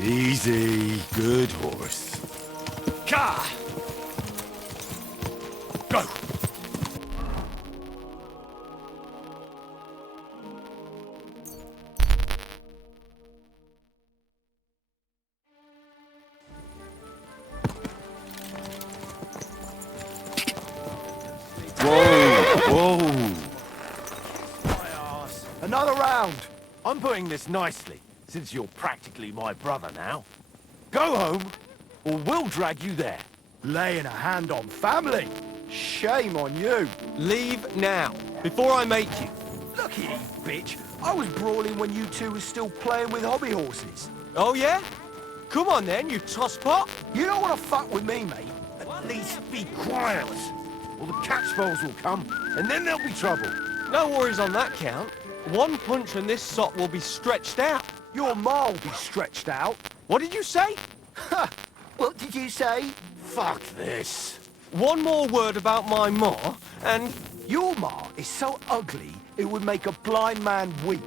Easy, good horse. Car! Go! Whoa! My arse. Another round! I'm putting this nicely, since you're practically my brother now. Go home, or we'll drag you there. Laying a hand on family? Shame on you. Leave now, before I make you. Look here, you bitch. I was brawling when you two were still playing with hobby horses. Oh, yeah? Come on then, you tosspot. You don't want to fuck with me, mate. At least be quiet, or the catchballs will come, and then there'll be trouble. No worries on that count. One punch and this sot will be stretched out. Your ma will be stretched out. What did you say? Ha! What did you say? Fuck this. One more word about my ma, and... Your ma is so ugly, it would make a blind man weep.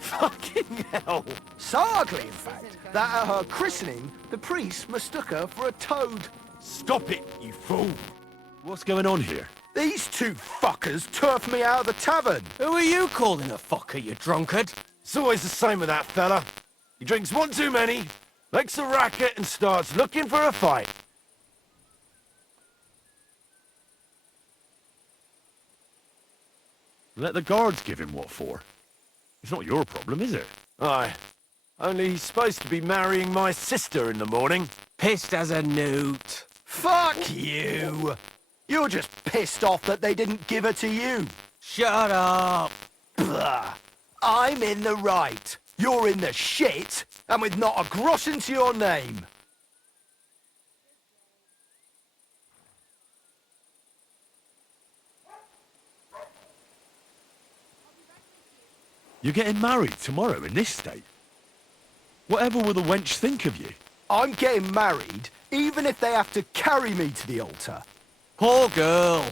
Fucking hell. So ugly, in fact, that at her christening, the priest mistook her for a toad. Stop it, you fool. What's going on here? These two fuckers turfed me out of the tavern. Who are you calling a fucker, you drunkard? It's always the same with that fella. He drinks one too many, makes a racket, and starts looking for a fight. Let the guards give him what for. It's not your problem, is it? Aye. Only he's supposed to be marrying my sister in the morning. Pissed as a newt. Fuck you! You're just pissed off that they didn't give her to you. Shut up. Blah. I'm in the right. You're in the shit, and with not a groschen to your name. You're getting married tomorrow in this state? Whatever will the wench think of you? I'm getting married, even if they have to carry me to the altar. Poor girl.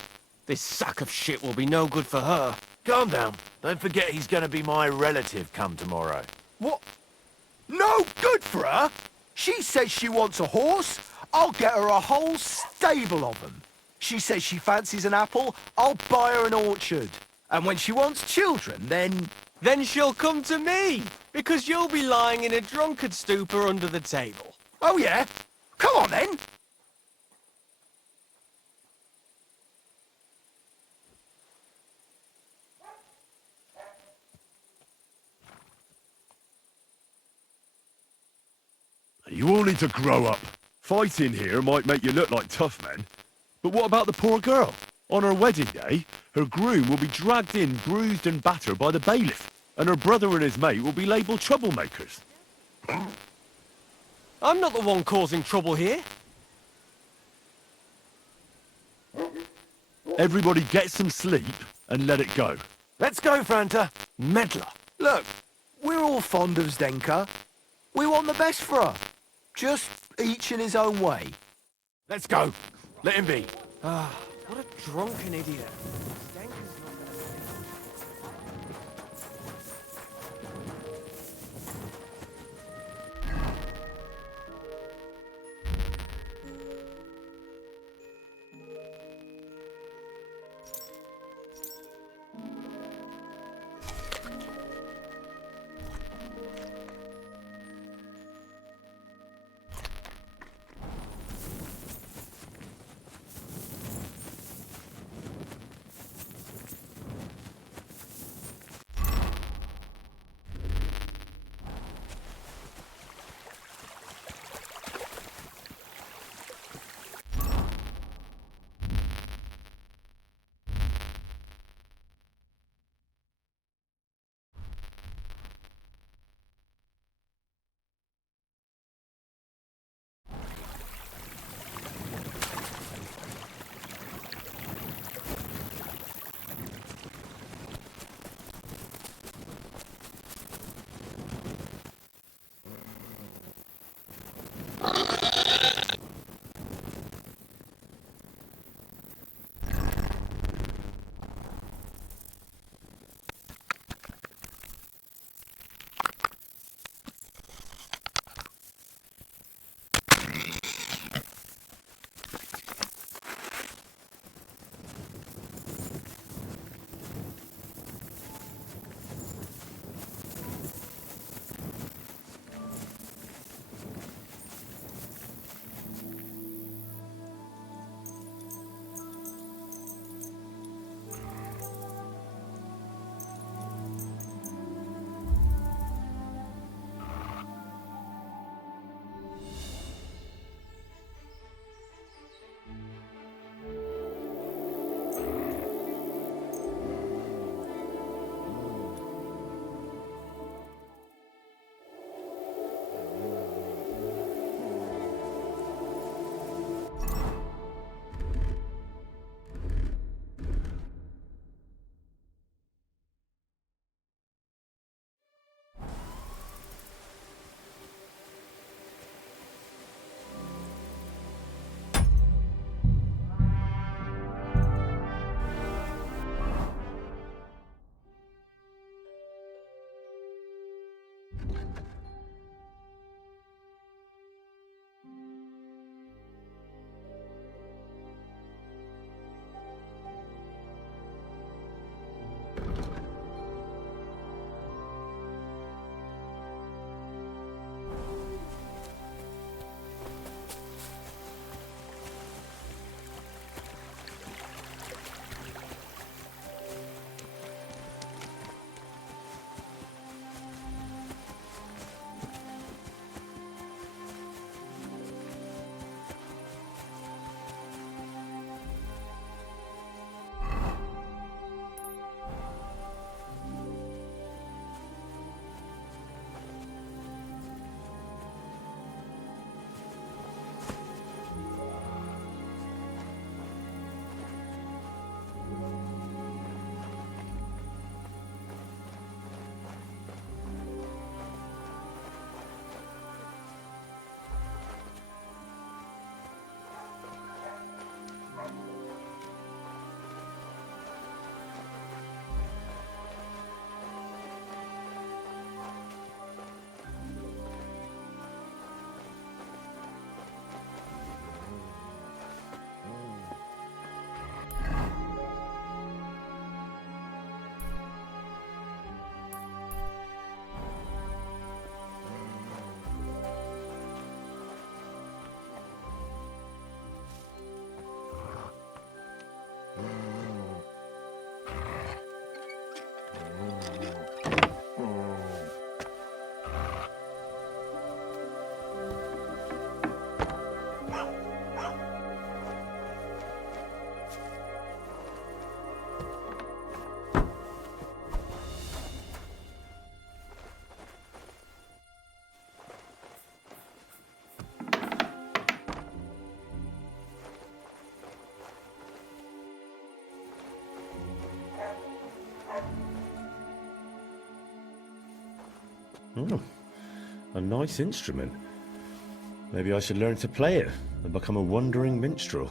This sack of shit will be no good for her. Calm down. Don't forget he's gonna be my relative come tomorrow. What? No good for her? She says she wants a horse. I'll get her a whole stable of them. She says she fancies an apple. I'll buy her an orchard. And when she wants children, then... Then she'll come to me, because you'll be lying in a drunkard stupor under the table. Oh, yeah? Come on, then. You all need to grow up. Fighting here might make you look like tough men. But what about the poor girl? On her wedding day, her groom will be dragged in, bruised and battered by the bailiff, and her brother and his mate will be labelled troublemakers. I'm not the one causing trouble here. Everybody get some sleep and let it go. Let's go, Franta. Meddler. Look, we're all fond of Zdenka. We want the best for her. Just each in his own way. Let's go. Let him be. Ah, what a drunken idiot. Oh, a nice instrument. Maybe I should learn to play it and become a wandering minstrel.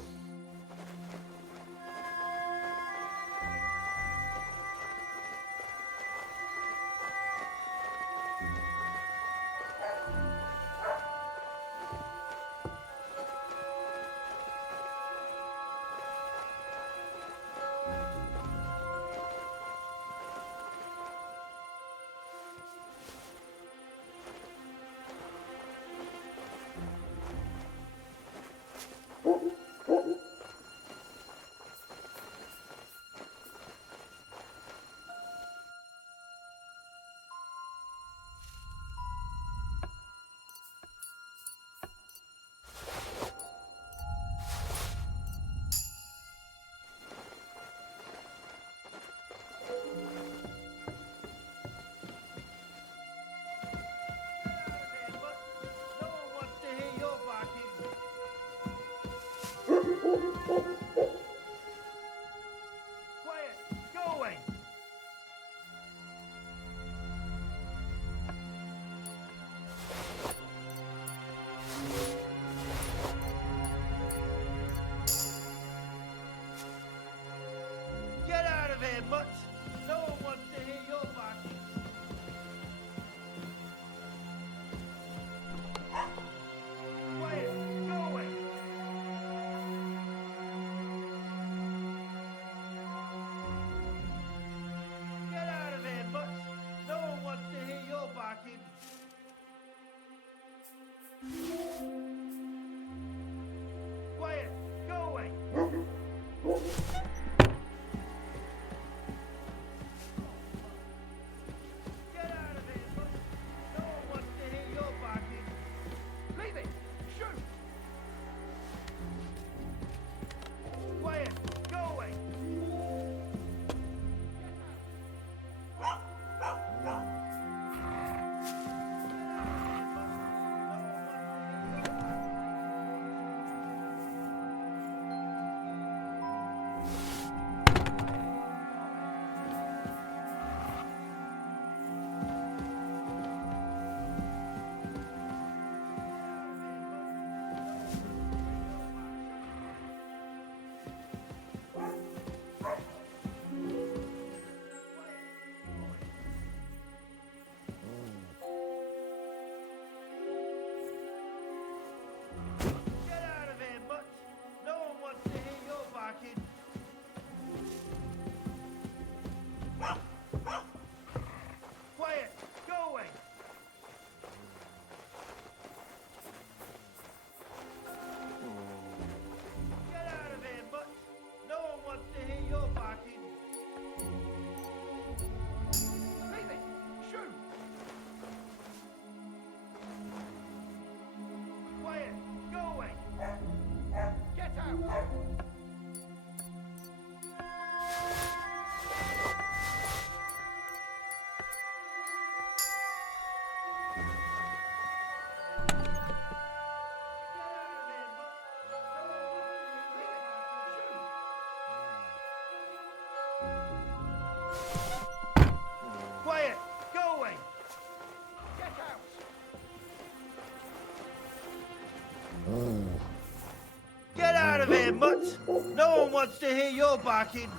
No one wants to hear your barking.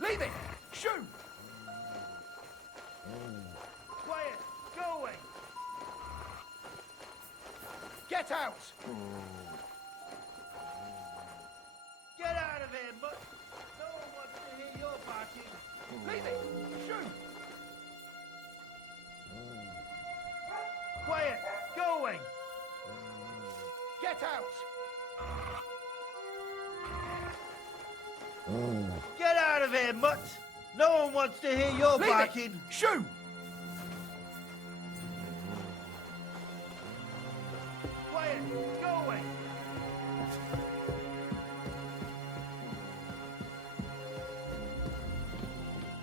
Leave it! Shoot! Quiet. Go away. Get out! Get out of here, mutt. No one wants to hear your barking. Leave it! Shoot! Quiet. Go away. Get out! Get out of here, mutt. No one wants to hear your Leave barking. it! Shoot! Quiet. Go away.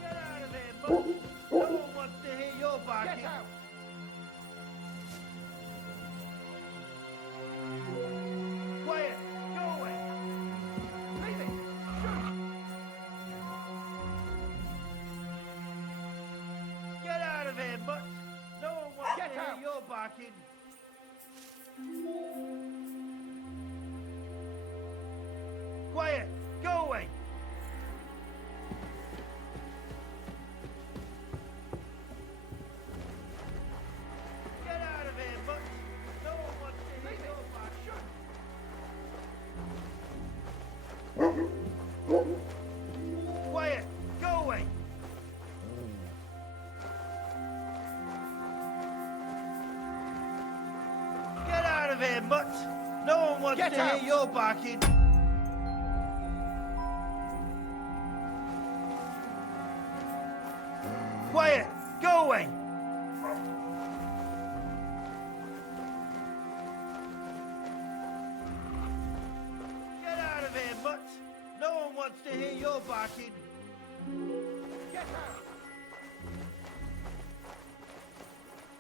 Get out of here, mutt. No one wants to hear your barking. Get out! Quiet. Go away. Leave it! Shoot! Get out of here, mutt. No one wants Get to hear out. your barking. Quiet. Go away. Get out of here, mutt. No one wants to hear Leave it! your barking. Quiet. Go away. Get out of here, mutt. No one wants Get to out. hear your barking. Quiet. Go away. Get out of here, mutt. No one wants to hear your barking. Get out!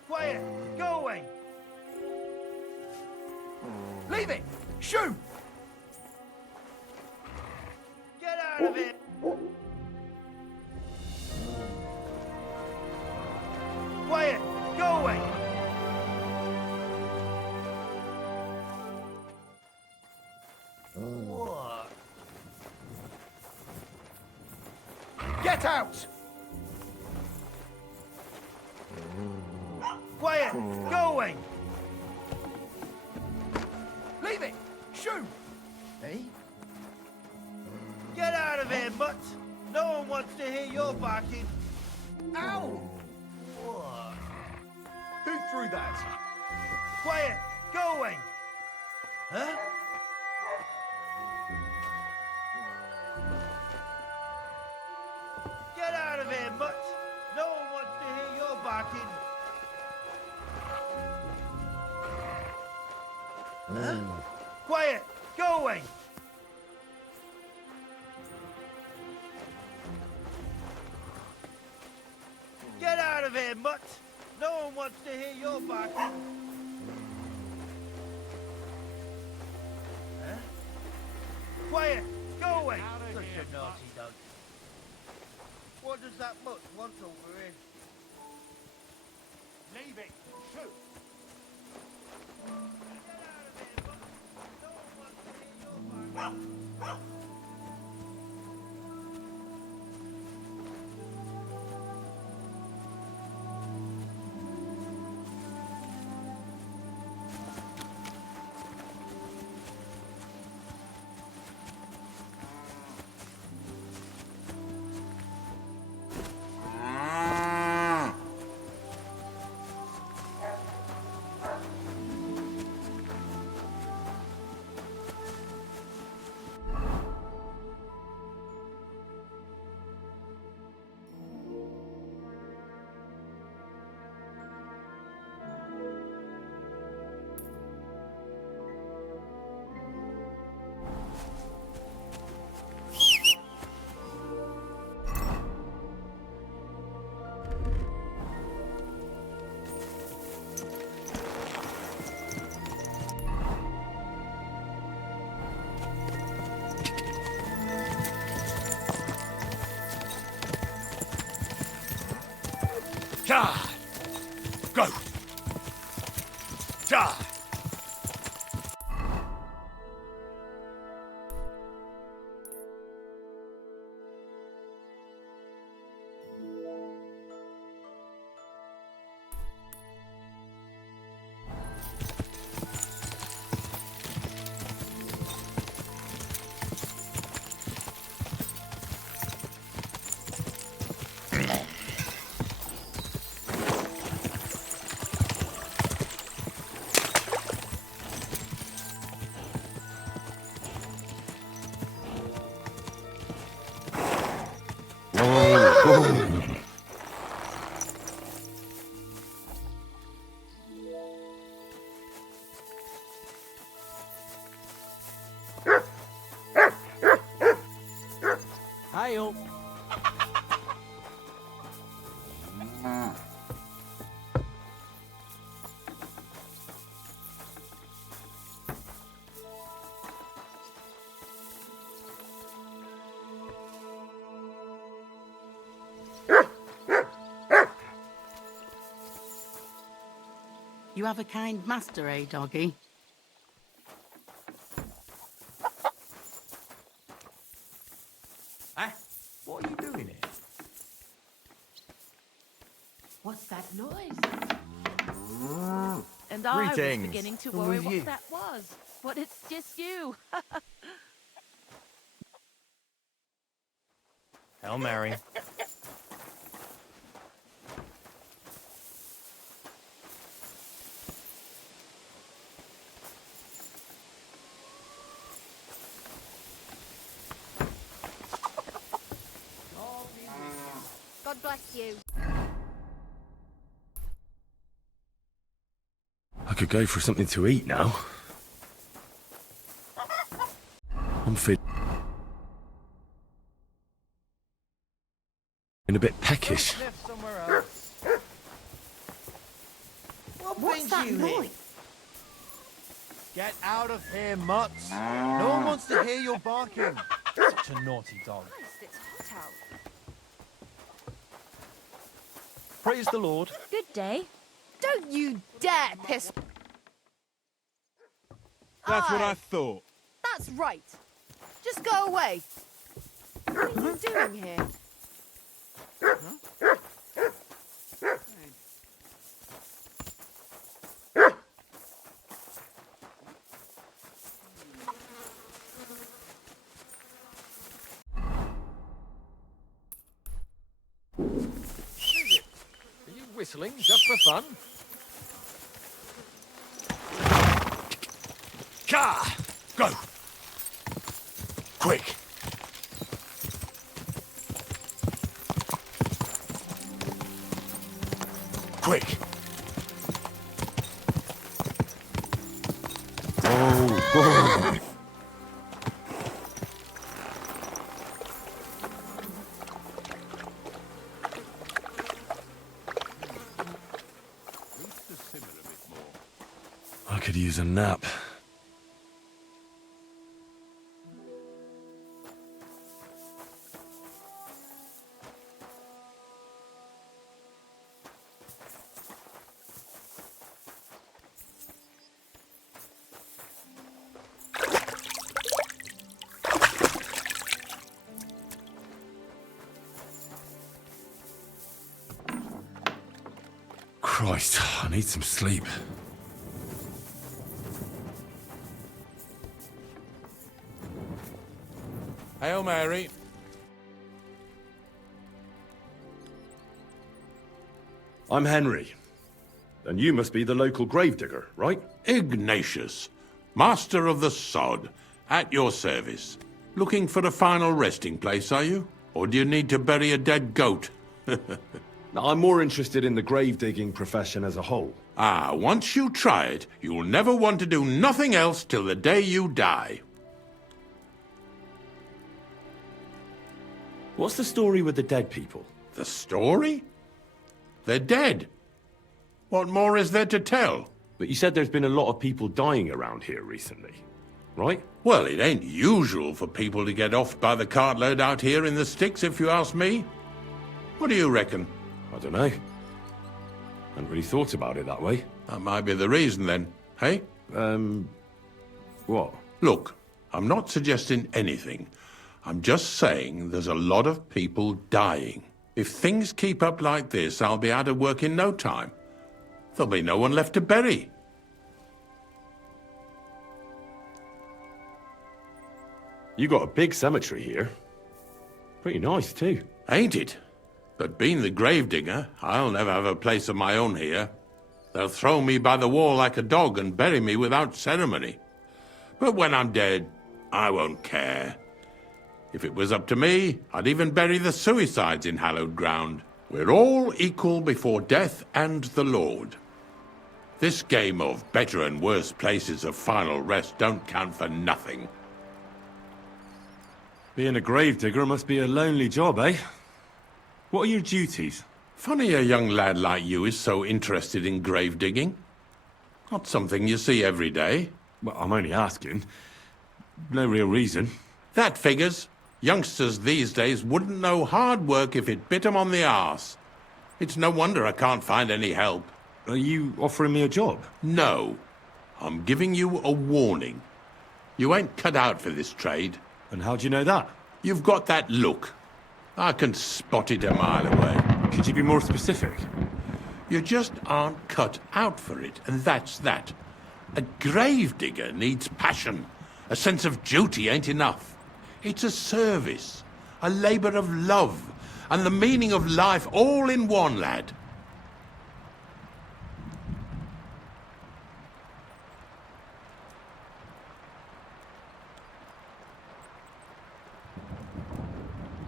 Quiet. Go away. Leave it! Shoot! Get out of here. Quiet. Go away. Get out! Quiet. Go away. Leave it! Shoot! Eh? Get out of here, mutt. No one wants to hear your barking. Ow! Who threw that? Quiet. Go away. Huh? Get out of here, mutt. No one wants to hear your barking. Huh? Quiet. Go away. Get out of here, mutt. No one wants to hear your barking. Huh? Quiet. Go away. Such a naughty dog. What does that mutt want over here? Leave it! Shoot! Get out of here, mutt. No one wants to hear your barking. Charge! Go! Charge! You have a kind master, eh, doggy? Eh? What are you doing here? What's that noise? And I was Greetings. beginning to Who worry are what you? that was. But it's just you. Hail Mary. God bless you. I could go for something to eat now. I'm feeling a bit peckish. Sniff somewhere else. What What's brings that you here? noise? Get out of here, Mutts. No one wants to hear your barking. Such a naughty dog. Christ, it's hot out. Praise the Lord. Good day. Don't you dare piss. That's what I Aye, thought. That's right. Just go away. What are you doing here? Are you whistling just for fun? Car! Go! Quick! Quick! Oh! I could use a nap. Christ, I need some sleep. Hail Mary. I'm Henry. And you must be the local gravedigger, right? Ignatius, master of the sod, at your service. Looking for a final resting place, are you? Or do you need to bury a dead goat? Now, I'm more interested in the grave digging profession as a whole. Ah, once you try it, you'll never want to do nothing else till the day you die. What's the story with the dead people? The story? They're dead. What more is there to tell? But you said there's been a lot of people dying around here recently, right? Well, it ain't usual for people to get off by the cartload out here in the sticks, if you ask me. What do you reckon? I don't know. Hadn't really thought about it that way. That might be the reason, then, hey? What? Look, I'm not suggesting anything. I'm just saying there's a lot of people dying. If things keep up like this, I'll be out of work in no time. There'll be no one left to bury. You got a big cemetery here. Pretty nice, too. Ain't it? But being the gravedigger, I'll never have a place of my own here. They'll throw me by the wall like a dog and bury me without ceremony. But when I'm dead, I won't care. If it was up to me, I'd even bury the suicides in hallowed ground. We're all equal before death and the Lord. This game of better and worse places of final rest don't count for nothing. Being a gravedigger must be a lonely job, eh? What are your duties? Funny a young lad like you is so interested in grave digging. Not something you see every day. Well, I'm only asking. No real reason. That figures. Youngsters these days wouldn't know hard work if it bit 'em on the arse. It's no wonder I can't find any help. Are you offering me a job? No. I'm giving you a warning. You ain't cut out for this trade. And how do you know that? You've got that look. I can spot it a mile away. Could you be more specific? You just aren't cut out for it, and that's that. A gravedigger needs passion. A sense of duty ain't enough. It's a service, a labour of love, and the meaning of life all in one, lad.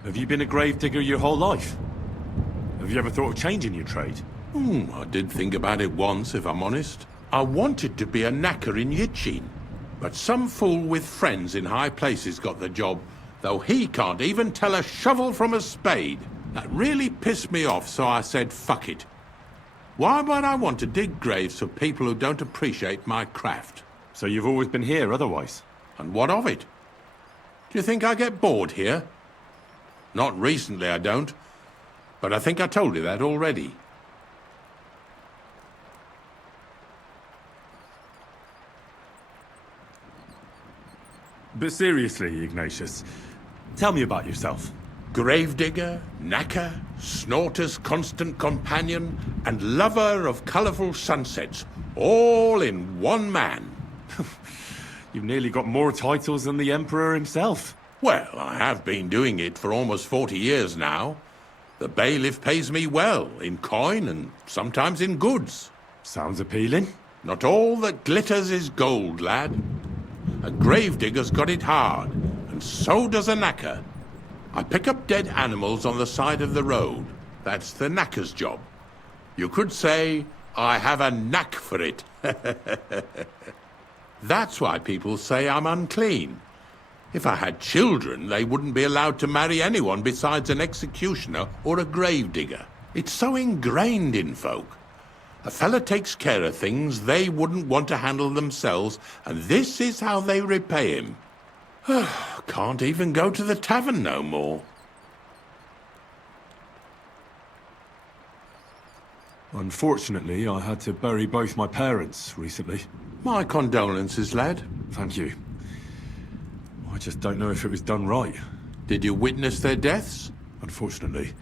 Have you been a gravedigger your whole life? Have you ever thought of changing your trade? I did think about it once, if I'm honest. I wanted to be a knacker in Yitchin, but some fool with friends in high places got the job, though he can't even tell a shovel from a spade. That really pissed me off, so I said, fuck it. Why would I want to dig graves for people who don't appreciate my craft? So you've always been here otherwise? And what of it? Do you think I get bored here? Not recently, I don't. But I think I told you that already. But seriously, Ignatius, tell me about yourself. Gravedigger, knacker, snorter's constant companion, and lover of colourful sunsets, all in one man. You've nearly got more titles than the Emperor himself. Well, I have been doing it for almost 40 years now. The bailiff pays me well, in coin and sometimes in goods. Sounds appealing. Not all that glitters is gold, lad. A gravedigger's got it hard, and so does a knacker. I pick up dead animals on the side of the road. That's the knacker's job. You could say I have a knack for it. That's why people say I'm unclean. If I had children, they wouldn't be allowed to marry anyone besides an executioner or a gravedigger. It's so ingrained in folk. A fella takes care of things they wouldn't want to handle themselves, and this is how they repay him. Can't even go to the tavern no more. Unfortunately, I had to bury both my parents recently. My condolences, lad. Thank you. I just don't know if it was done right. Did you witness their deaths? Unfortunately,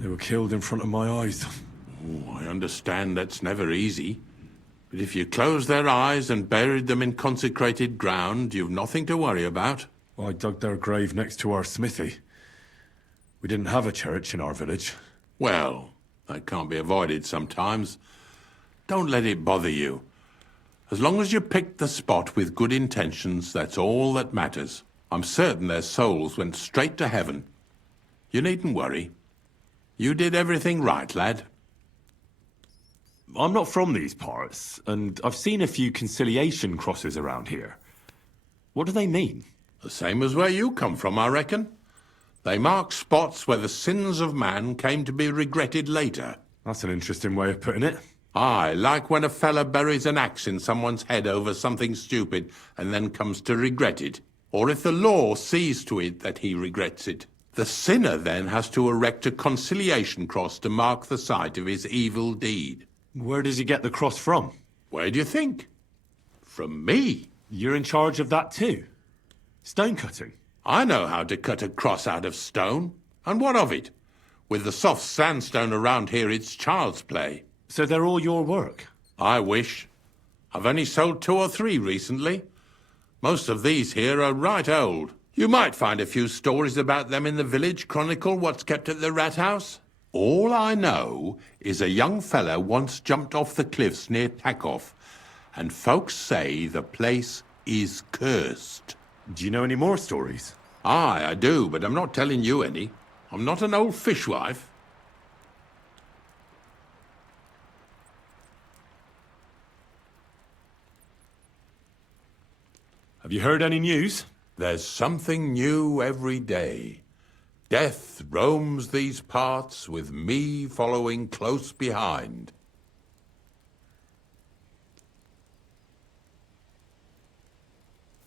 they were killed in front of my eyes. Oh, I understand that's never easy. But if you closed their eyes and buried them in consecrated ground, you've nothing to worry about. I dug their grave next to our smithy. We didn't have a church in our village. Well, that can't be avoided sometimes. Don't let it bother you. As long as you picked the spot with good intentions, that's all that matters. I'm certain their souls went straight to heaven. You needn't worry. You did everything right, lad. I'm not from these parts, and I've seen a few conciliation crosses around here. What do they mean? The same as where you come from, I reckon. They mark spots where the sins of man came to be regretted later. That's an interesting way of putting it. Aye, like when a fella buries an axe in someone's head over something stupid and then comes to regret it. Or if the law sees to it that he regrets it. The sinner then has to erect a conciliation cross to mark the site of his evil deed. Where does he get the cross from? Where do you think? From me. You're in charge of that too? Stone cutting? I know how to cut a cross out of stone. And what of it? With the soft sandstone around here, it's child's play. So they're all your work? I wish. I've only sold 2 or 3 recently. Most of these here are right old. You might find a few stories about them in the village chronicle what's kept at the rat house. All I know is a young fella once jumped off the cliffs near Takoff, and folks say the place is cursed. Do you know any more stories? Aye, I do, but I'm not telling you any. I'm not an old fishwife. Have you heard any news? There's something new every day. Death roams these parts, with me following close behind.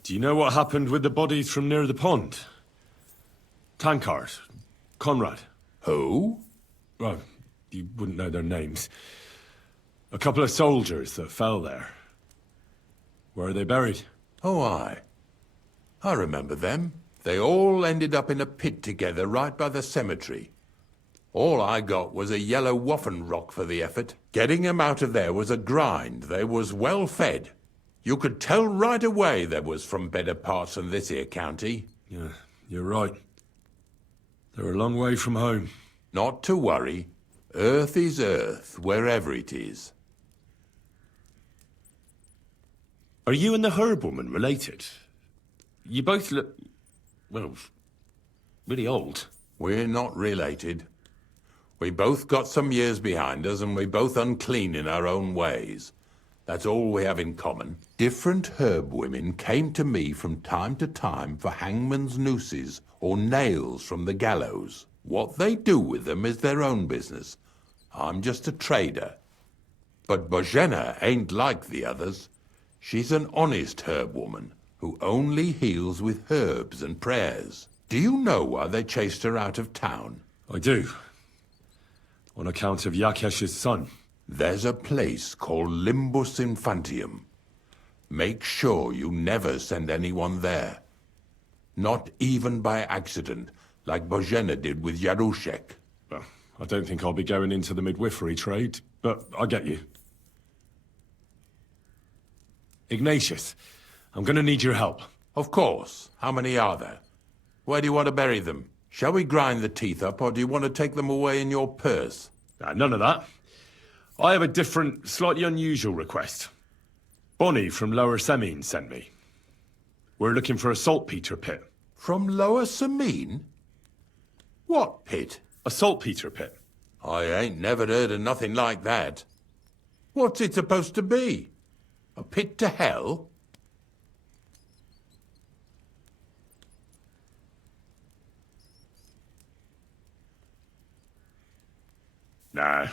Do you know what happened with the bodies from near the pond? Tankard, Conrad. Who? Well, you wouldn't know their names. A couple of soldiers that fell there. Where are they buried? Oh, I remember them. They all ended up in a pit together right by the cemetery. All I got was a yellow waffen rock for the effort. Getting 'em out of there was a grind. They was well fed. You could tell right away they was from better parts than this here county. Yeah, you're right. They're a long way from home. Not to worry. Earth is earth, wherever it is. Are you and the herb woman related? You both look, well, really old. We're not related. We both got some years behind us, and we're both unclean in our own ways. That's all we have in common. Different herb women came to me from time to time for hangman's nooses or nails from the gallows. What they do with them is their own business. I'm just a trader. But Bozhena ain't like the others. She's an honest herb woman who only heals with herbs and prayers. Do you know why they chased her out of town? I do. On account of Yakesh's son. There's a place called Limbus Infantium. Make sure you never send anyone there. Not even by accident, like Bozhena did with Yarushek. Well, I don't think I'll be going into the midwifery trade, but I get you. Ignatius, I'm gonna need your help. Of course. How many are there? Where do you want to bury them? Shall we grind the teeth up, or do you want to take them away in your purse? None of that. I have a different, slightly unusual request. Bonnie from Lower Semine sent me. We're looking for a saltpeter pit. From Lower Semine? What pit? A saltpeter pit. I ain't never heard of nothing like that. What's it supposed to be? A pit to hell? Nah,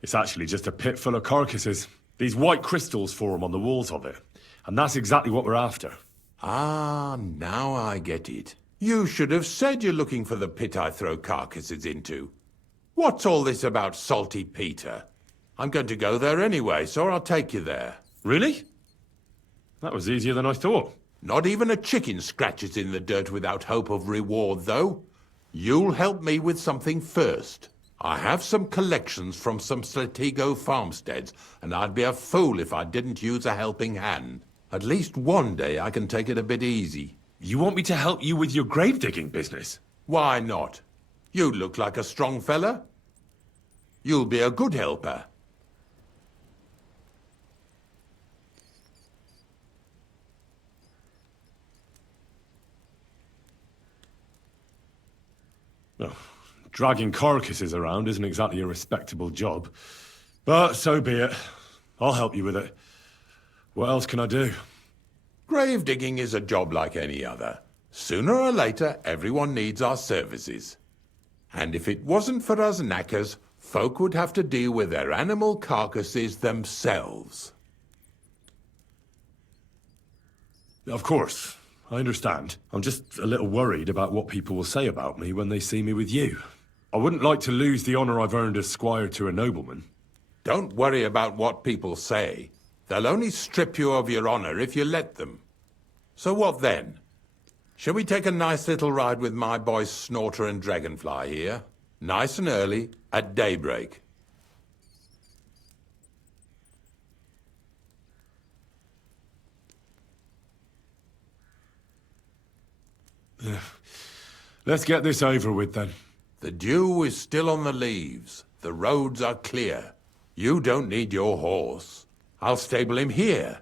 it's actually just a pit full of carcasses. These white crystals form on the walls of it, and that's exactly what we're after. Ah, now I get it. You should have said you're looking for the pit I throw carcasses into. What's all this about Salty Peter? I'm going to go there anyway, so I'll take you there. Really? That was easier than I thought. Not even a chicken scratches in the dirt without hope of reward, though. You'll help me with something first. I have some collections from some Slatigo farmsteads, and I'd be a fool if I didn't use a helping hand. At least one day I can take it a bit easy. You want me to help you with your grave-digging business? Why not? You look like a strong fella. You'll be a good helper. Well, dragging carcasses around isn't exactly a respectable job. But so be it. I'll help you with it. What else can I do? Grave digging is a job like any other. Sooner or later, everyone needs our services. And if it wasn't for us knackers, folk would have to deal with their animal carcasses themselves. Of course. I understand. I'm just a little worried about what people will say about me when they see me with you. I wouldn't like to lose the honor I've earned as squire to a nobleman. Don't worry about what people say. They'll only strip you of your honor if you let them. So what then? Shall we take a nice little ride with my boys Snorter and Dragonfly here? Nice and early, at daybreak. Let's get this over with then. The dew is still on the leaves. The roads are clear. You don't need your horse. I'll stable him here.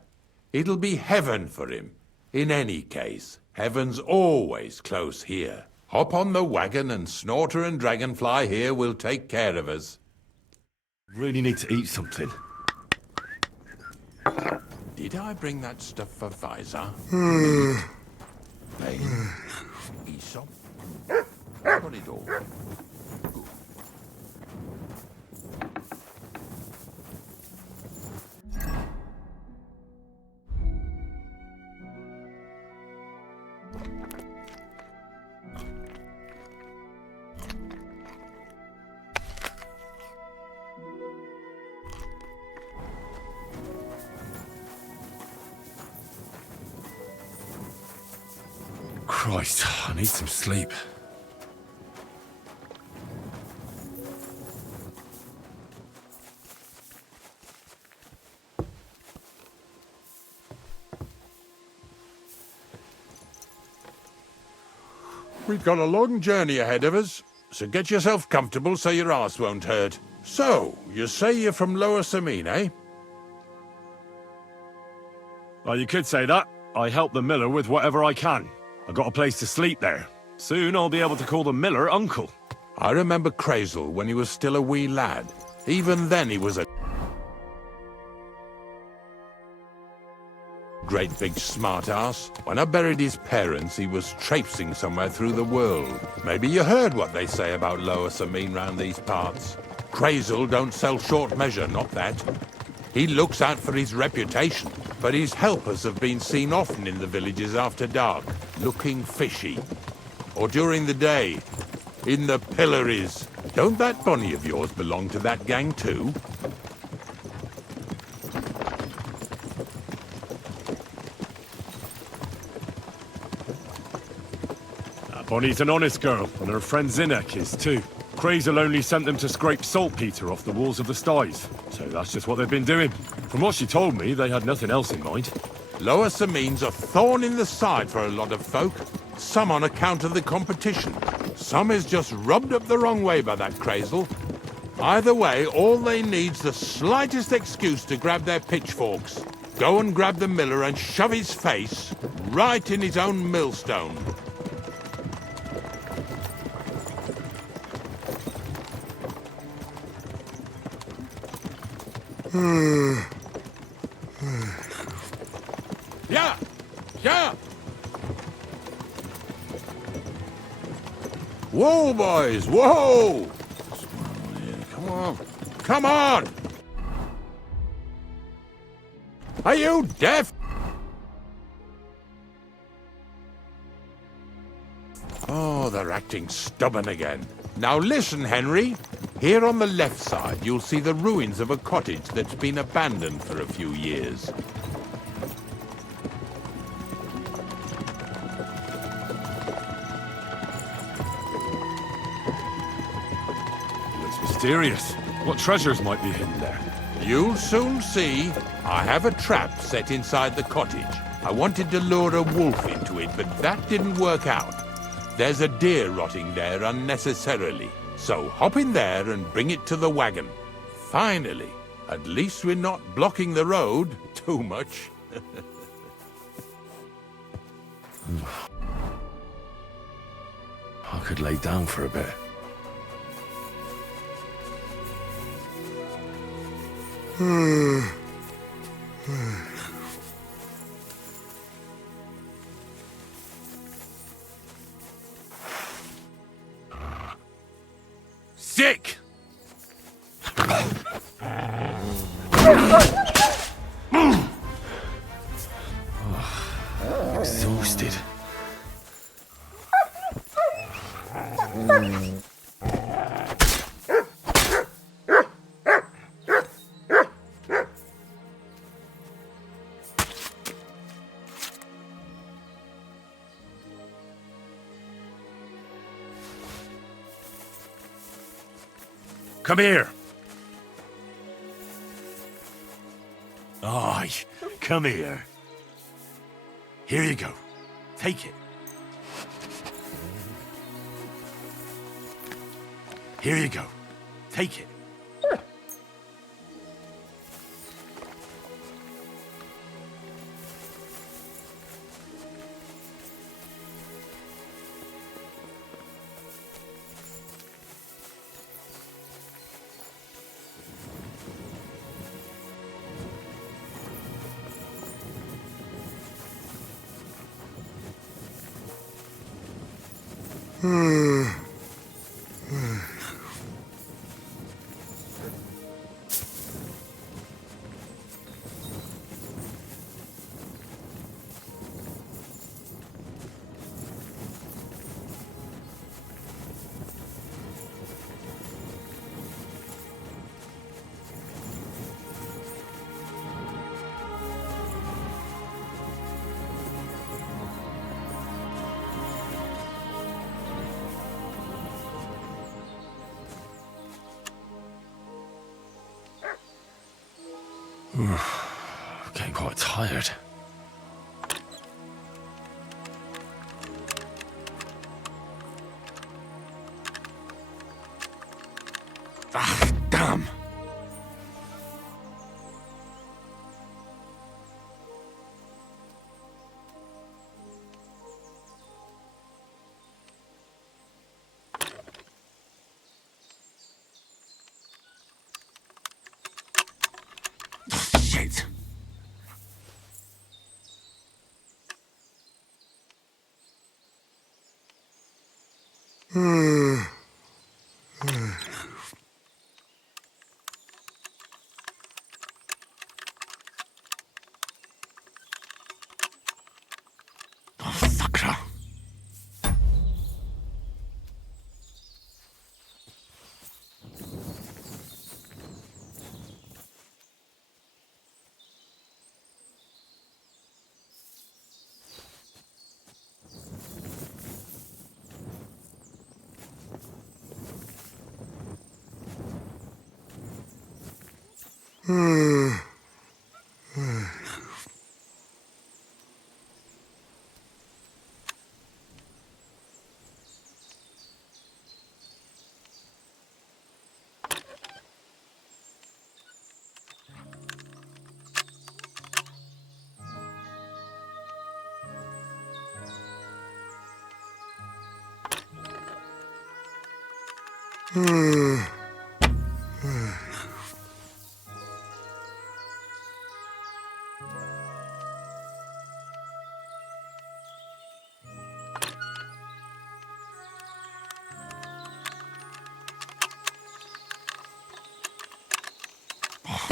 It'll be heaven for him. In any case, heaven's always close here. Hop on the wagon and Snorter and Dragonfly here will take care of us. Really need to eat something. Did I bring that stuff for Visor? Hey, Aesop? Got it all. Christ, I need some sleep. We've got a long journey ahead of us, so get yourself comfortable so your arse won't hurt. So, you say you're from Lower Samine, eh? Well, you could say that. I help the miller with whatever I can. I got a place to sleep there. Soon I'll be able to call the miller uncle. I remember Crazel when he was still a wee lad. Even then he was a great big smart-ass. When I buried his parents, he was traipsing somewhere through the world. Maybe you heard what they say about Lower Samine round these parts. Crazel don't sell short measure, not that. He looks out for his reputation, but his helpers have been seen often in the villages after dark, looking fishy. Or during the day, in the pillories. Don't that bunny of yours belong to that gang too? Bonnie's an honest girl, and her friend Zinnek is too. Crazel only sent them to scrape saltpeter off the walls of the sties, so that's just what they've been doing. From what she told me, they had nothing else in mind. Lower Samine's a thorn in the side for a lot of folk. Some on account of the competition. Some is just rubbed up the wrong way by that Crazel. Either way, all they need's the slightest excuse to grab their pitchforks. Go and grab the miller and shove his face right in his own millstone. Yeah! Yeah! Whoa, boys! Whoa! Come on! Come on! Are you deaf? Oh, they're acting stubborn again. Now listen, Henry. Here on the left side, you'll see the ruins of a cottage that's been abandoned for a few years. Looks mysterious. What treasures might be hidden there? You'll soon see. I have a trap set inside the cottage. I wanted to lure a wolf into it, but that didn't work out. There's a deer rotting there unnecessarily. So hop in there and bring it to the wagon. Finally, at least we're not blocking the road too much. I could lay down for a bit. Sick! Exhausted. Come here. Aye, come here. Here you go. Take it. Here you go. Take it. Getting quite tired. Ah, damn. Shit. Fucker.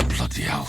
Bloody hell.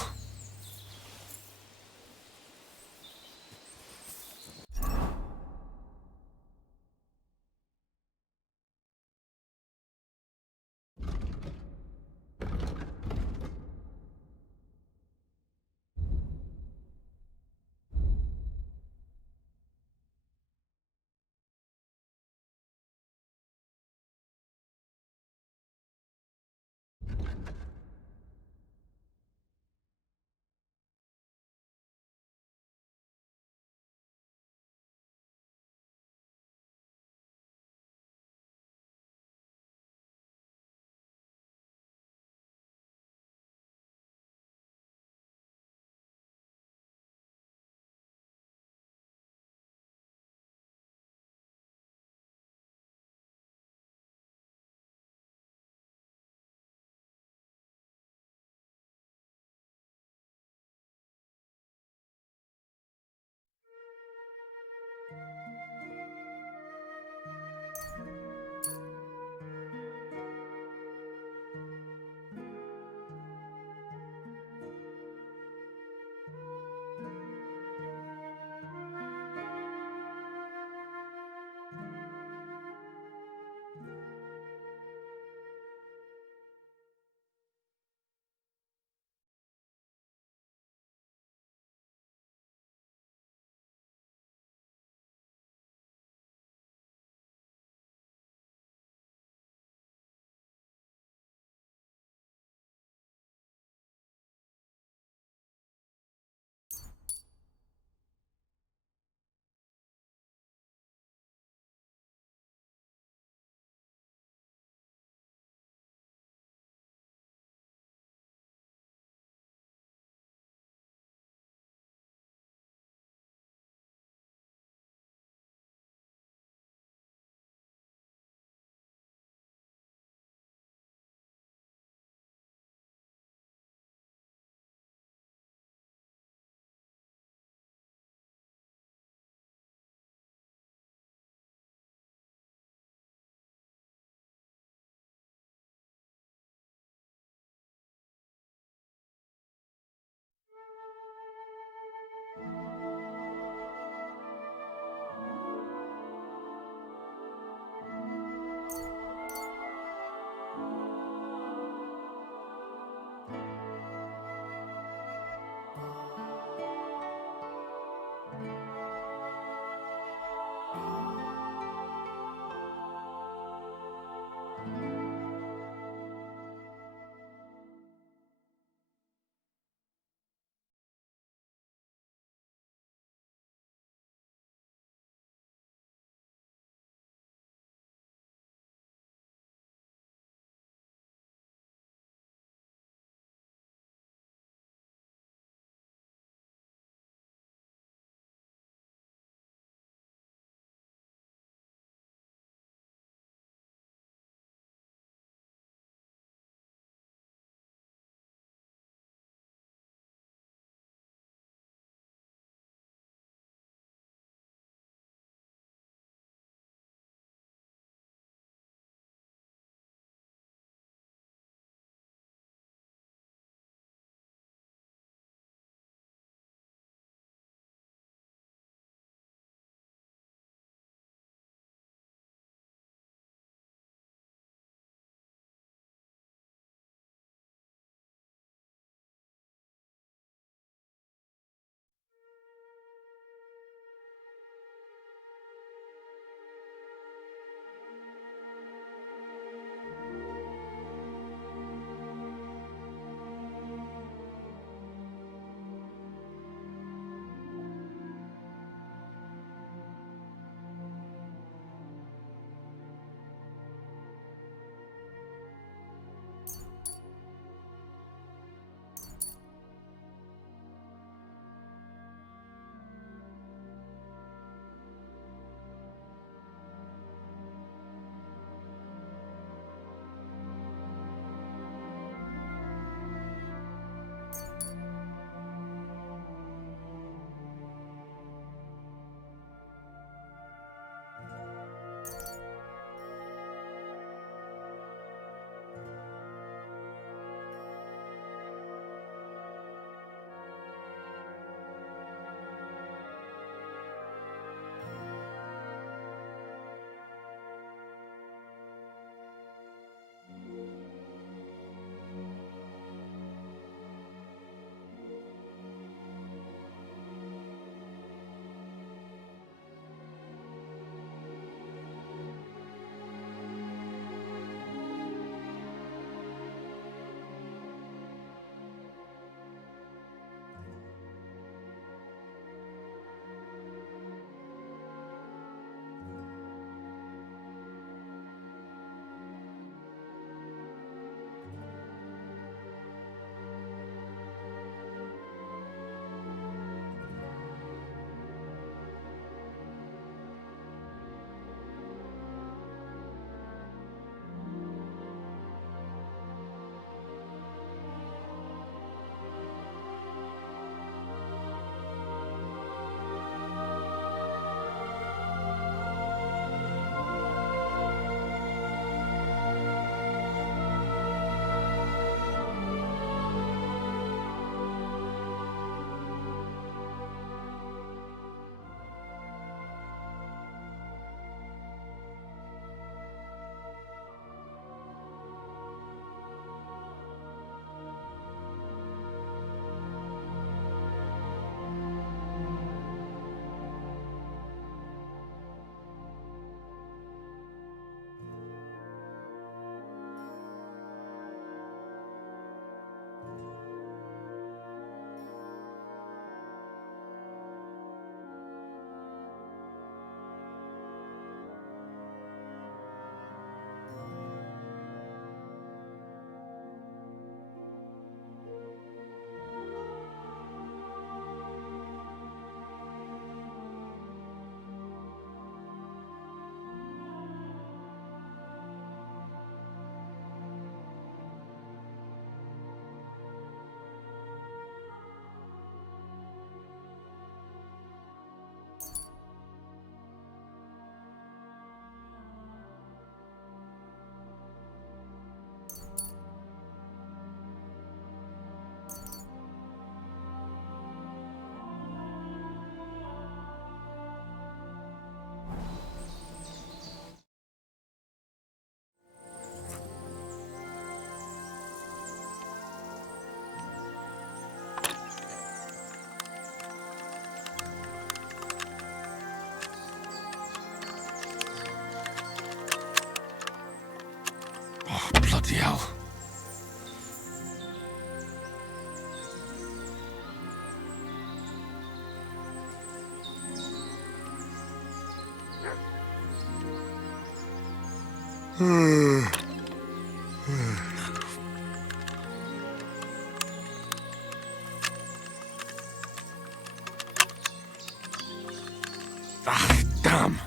Ah, damn.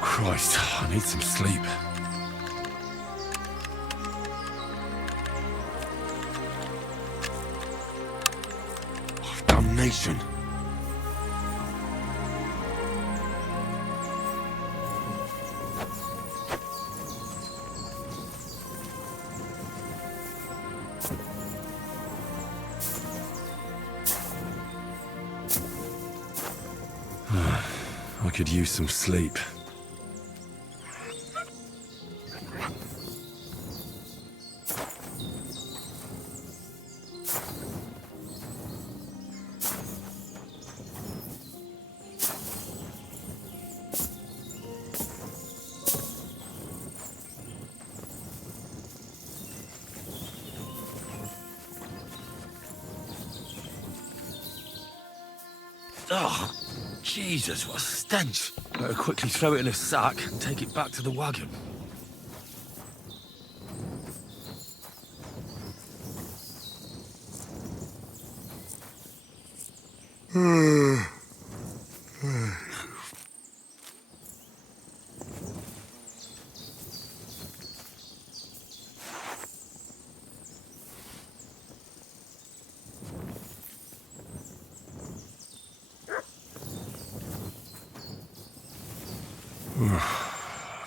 Christ, I need some sleep. Oh, damnation. I could use some sleep. Oh, Jesus, what a stench. Better quickly throw it in a sack and take it back to the wagon.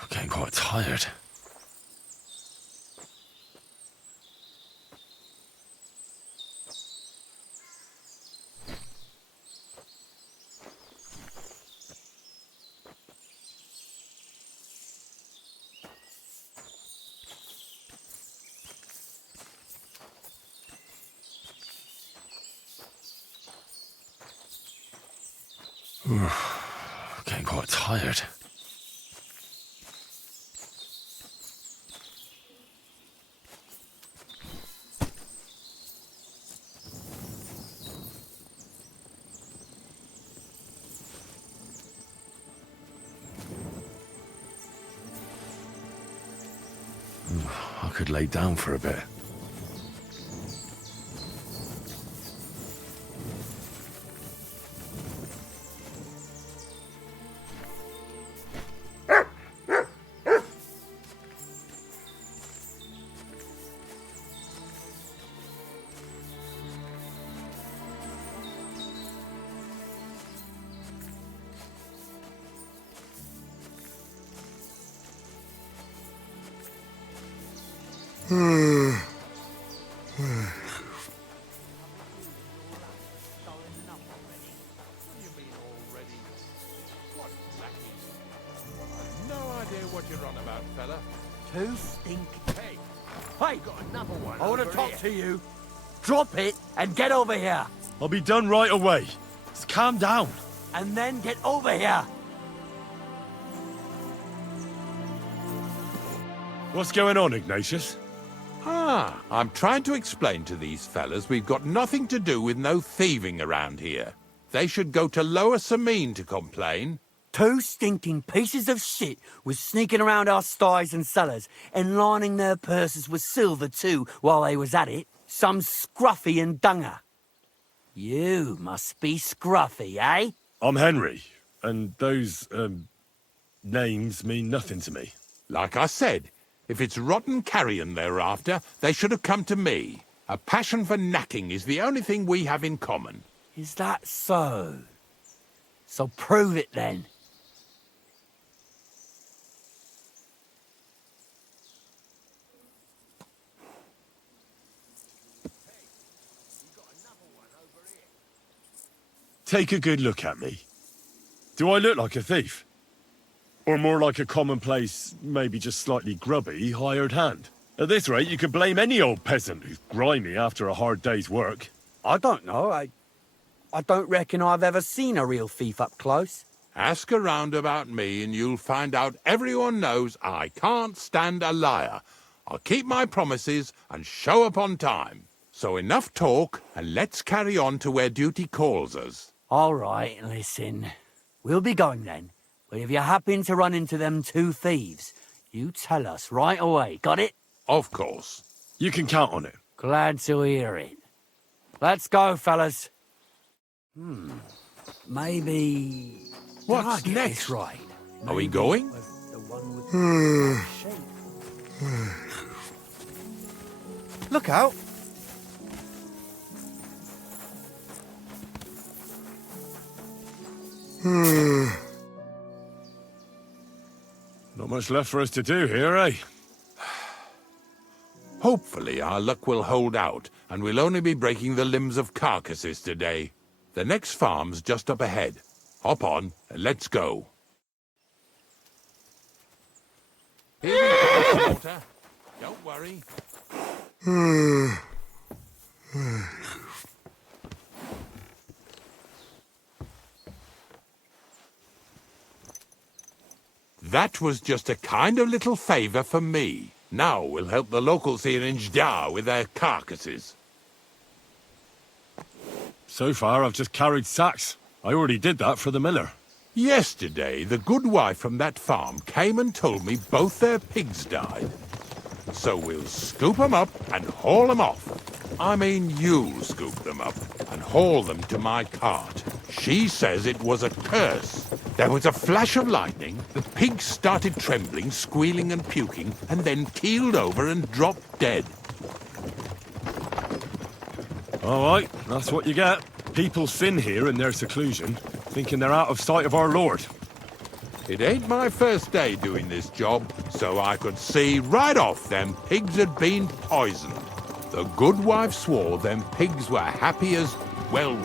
Getting quite tired. Getting quite tired. I could lay down for a bit. No idea what you're on about, fella. Too stink. Hey, Hey, got another one. I want to over talk here. to you. Drop it and get over here. I'll be done right away. Just calm down. And then get over here. What's going on, Ignatius? Ah, I'm trying to explain to these fellas we've got nothing to do with no thieving around here. They should go to Lower Samine to complain. Two stinking pieces of shit was sneaking around our sties and cellars and lining their purses with silver too while they was at it. Some scruffy and dunger. You must be scruffy, eh? I'm Henry, and those, names mean nothing to me. Like I said, if it's rotten carrion they're after, they should have come to me. A passion for knacking is the only thing we have in common. Is that so? So prove it then. Take a good look at me. Do I look like a thief? Or more like a commonplace, maybe just slightly grubby, hired hand? At this rate, you could blame any old peasant who's grimy after a hard day's work. I don't know. I don't reckon I've ever seen a real thief up close. Ask around about me and you'll find out everyone knows I can't stand a liar. I'll keep my promises and show up on time. So enough talk, and let's carry on to where duty calls us. All right, listen. We'll be going then. But if you happen to run into them two thieves, you tell us right away. Got it? Of course. You can count on it. Glad to hear it. Let's go, fellas. Maybe... What's Did I get next? this right? Are we going? Was the one with the shape. Look out! Not much left for us to do here, eh? Hopefully our luck will hold out, and we'll only be breaking the limbs of carcasses today. The next farm's just up ahead. Hop on, and let's go. Here we go, Slaughter. Don't worry. That was just a kind of little favour for me. Now we'll help the locals here in Jdar with their carcasses. So far, I've just carried sacks. I already did that for the miller. Yesterday, the good wife from that farm came and told me both their pigs died. So we'll scoop them up and haul them off. I mean, you'll scoop them up and haul them to my cart. She says it was a curse. There was a flash of lightning, the pigs started trembling, squealing and puking, and then keeled over and dropped dead. All right, that's what you get. People sin here in their seclusion, thinking they're out of sight of our Lord. It ain't my first day doing this job, so I could see right off them pigs had been poisoned. The good wife swore them pigs were happy as, well,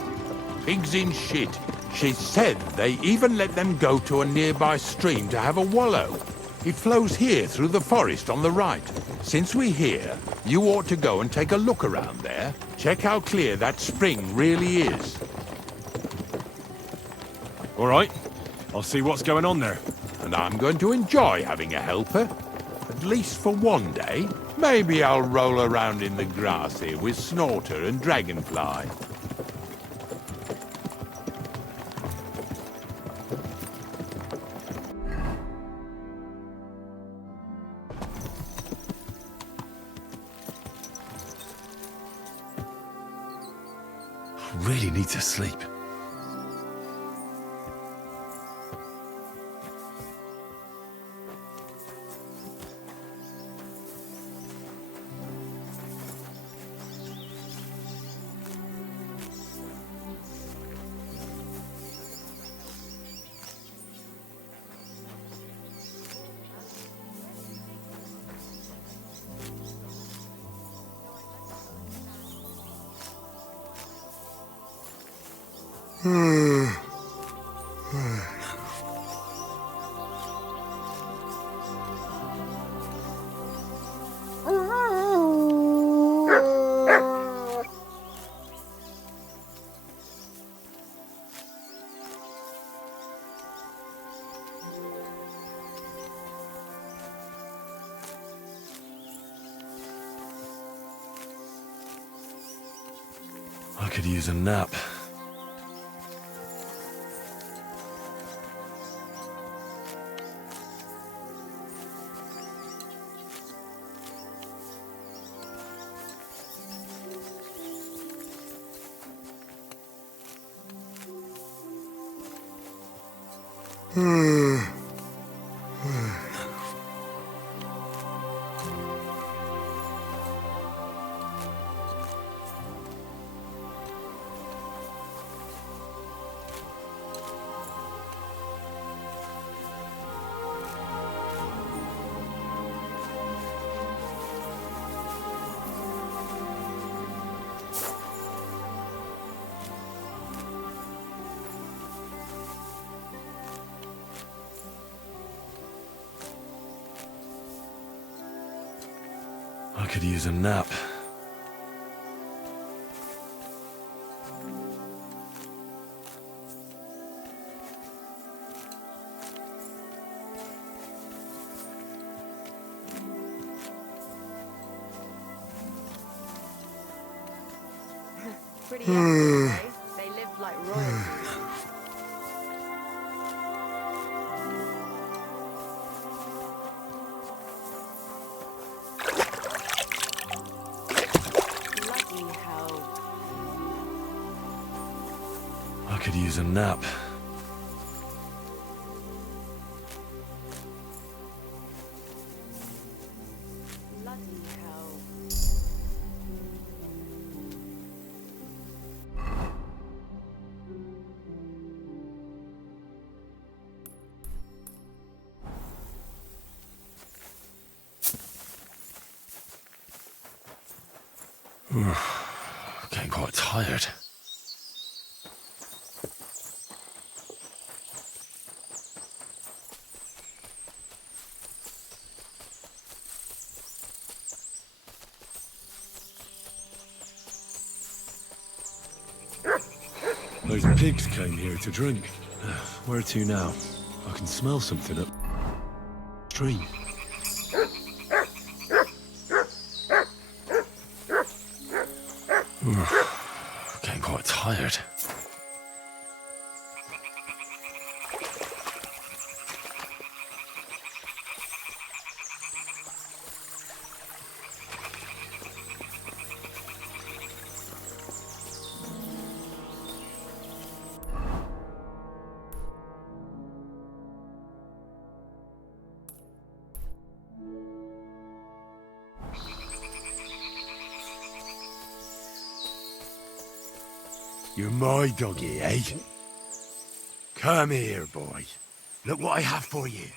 pigs in shit. She said they even let them go to a nearby stream to have a wallow. It flows here through the forest on the right. Since we're here, you ought to go and take a look around there. Check how clear that spring really is. All right, I'll see what's going on there. And I'm going to enjoy having a helper. At least for one day. Maybe I'll roll around in the grass here with Snorter and Dragonfly. Really need to sleep. I could use a nap. I could use a nap. Pretty young, eh? They lived like royalty. Bloody hell. I could use a nap. Bloody hell. Getting quite tired. Those pigs came here to drink. Where to now? I can smell something up stream. Getting quite tired. You're my doggy, eh? Come here, boy. Look what I have for you.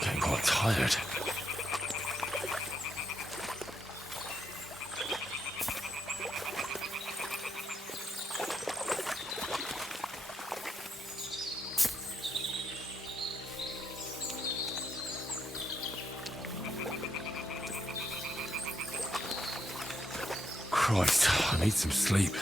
Getting quite tired. Christ, I need some sleep.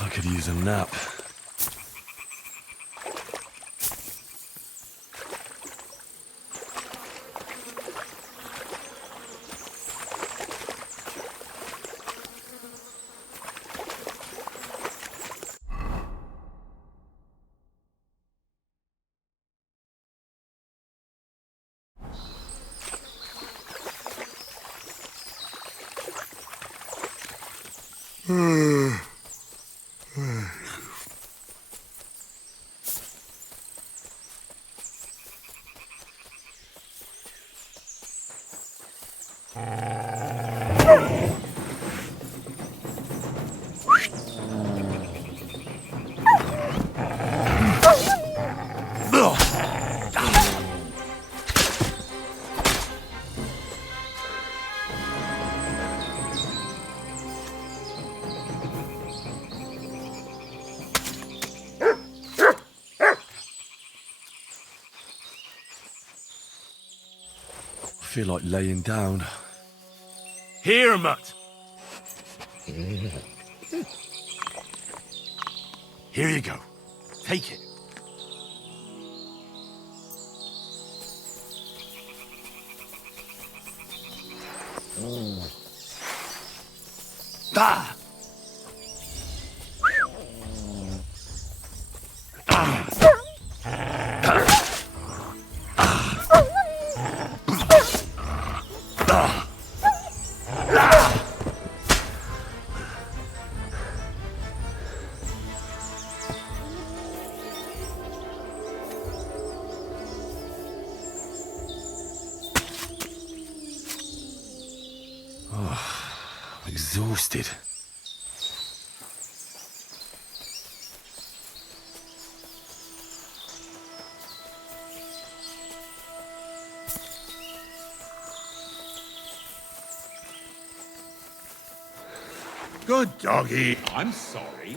I could use a nap. feel like laying down. Here, Mutt! Here you go. Take it. Ah! Exhausted. Good doggy. I'm sorry.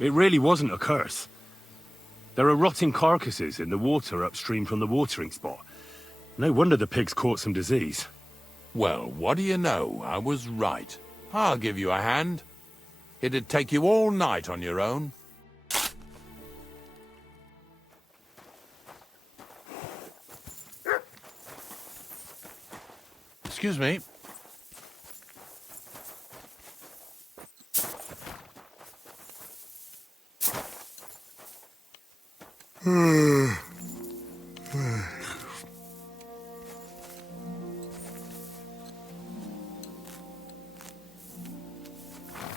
It really wasn't a curse. There are rotting carcasses in the water upstream from the watering spot. No wonder the pigs caught some disease. Well, what do you know? I was right. I'll give you a hand. It'd take you all night on your own. Excuse me.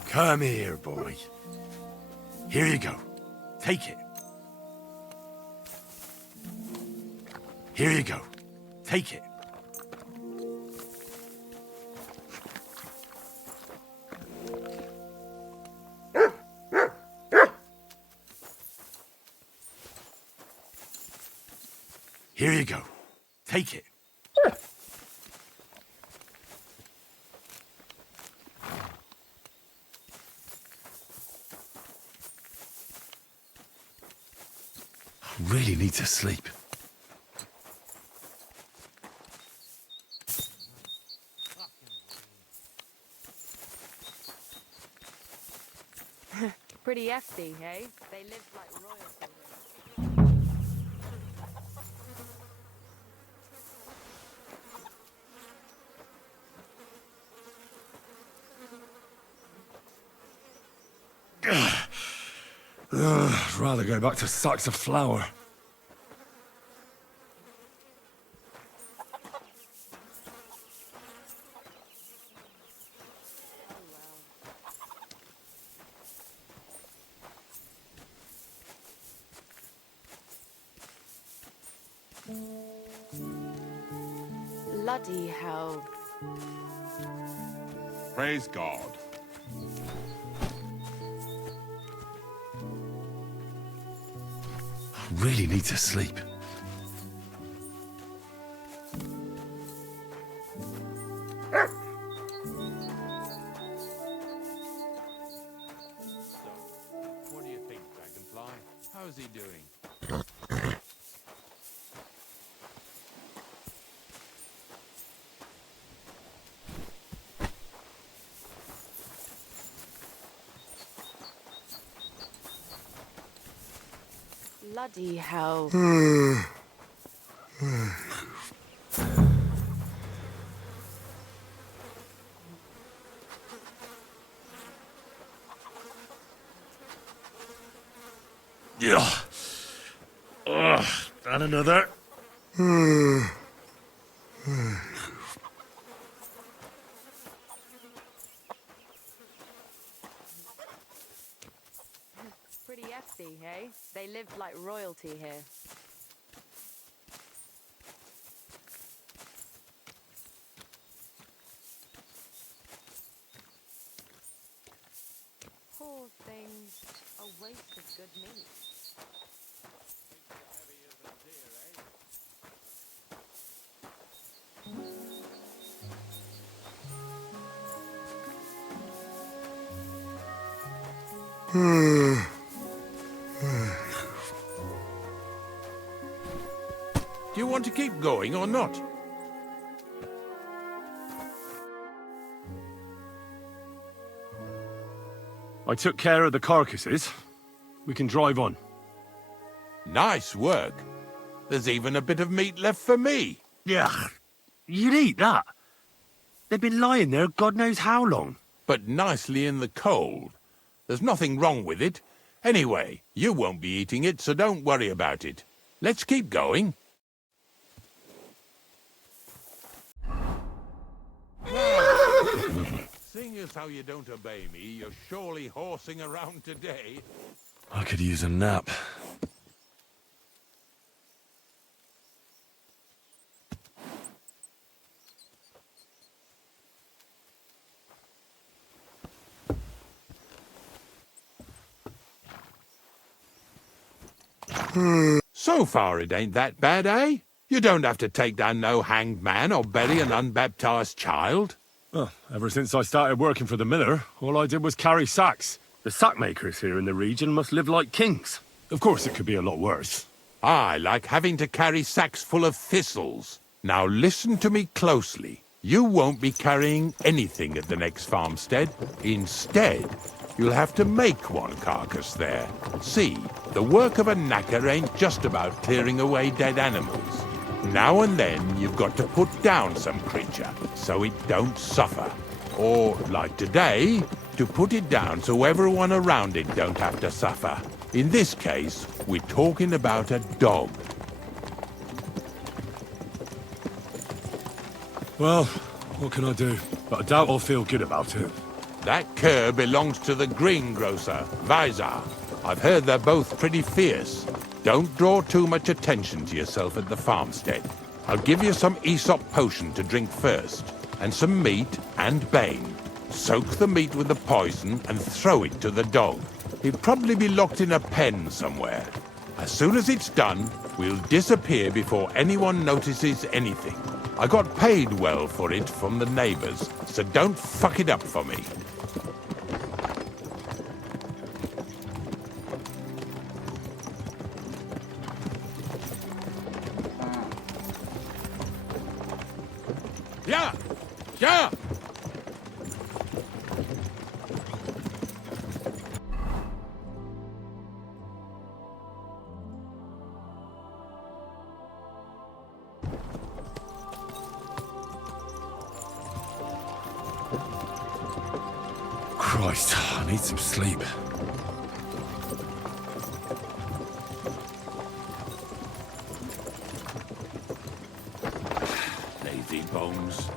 Come here, boy. Here you go. Take it. Here you go. Take it. Here you go. Take it. I really need to sleep. Pretty hefty, hey? They live like royalty. I'd rather go back to sacks of flour. Bloody hell. Praise God. I really need to sleep. What do you think, Dragonfly? How's he doing? Bloody hell. Yeah. And another. Pretty hefty, hey? They live like royalty here. Poor things. A waste of good meat. Do you want to keep going or not? I took care of the carcasses. We can drive on. Nice work. There's even a bit of meat left for me. Yeah, you'd eat that. They've been lying there God knows how long. But nicely in the cold. There's nothing wrong with it. Anyway, you won't be eating it, so don't worry about it. Let's keep going. Seeing as how you don't obey me, you're surely horsing around today. I could use a nap. So far it ain't that bad, eh? You don't have to take down no hanged man or bury an unbaptized child. Well, ever since I started working for the miller, all I did was carry sacks. The sack makers here in the region must live like kings. Of course, it could be a lot worse. I like having to carry sacks full of thistles. Now listen to me closely. You won't be carrying anything at the next farmstead. Instead, you'll have to make one carcass there. See, the work of a knacker ain't just about clearing away dead animals. Now and then, you've got to put down some creature, so it don't suffer. Or, like today, to put it down so everyone around it don't have to suffer. In this case, we're talking about a dog. Well, what can I do? But I doubt I'll feel good about it. That cur belongs to the greengrocer, Vizar. I've heard they're both pretty fierce. Don't draw too much attention to yourself at the farmstead. I'll give you some Aesop potion to drink first, and some meat and bane. Soak the meat with the poison and throw it to the dog. He'll probably be locked in a pen somewhere. As soon as it's done, we'll disappear before anyone notices anything. I got paid well for it from the neighbors, so don't fuck it up for me. Yeah! Yeah! Christ, I need some sleep. Lazy bones.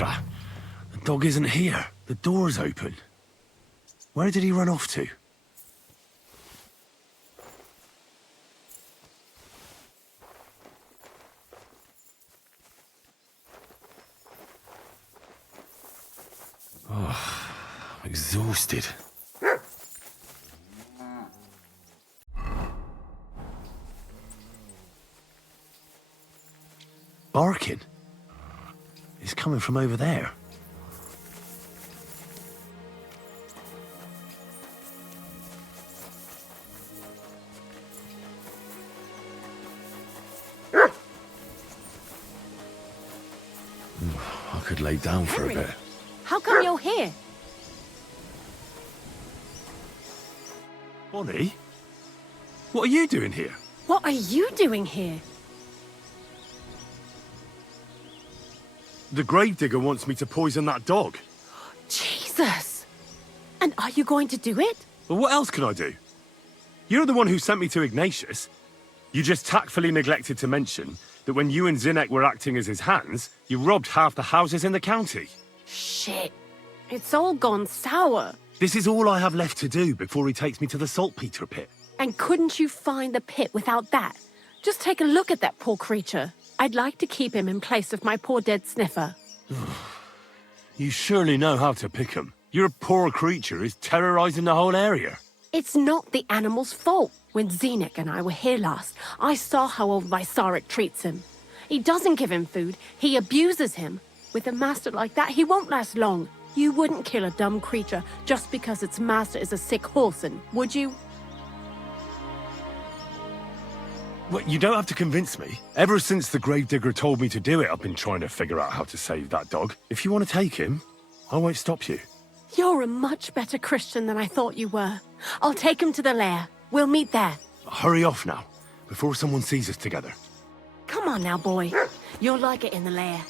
Sakra! The dog isn't here. The door's open. Where did he run off to? Oh, I'm exhausted. Barking? It's coming from over there. I could lay down for a bit. How come you're here? Bonnie? What are you doing here? What are you doing here? The gravedigger wants me to poison that dog. Jesus! And are you going to do it? Well, what else can I do? You're the one who sent me to Ignatius. You just tactfully neglected to mention that when you and Zinnek were acting as his hands, you robbed half the houses in the county. Shit. It's all gone sour. This is all I have left to do before he takes me to the saltpeter pit. And couldn't you find the pit without that? Just take a look at that poor creature. I'd like to keep him in place of my poor dead sniffer. You surely know how to pick 'em. Your poor creature is terrorizing the whole area. It's not the animal's fault. When Zinnek and I were here last, I saw how old Vysarik treats him. He doesn't give him food, he abuses him. With a master like that, he won't last long. You wouldn't kill a dumb creature just because its master is a sick horseman, would you? Well, you don't have to convince me. Ever since the gravedigger told me to do it, I've been trying to figure out how to save that dog. If you want to take him, I won't stop you. You're a much better Christian than I thought you were. I'll take him to the lair. We'll meet there. Hurry off now, before someone sees us together. Come on now, boy. You'll like it in the lair.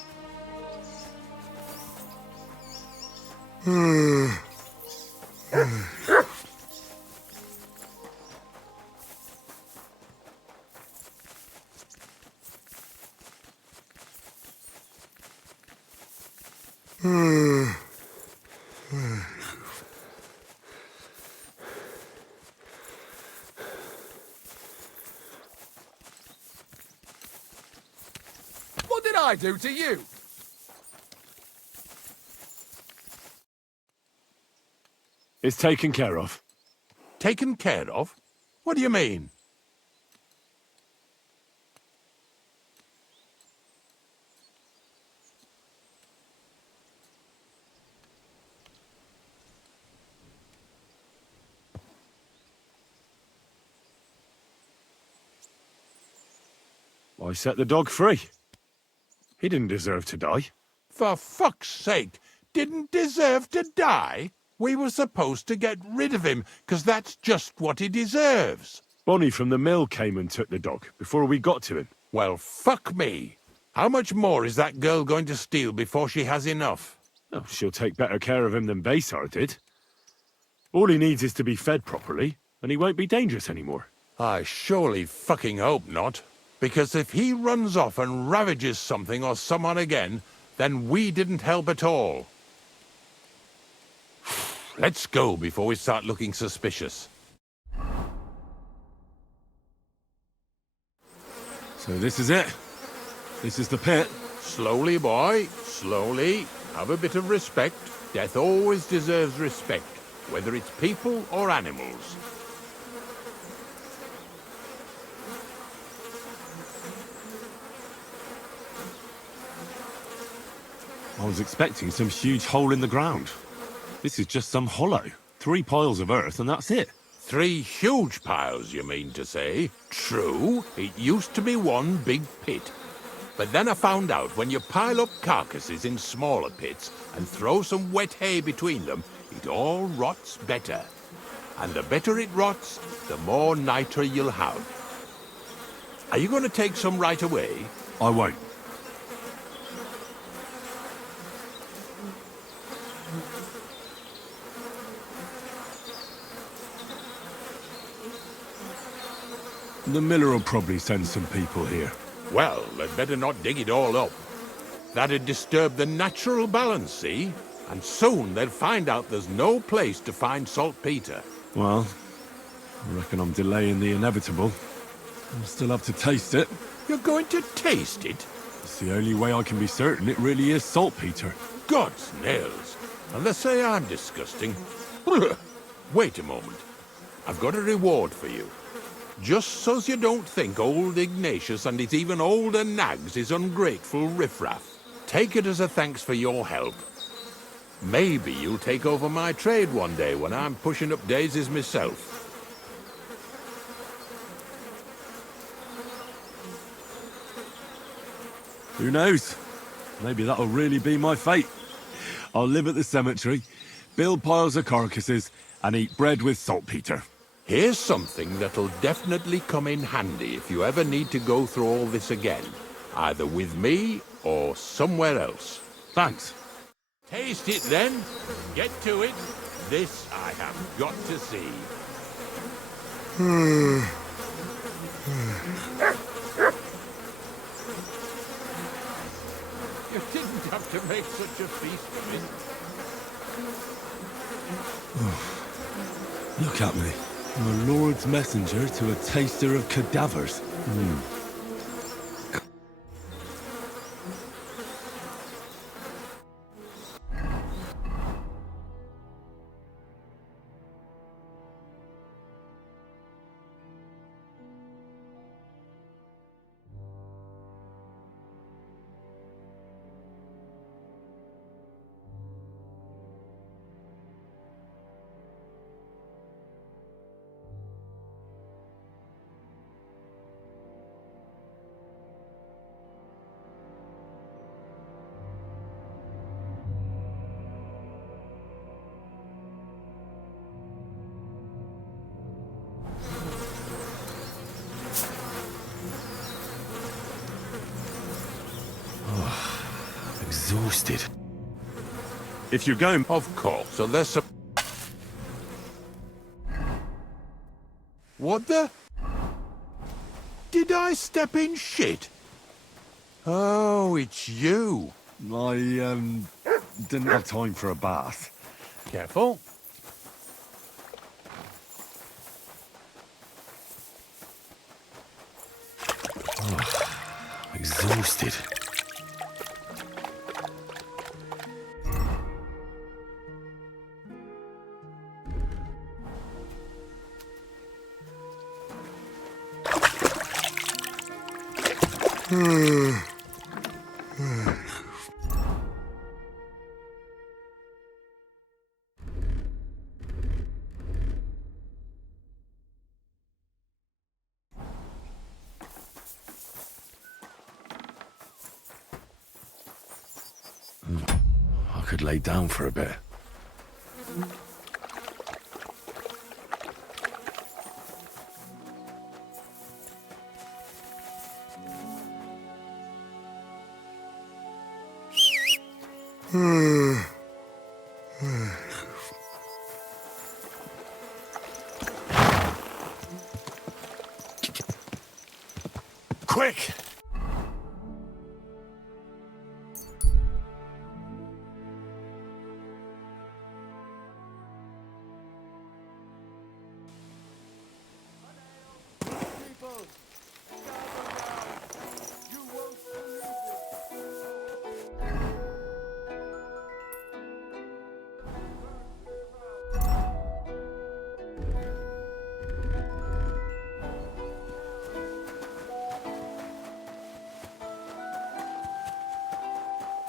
What did I do to you? It's taken care of. Taken care of? What do you mean? I set the dog free. He didn't deserve to die. For fuck's sake, didn't deserve to die? We were supposed to get rid of him, 'cause that's just what he deserves. Bonnie from the mill came and took the dog before we got to him. Well, fuck me. How much more is that girl going to steal before she has enough? Oh, she'll take better care of him than Baysar did. All he needs is to be fed properly, and he won't be dangerous anymore. I surely fucking hope not. Because if he runs off and ravages something or someone again, then we didn't help at all. Let's go before we start looking suspicious. So this is it. This is the pit. Slowly, boy, slowly. Have a bit of respect. Death always deserves respect, whether it's people or animals. I was expecting some huge hole in the ground. This is just some hollow. 3 piles of earth and that's it. 3 huge piles, you mean to say? True, it used to be one big pit. But then I found out when you pile up carcasses in smaller pits and throw some wet hay between them, it all rots better. And the better it rots, the more nitre you'll have. Are you going to take some right away? I won't. The miller will probably send some people here. Well, they'd better not dig it all up. That'd disturb the natural balance, see? And soon they'd find out there's no place to find saltpeter. Well, I reckon I'm delaying the inevitable. I'll still have to taste it. You're going to taste it? It's the only way I can be certain it really is saltpeter. God's nails. And they say I'm disgusting. Wait a moment. I've got a reward for you. Just so's you don't think old Ignatius and his even older nags is ungrateful riffraff. Take it as a thanks for your help. Maybe you'll take over my trade one day when I'm pushing up daisies myself. Who knows? Maybe that'll really be my fate. I'll live at the cemetery, build piles of carcasses, and eat bread with saltpeter. Here's something that'll definitely come in handy if you ever need to go through all this again. Either with me or somewhere else. Thanks. Taste it then. Get to it. This I have got to see. You didn't have to make such a feast of it. Look at me. I'm a Lord's messenger to a taster of cadavers. Exhausted. If you're going... Of course, so there's some... What the... Did I step in shit? Oh, it's you. I, didn't have time for a bath. Careful. Exhausted. I could lay down for a bit. Quick!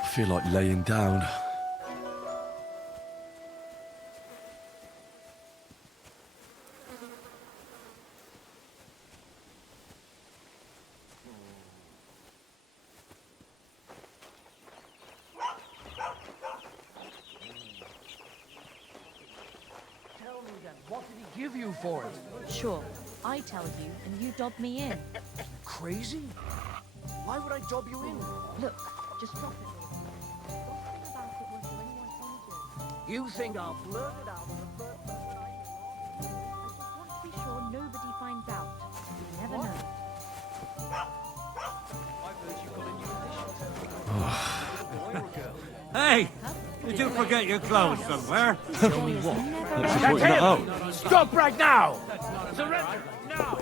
I feel like laying down. Tell me then, what did he give you for it? Sure, I tell you and you dob me in. Crazy? Why would I dob you in? Look, just drop it. Something about it won't do anyone any good. You think I'll blurt it out on the first person I I just want to be sure nobody finds out. You never know. Hey! Did you forget your clothes somewhere? Tell me what? Thanks for pointing that out. Stop right now! Surrender! Now!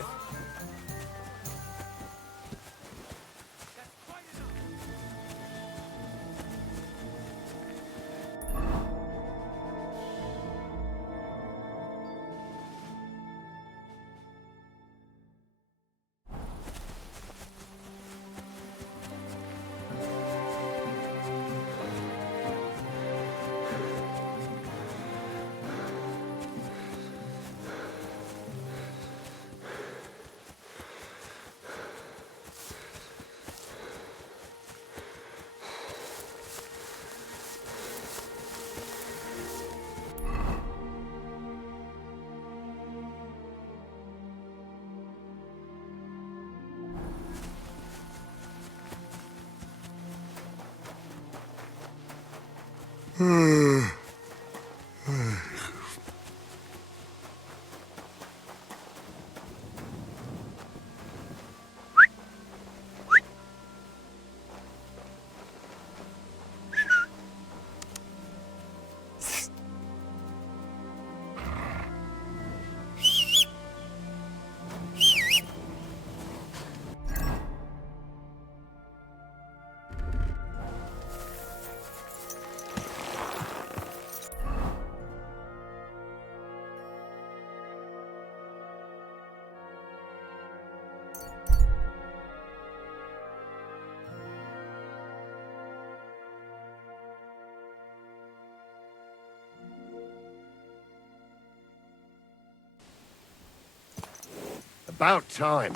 About time.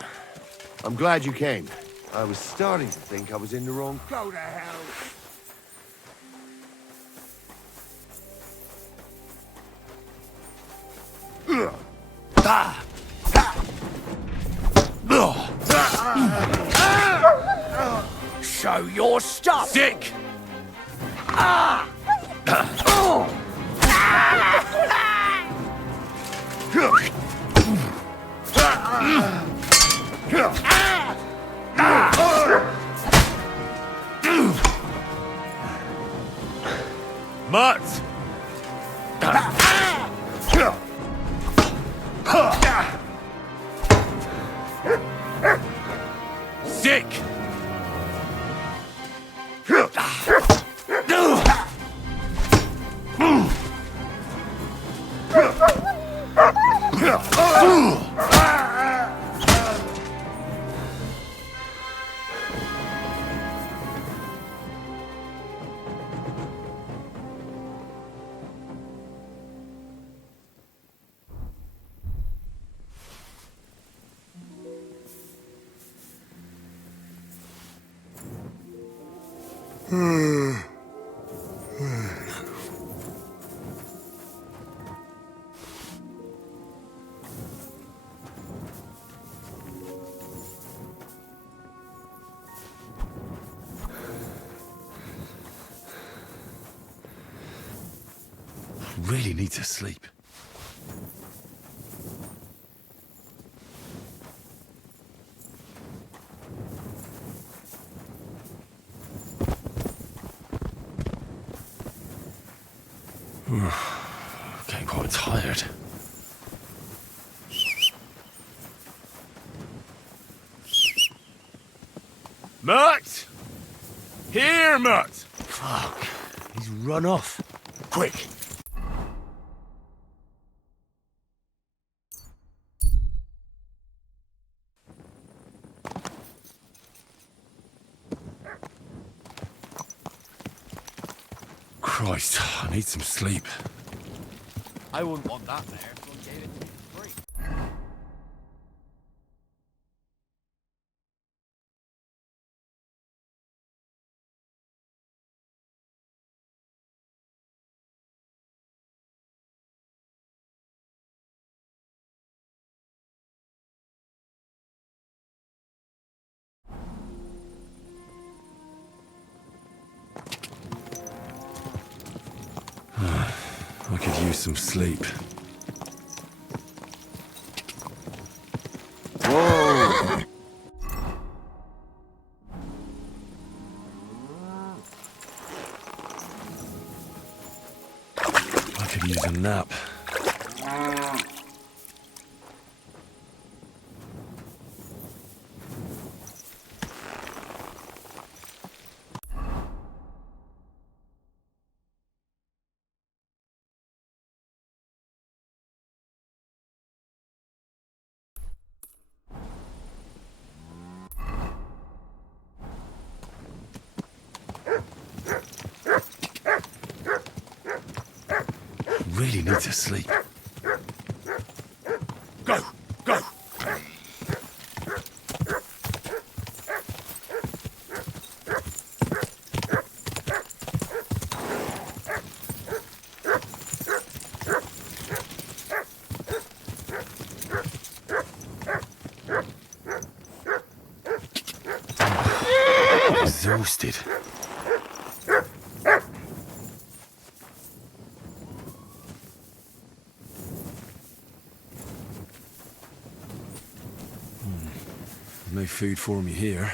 I'm glad you came. I was starting to think I was in the wrong... Go to hell! Show your stuff! Dick! Mutt! Sick! Really need to sleep. Getting quite tired. Mutt! Here, Mutt! Fuck. He's run off. Quick! Christ, I need some sleep. I wouldn't want that there if I gave it to you for free. I could use some sleep. Whoa! use a nap. Really need to sleep. Go! Go! Exhausted. No food for me here.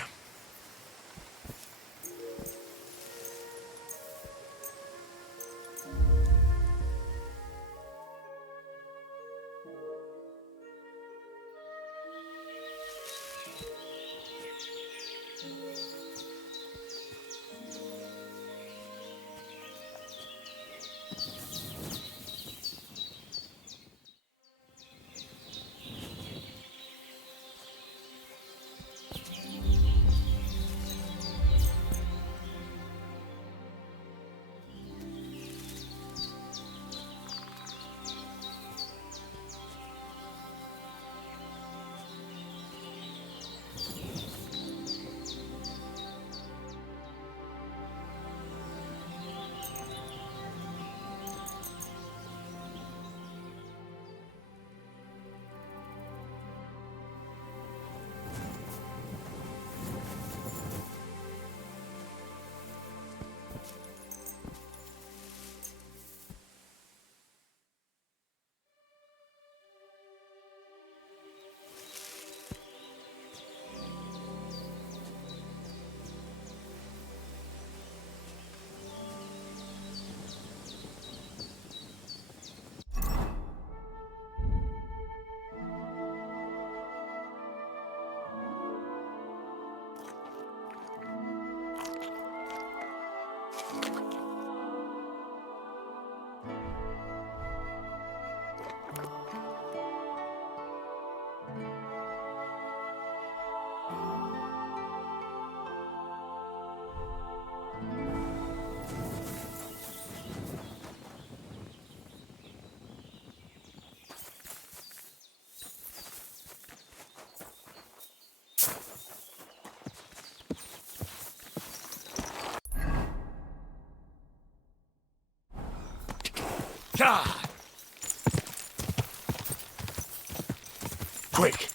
Quick!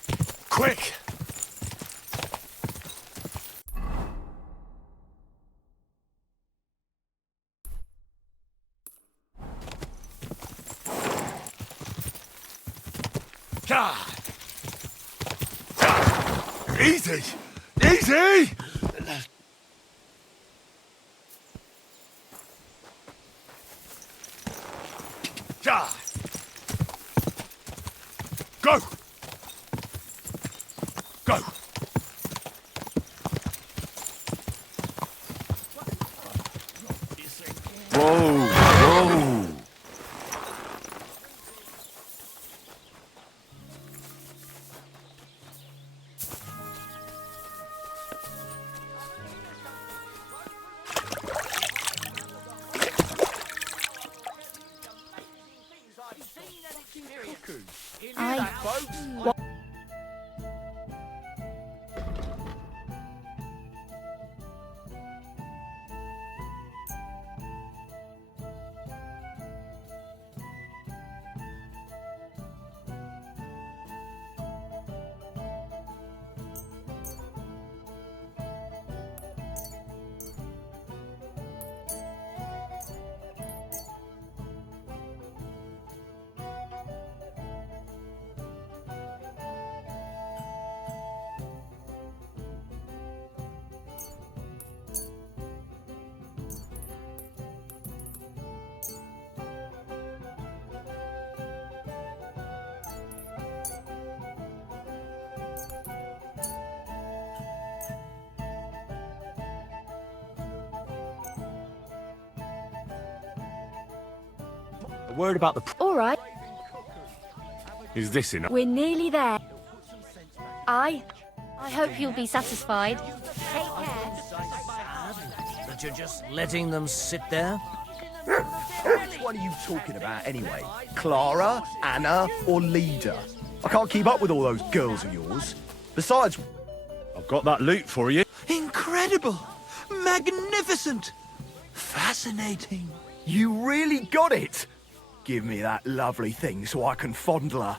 Quick! Easy! Easy! Go! Go! Whoa! Whoa! word about the... All right, Is this enough? we're nearly there. I hope you'll be satisfied. Take care. That you're just letting them sit there? Which one are you talking about anyway? Clara, Anna, or Leda? I can't keep up with all those girls of yours. Besides... I've got that loot for you. Incredible! Magnificent! Fascinating. You really got it! Give me that lovely thing so I can fondle her.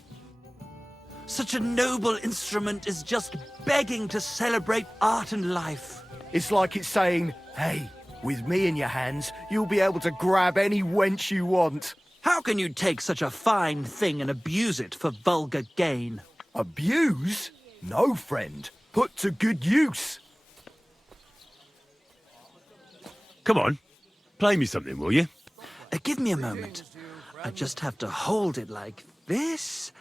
Such a noble instrument is just begging to celebrate art and life. It's like it's saying, hey, with me in your hands, you'll be able to grab any wench you want. How can you take such a fine thing and abuse it for vulgar gain? Abuse? No, friend. Put to good use. Come on, play me something, will you? Give me a moment. I just have to hold it like this,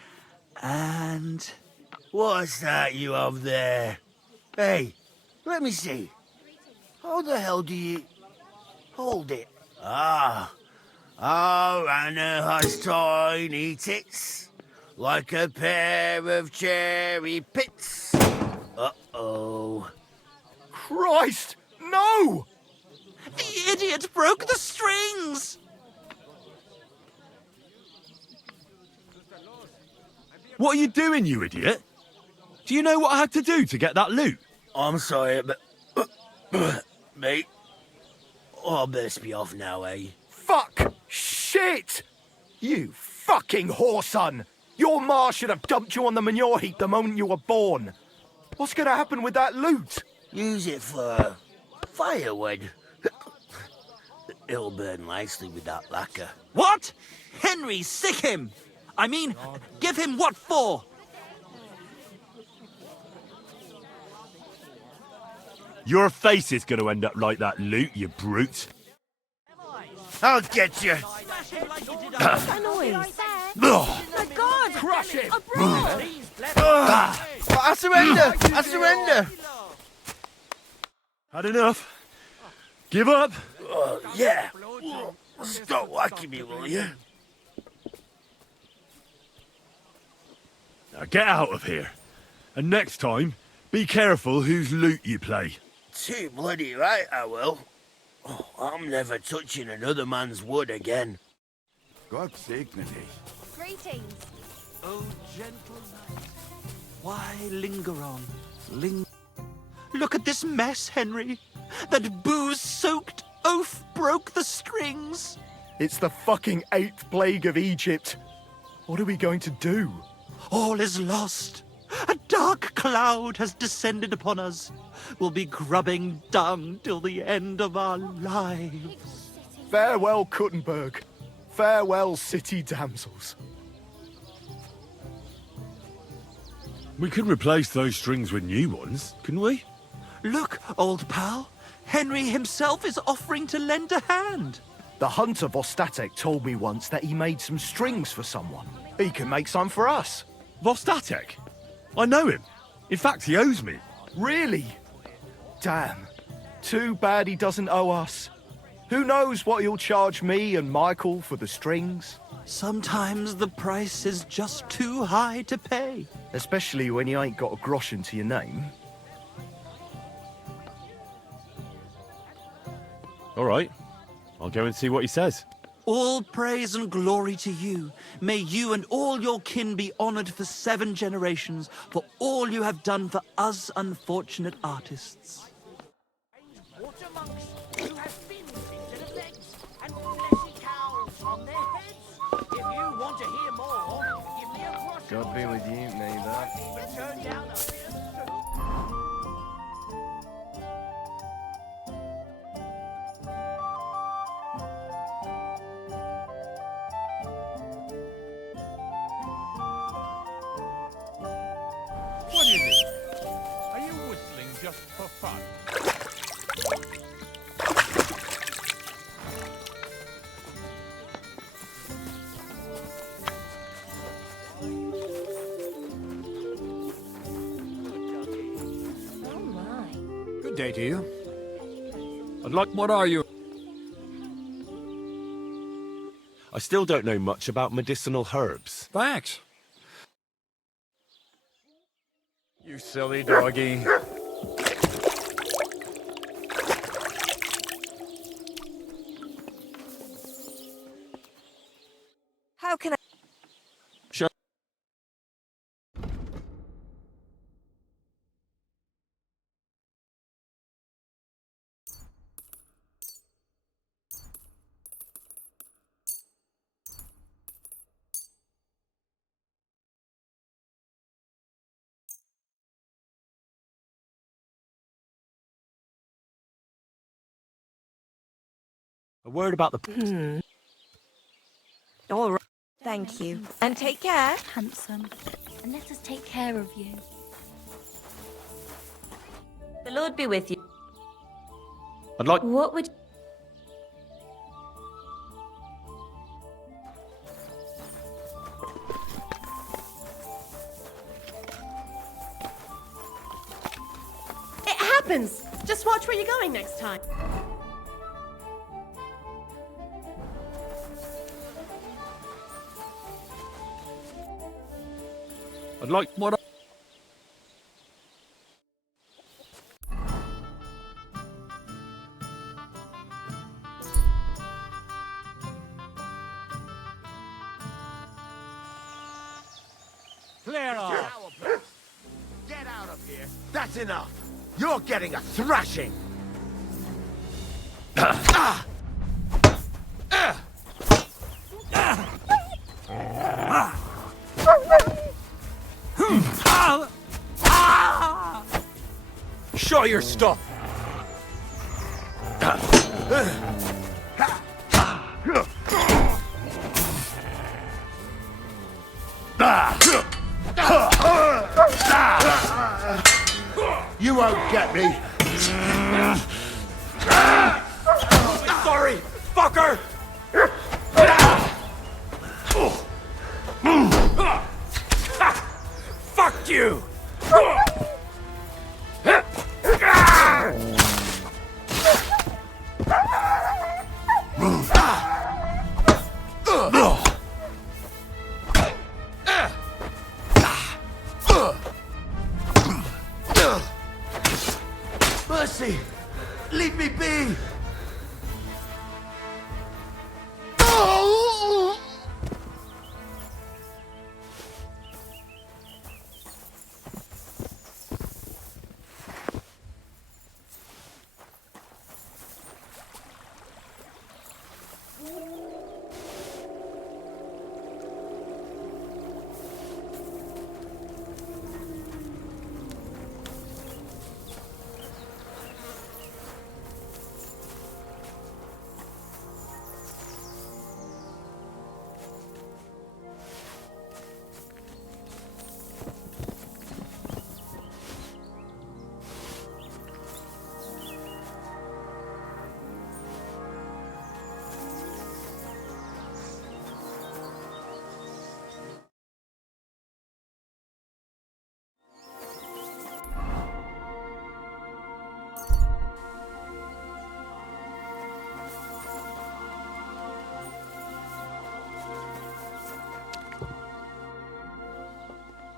and... What's that you have there? Hey, let me see. How the hell do you... hold it? Ah. Oh, Anna has tiny tits, like a pair of cherry pits. Uh-oh. Christ, no! The idiot broke the strings! What are you doing, you idiot? Do you know what I had to do to get that loot? I'm sorry, but... mate, I'll best be off now, eh? Fuck! Shit! You fucking whoreson! Your ma should have dumped you on the manure heap the moment you were born. What's gonna happen with that loot? Use it for firewood. It'll burn nicely with that lacquer. What? Henry, sick him! I mean, give him what for? Your face is going to end up like that loot, you brute. I'll get you. What's that noise? Oh my God! Crush him! A brawl! I surrender! I surrender! Had enough? Give up? Yeah. Stop whacking me, will you? Now get out of here. And next time, be careful whose loot you play. Too bloody right, I will. Oh, I'm never touching another man's wood again. God's sake, Nadine. Greetings. Oh, gentle knight, why linger on? Look at this mess, Henry. That booze-soaked oaf broke the strings. It's the fucking 8th plague of Egypt. What are we going to do? All is lost. A dark cloud has descended upon us. We'll be grubbing dung till the end of our lives. Farewell, Kuttenberg. Farewell, city damsels. We could replace those strings with new ones, couldn't we? Look, old pal. Henry himself is offering to lend a hand. The hunter Vostatek told me once that he made some strings for someone. He can make some for us. Vostatek? I know him. In fact, he owes me. Really? Damn. Too bad he doesn't owe us. Who knows what he'll charge me and Michael for the strings? Sometimes the price is just too high to pay. Especially when you ain't got a groschen to your name. All right. I'll go and see what he says. All praise and glory to you. May you and all your kin be honored for 7 generations for all you have done for us unfortunate artists. Water monks who have fins instead of legs and fleshy cows on their heads. If you want to hear more, give me a brush. God be with you, neighbour. Turn down a What is it? Are you whistling just for fun? Oh my. Good day to you. What are you? I still don't know much about medicinal herbs. Thanks. You silly doggy. How can I... Sure. A word about the... All right. Thank you. And take care. Handsome. And let us take care of you. The Lord be with you. I'd like... What would... It happens! Just watch where you're going next time. I'd like... What? Clear off! Get out of here! That's enough! You're getting a thrashing! Show your stuff! You won't get me. Sorry, fucker! Fuck you! Mercy! Leave me be!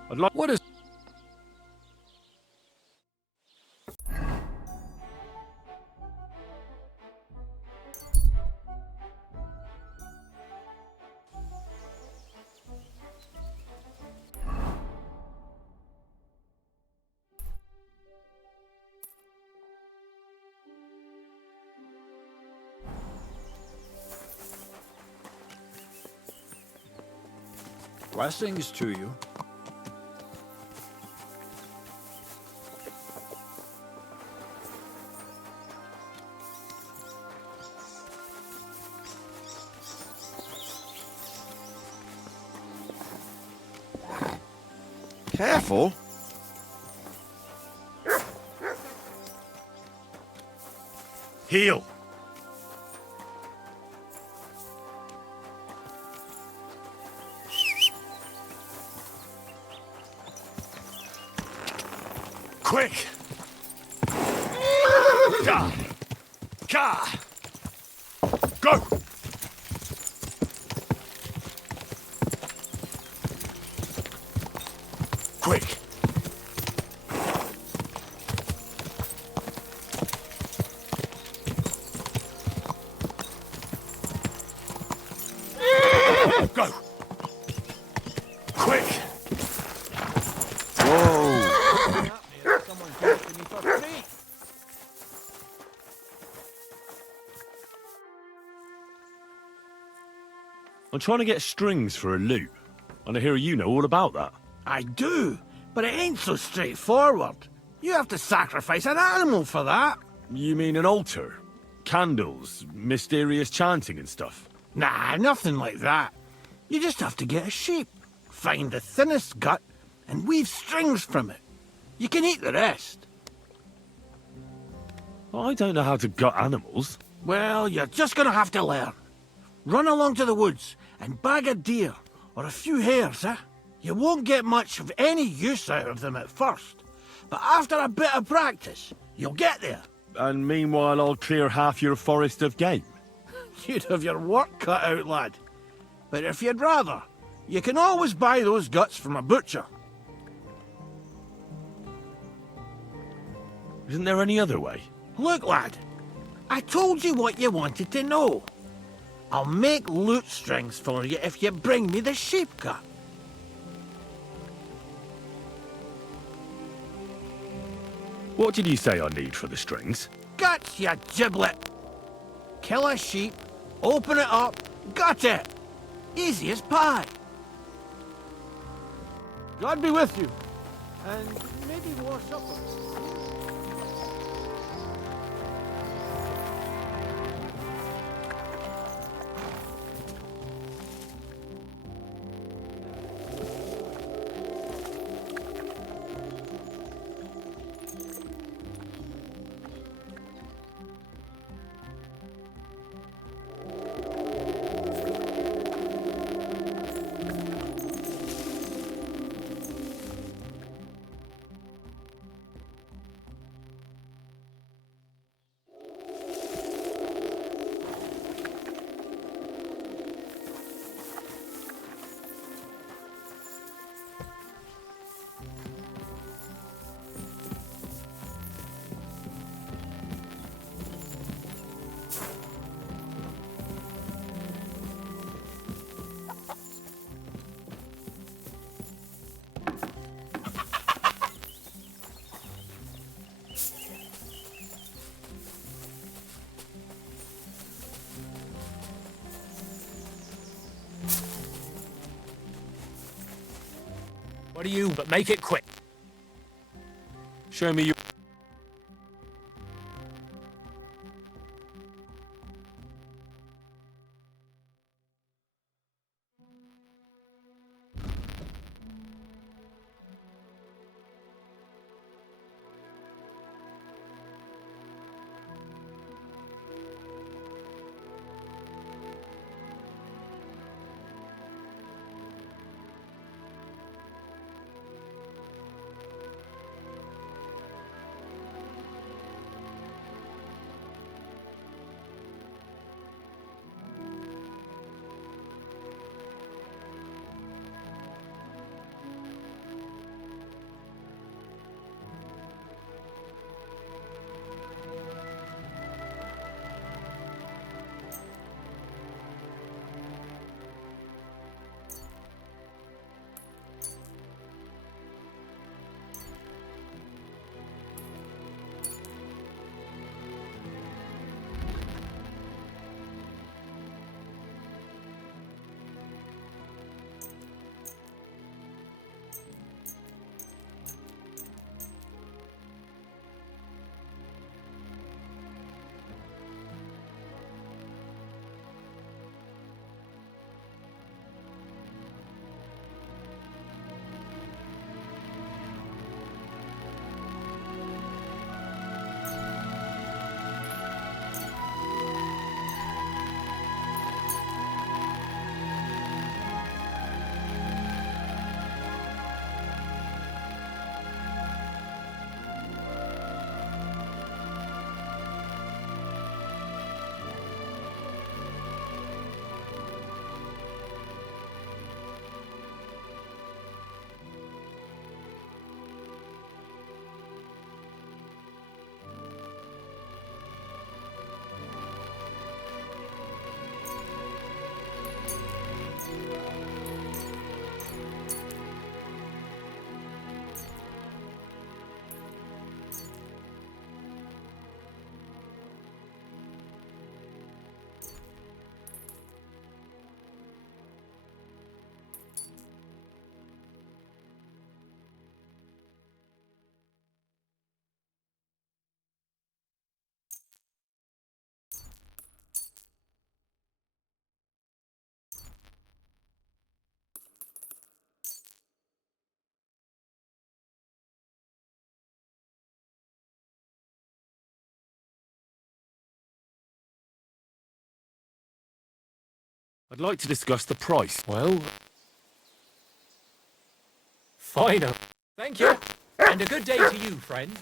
I'd like... What is... Blessings to you. Careful. Heal. Quick. Da. Ka. Go. Quick! Go! Quick! Whoa! Someone's asking me for free. I'm trying to get strings for a loot, and I hear you know all about that. I do, but it ain't so straightforward. You have to sacrifice an animal for that. You mean an altar? Candles, mysterious chanting and stuff? Nah, nothing like that. You just have to get a sheep, find the thinnest gut, and weave strings from it. You can eat the rest. I don't know how to gut animals. Well, you're just gonna have to learn. Run along to the woods and bag a deer, or a few hares, eh? You won't get much of any use out of them at first, but after a bit of practice, you'll get there. And meanwhile, I'll clear half your forest of game. You'd have your work cut out, lad. But if you'd rather, you can always buy those guts from a butcher. Isn't there any other way? Look, lad, I told you what you wanted to know. I'll make loot strings for you if you bring me the sheep gut. What did you say I need for the strings? Guts, you giblet! Kill a sheep, open it up, gut it! Easy as pie. God be with you. And maybe more supper. What do you, but make it quick. Show me your... I'd like to discuss the price. Well... Fine. Thank you. And a good day to you, friend.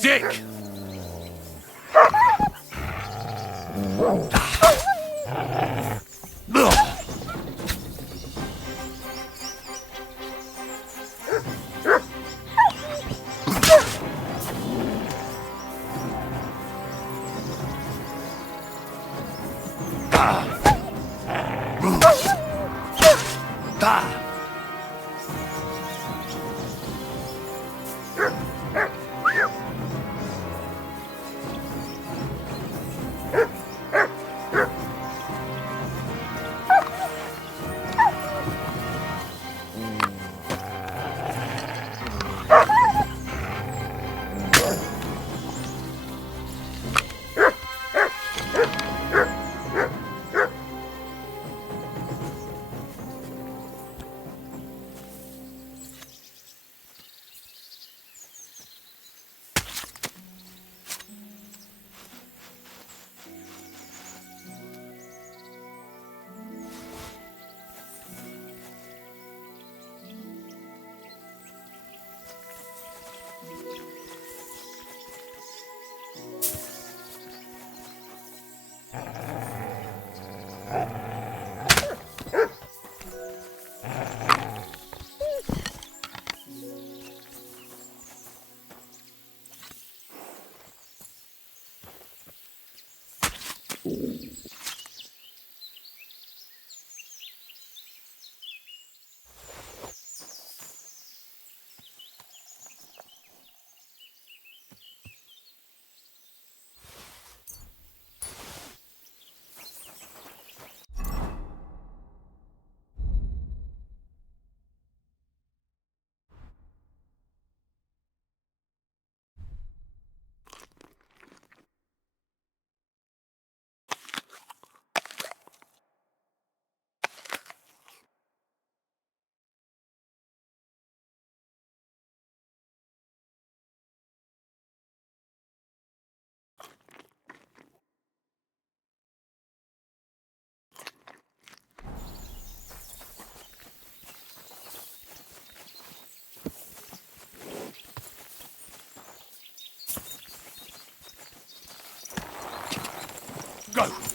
Sick! Go!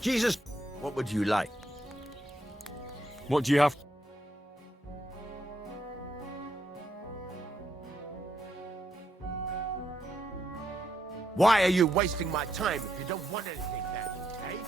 Jesus, what would you like? What do you have? Why are you wasting my time if you don't want anything then, eh?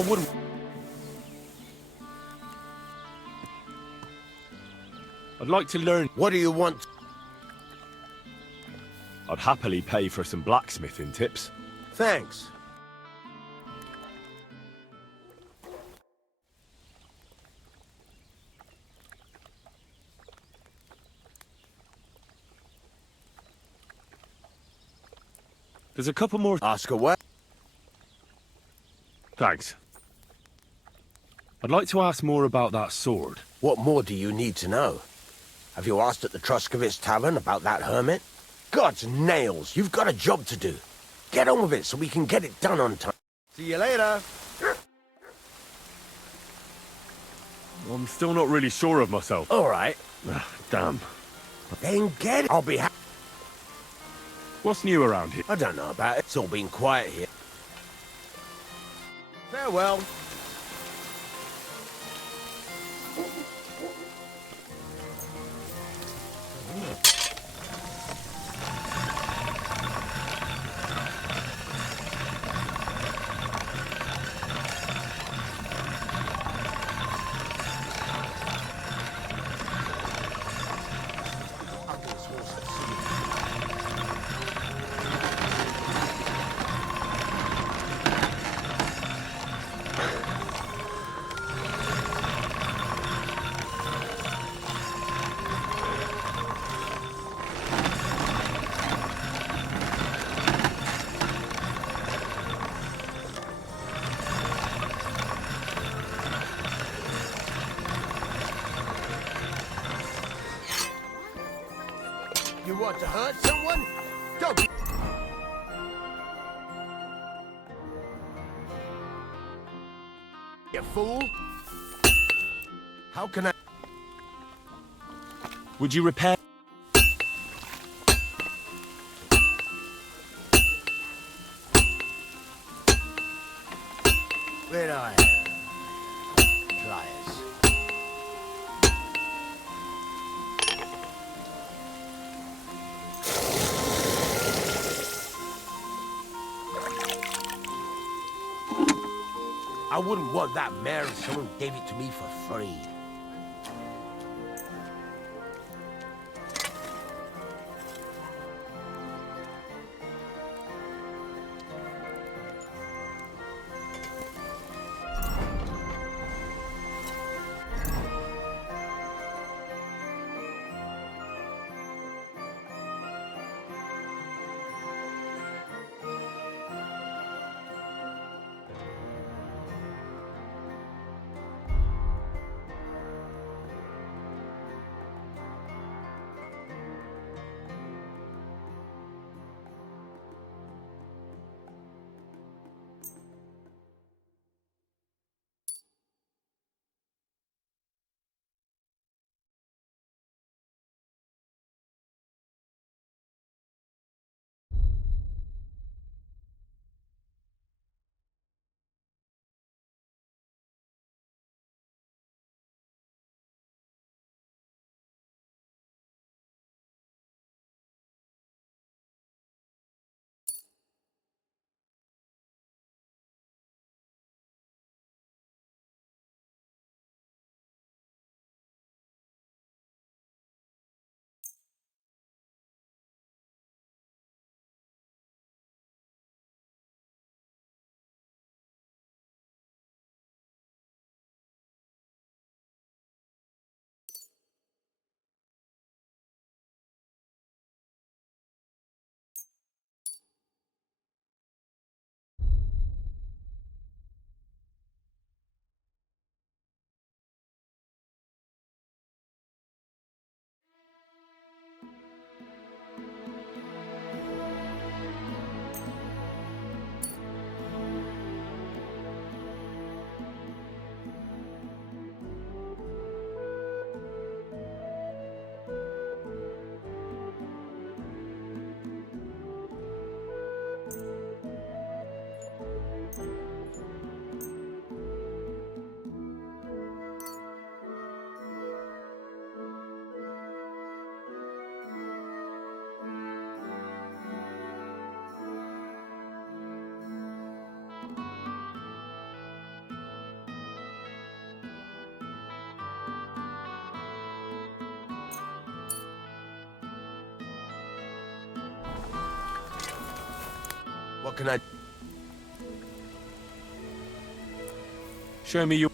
I wouldn't... I'd like to learn... What do you want? I'd happily pay for some blacksmithing tips. Thanks. There's a couple more... Ask away. Thanks. I'd like to ask more about that sword. What more do you need to know? Have you asked at the Truscovitz Tavern about that hermit? God's nails, you've got a job to do. Get on with it so we can get it done on time. See you later. I'm still not really sure of myself. All right. Damn. Then get it. I'll be happy. What's new around here? I don't know about it. It's all been quiet here. Farewell. You want to hurt someone? Don't. You fool! How can I? Would you repair? Where I pliers. I wouldn't want that mare if someone gave it to me for free. What can I... Show me your...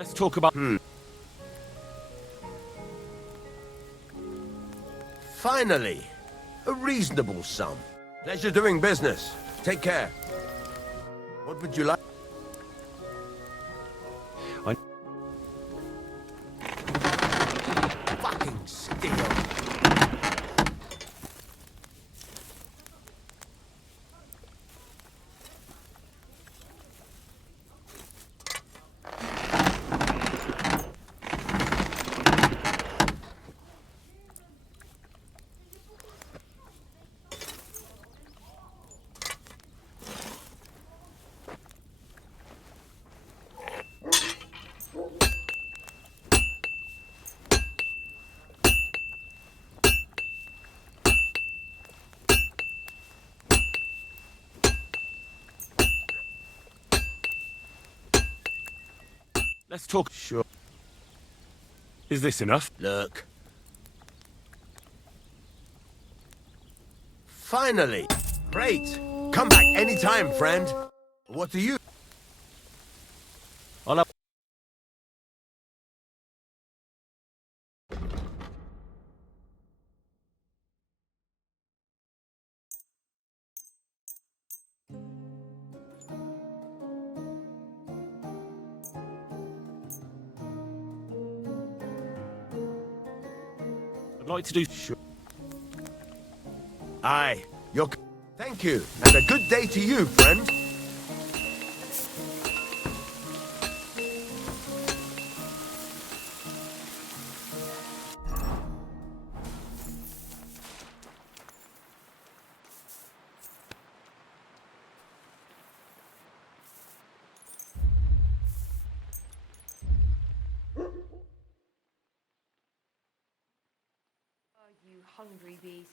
Let's talk about... Finally, a reasonable sum. Pleasure doing business. Take care. What would you like? Fucking steal. Let's talk... Sure. Is this enough? Look. Finally! Great! Come back anytime, friend. What do you... I'll have... I'd like to do... Sure. Aye, you're... Thank you, and a good day to you, friend. You hungry beast.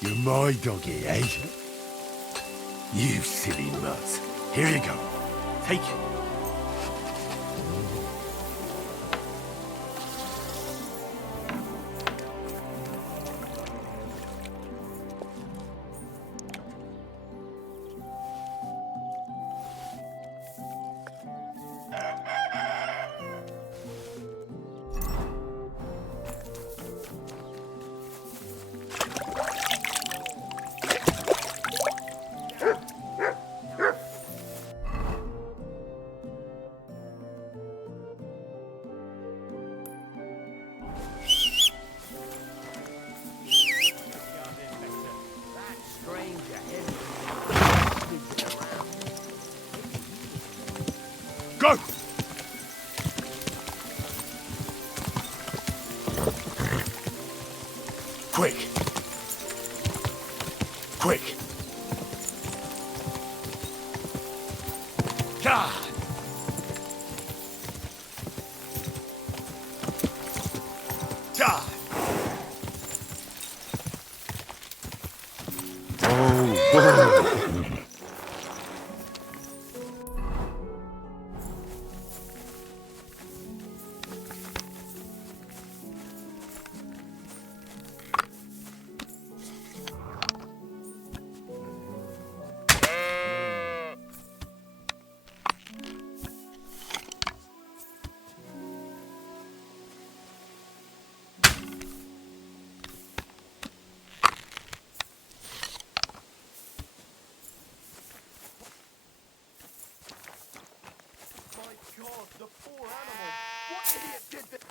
You're my doggy, eh? You silly mutt. Here you go. Take it. Go! Quick! Quick! God! God! Oh, God, the poor animal! What idiot did this?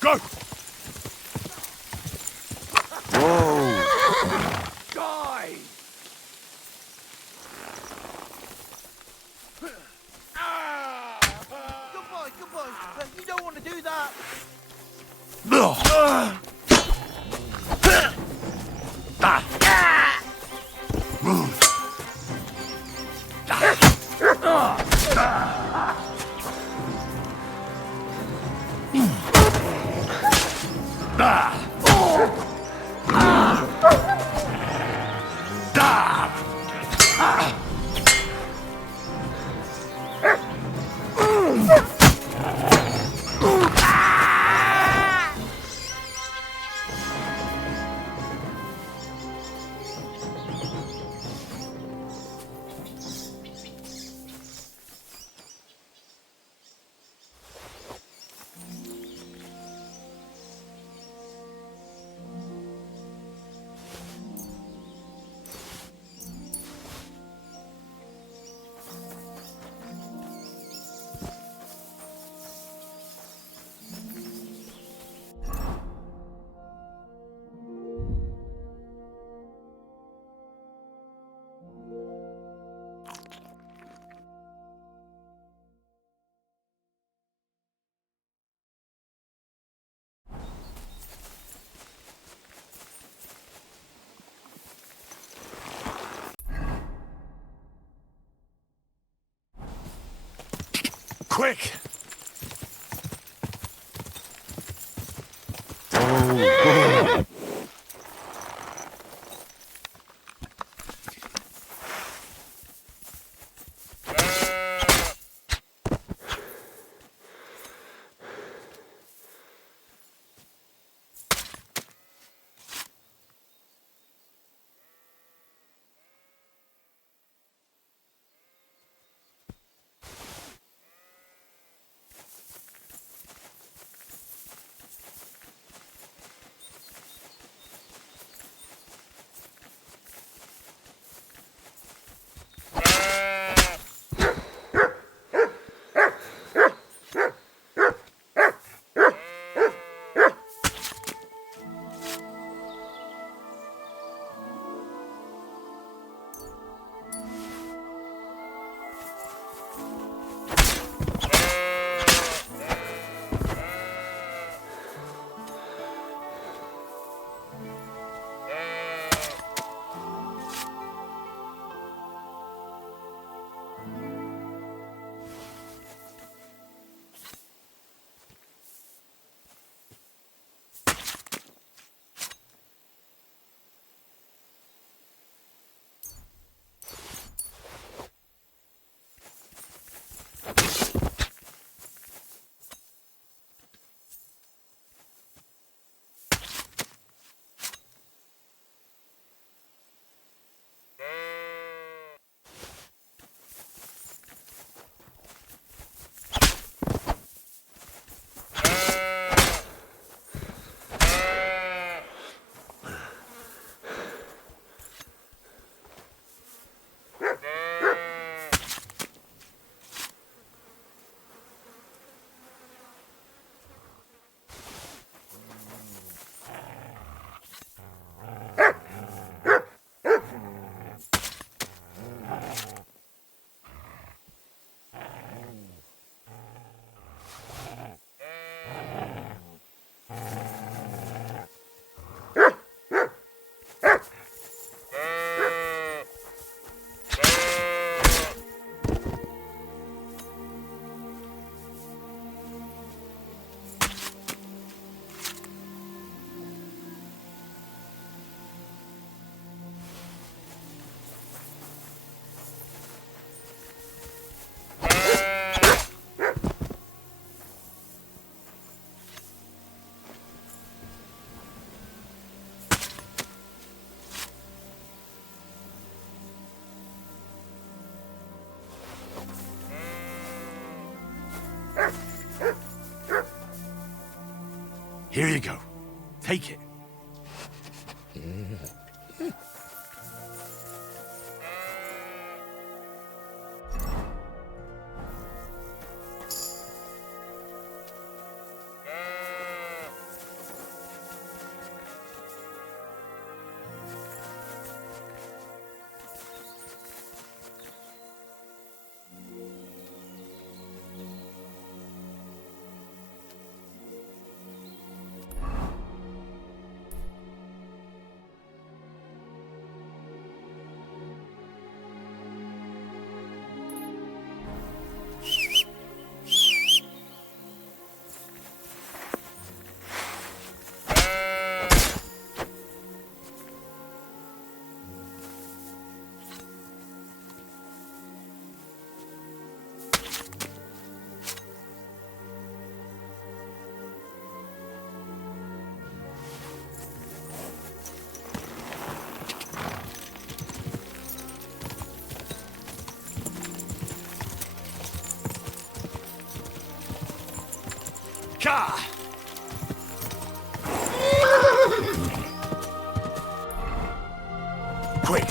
Go! Whoa! Die! Goodbye. You don't want to do that. Quick! Here you go. Take it. Ka! Quick!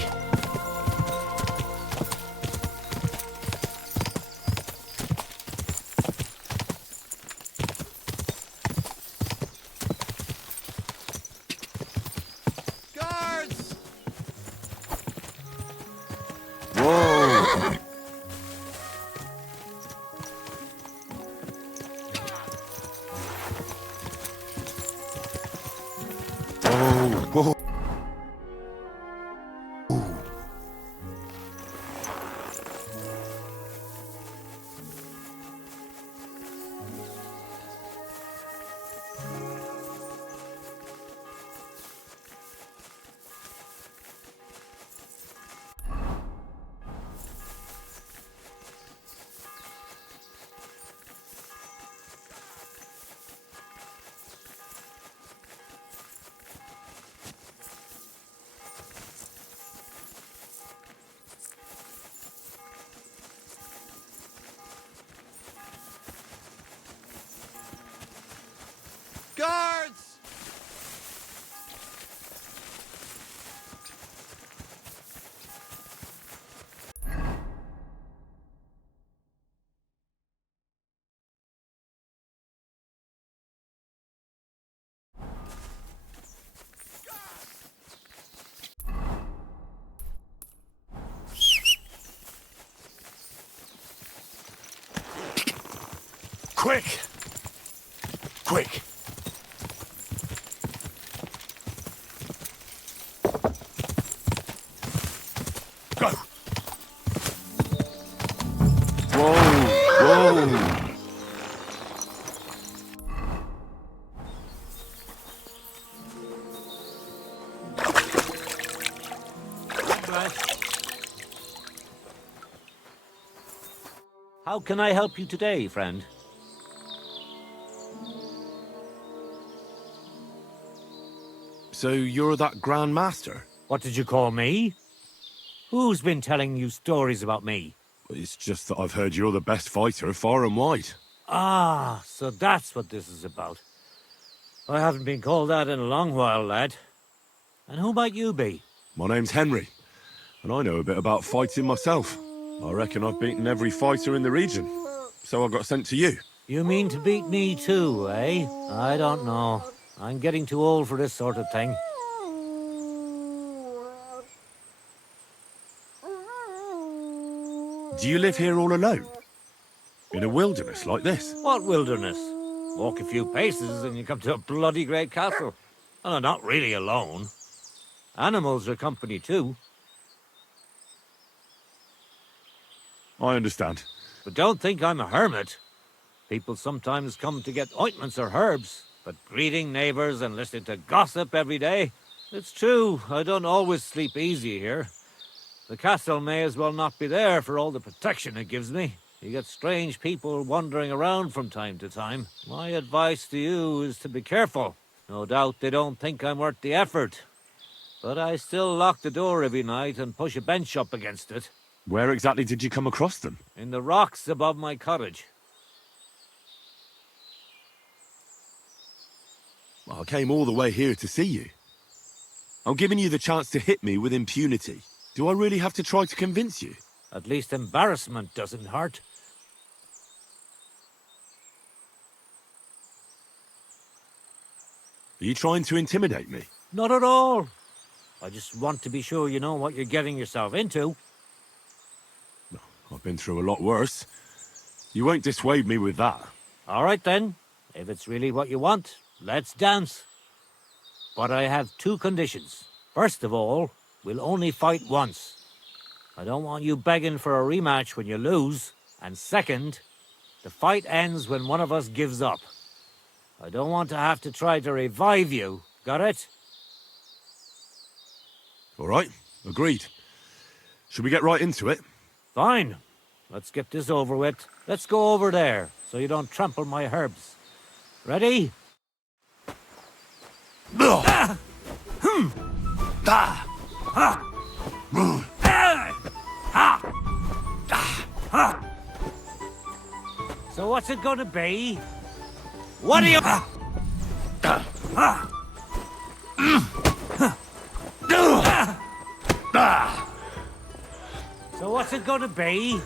Guards! Whoa! Whoa! Guards! Quick! Quick! Go! Whoa! How can I help you today, friend? So you're that Grand Master? What did you call me? Who's been telling you stories about me? It's just that I've heard you're the best fighter far and wide. Ah, so that's what this is about. I haven't been called that in a long while, lad. And who might you be? My name's Henry, and I know a bit about fighting myself. I reckon I've beaten every fighter in the region, so I got sent to you. You mean to beat me too, eh? I don't know. I'm getting too old for this sort of thing. Do you live here all alone? In a wilderness like this? What wilderness? Walk a few paces and you come to a bloody great castle. And I'm not really alone. Animals are company too. I understand. But don't think I'm a hermit. People sometimes come to get ointments or herbs, but greeting neighbors and listening to gossip every day. It's true, I don't always sleep easy here. The castle may as well not be there for all the protection it gives me. You get strange people wandering around from time to time. My advice to you is to be careful. No doubt they don't think I'm worth the effort. But I still lock the door every night and push a bench up against it. Where exactly did you come across them? In the rocks above my cottage. I came all the way here to see you. I'm giving you the chance to hit me with impunity. Do I really have to try to convince you? At least embarrassment doesn't hurt. Are you trying to intimidate me? Not at all. I just want to be sure you know what you're getting yourself into. I've been through a lot worse. You won't dissuade me with that. All right then. If it's really what you want, let's dance. But I have two conditions. First of all, we'll only fight once. I don't want you begging for a rematch when you lose. And second, the fight ends when one of us gives up. I don't want to have to try to revive you. Got it? All right, agreed. Should we get right into it? Fine. Let's get this over with. Let's go over there, so you don't trample my herbs. Ready? So what's it gonna be? What do you... So what's it gonna be?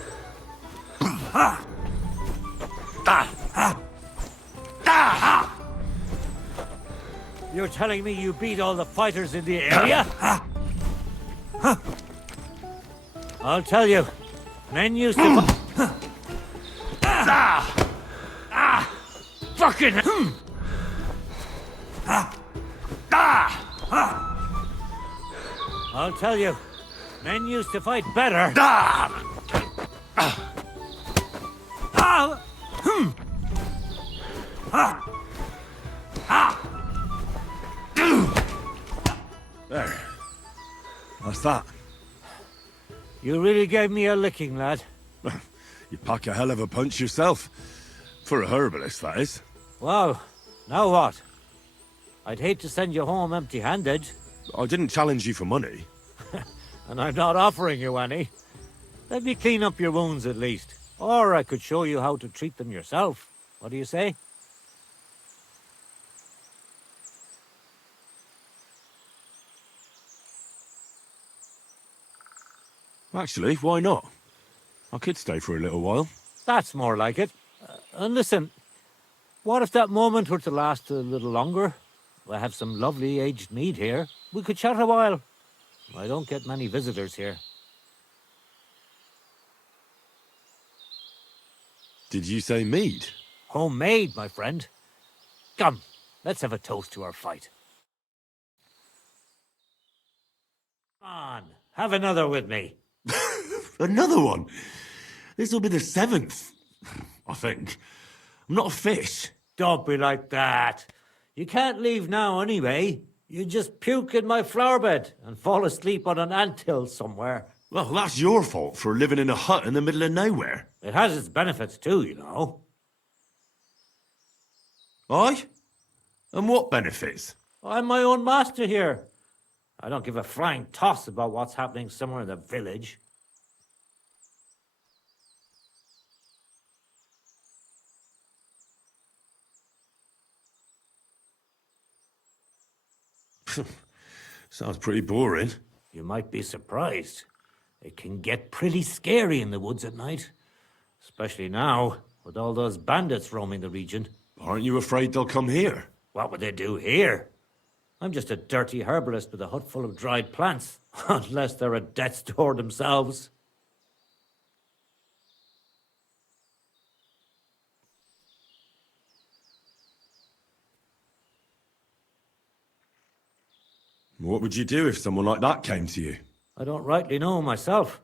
You're telling me you beat all the fighters in the area? I'll tell you, men used to... Fucking... I'll tell you, men used to fight better. There. What's that? You really gave me a licking, lad. You pack a hell of a punch yourself. For a herbalist, that is. Well, now what? I'd hate to send you home empty-handed. I didn't challenge you for money. And I'm not offering you any. Let me clean up your wounds at least. Or I could show you how to treat them yourself. What do you say? Actually, why not? I could stay for a little while. That's more like it. And listen, what if that moment were to last a little longer? I have some lovely aged mead here. We could chat a while. I don't get many visitors here. Did you say mead? Homemade, my friend. Come, let's have a toast to our fight. Come on, have another with me. Another one? This'll be the 7th, I think. I'm not a fish. Don't be like that. You can't leave now anyway. You just puke in my flower bed and fall asleep on an anthill somewhere. Well, that's your fault for living in a hut in the middle of nowhere. It has its benefits too, you know. Aye? And what benefits? I'm my own master here. I don't give a flying toss about what's happening somewhere in the village. Sounds pretty boring. You might be surprised. It can get pretty scary in the woods at night. Especially now, with all those bandits roaming the region. Aren't you afraid they'll come here? What would they do here? I'm just a dirty herbalist with a hut full of dried plants. Unless they're at death's door themselves. What would you do if someone like that came to you? I don't rightly know myself.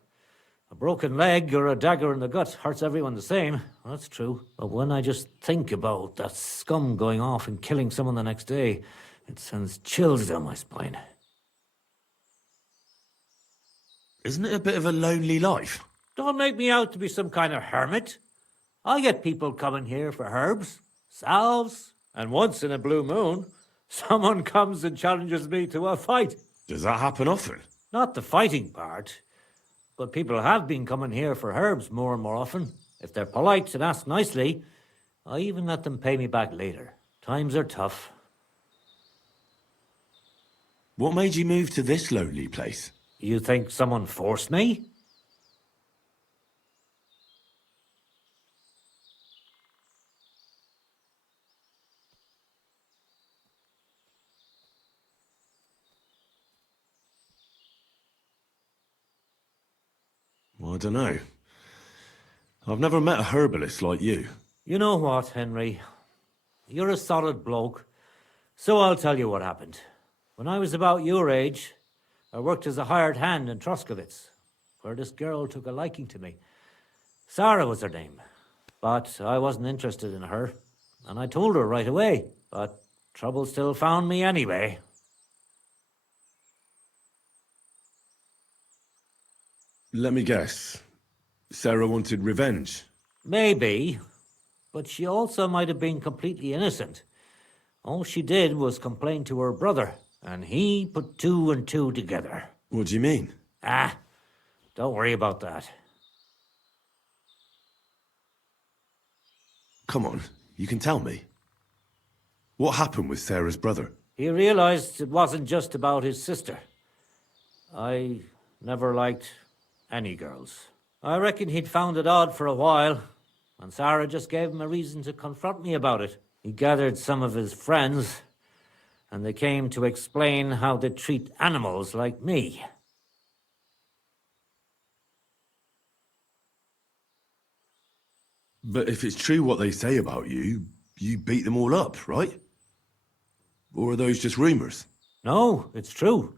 A broken leg or a dagger in the gut hurts everyone the same. That's true. But when I just think about that scum going off and killing someone the next day, it sends chills down my spine. Isn't it a bit of a lonely life? Don't make me out to be some kind of hermit. I get people coming here for herbs, salves, and once in a blue moon, someone comes and challenges me to a fight. Does that happen often? Not the fighting part. But people have been coming here for herbs more and more often. If they're polite and ask nicely, I even let them pay me back later. Times are tough. What made you move to this lonely place? You think someone forced me? Well, I don't know. I've never met a herbalist like you. You know what, Henry? You're a solid bloke. So I'll tell you what happened. When I was about your age, I worked as a hired hand in Troskowitz, where this girl took a liking to me. Sarah was her name. But I wasn't interested in her, and I told her right away. But trouble still found me anyway. Let me guess. Sarah wanted revenge. Maybe, but she also might have been completely innocent. All she did was complain to her brother, and he put 2 and 2 together. What do you mean? Don't worry about that. Come on, you can tell me. What happened with Sarah's brother? He realized it wasn't just about his sister. I never liked any girls. I reckon he'd found it odd for a while, and Sarah just gave him a reason to confront me about it. He gathered some of his friends, and they came to explain how they treat animals like me. But if it's true what they say about you, you beat them all up, right? Or are those just rumours? No, it's true.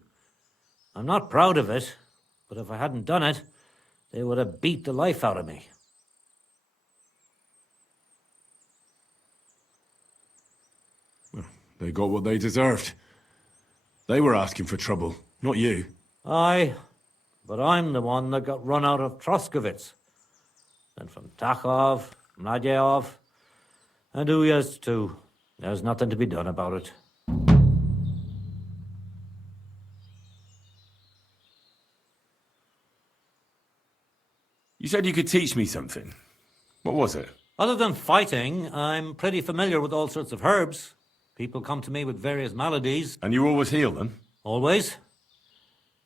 I'm not proud of it, but if I hadn't done it, they would have beat the life out of me. They got what they deserved. They were asking for trouble, not you. Aye, but I'm the one that got run out of Troskovitz. Then from Takhov, Mladyov, and Uyezd too. There's nothing to be done about it. You said you could teach me something. What was it? Other than fighting, I'm pretty familiar with all sorts of herbs. People come to me with various maladies. And you always heal them? Always.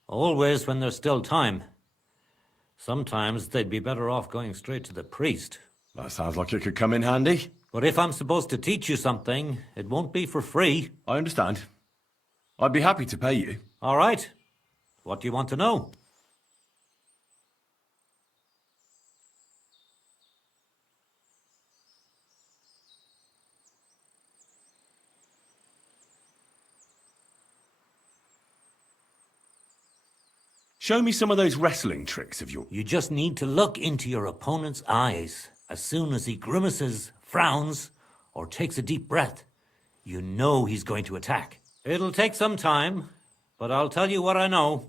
Always when there's still time. Sometimes they'd be better off going straight to the priest. That sounds like it could come in handy. But if I'm supposed to teach you something, it won't be for free. I understand. I'd be happy to pay you. All right. What do you want to know? Show me some of those wrestling tricks of yours. You just need to look into your opponent's eyes. As soon as he grimaces, frowns, or takes a deep breath, you know he's going to attack. It'll take some time, but I'll tell you what I know.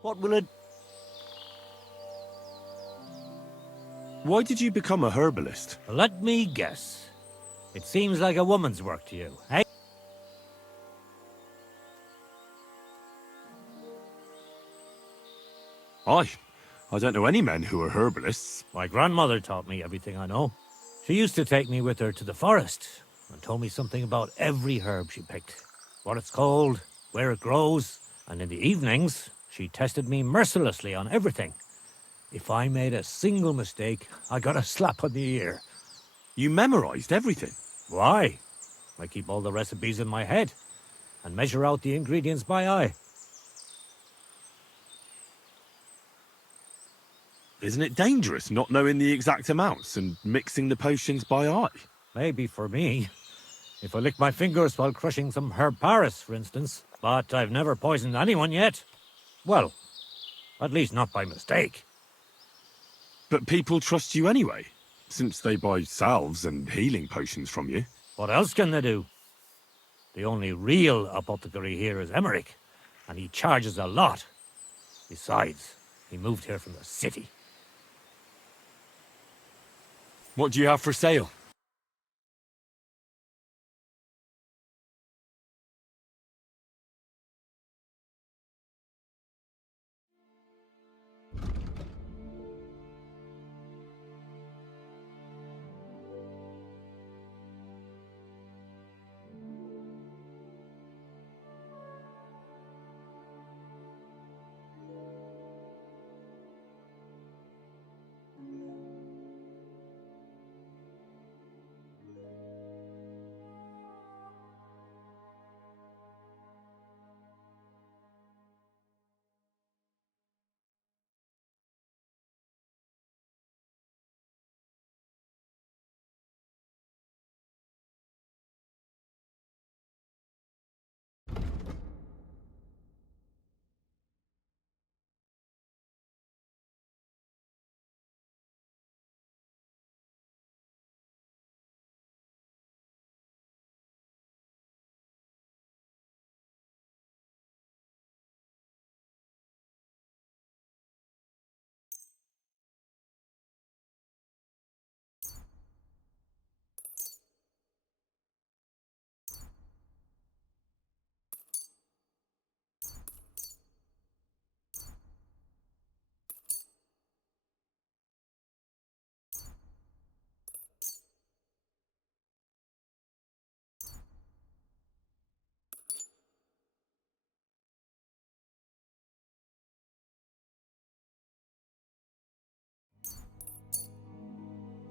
What will it... Why did you become a herbalist? Let me guess. It seems like a woman's work to you, eh? I don't know any men who are herbalists. My grandmother taught me everything I know. She used to take me with her to the forest and told me something about every herb she picked. What it's called, where it grows, and in the evenings, she tested me mercilessly on everything. If I made a single mistake, I got a slap on the ear. You memorized everything? Why? I keep all the recipes in my head and measure out the ingredients by eye. Isn't it dangerous not knowing the exact amounts and mixing the potions by eye? Maybe for me. If I lick my fingers while crushing some herb Paris, for instance. But I've never poisoned anyone yet. Well, at least not by mistake. But people trust you anyway, since they buy salves and healing potions from you. What else can they do? The only real apothecary here is Emmerich, and he charges a lot. Besides, he moved here from the city. What do you have for sale?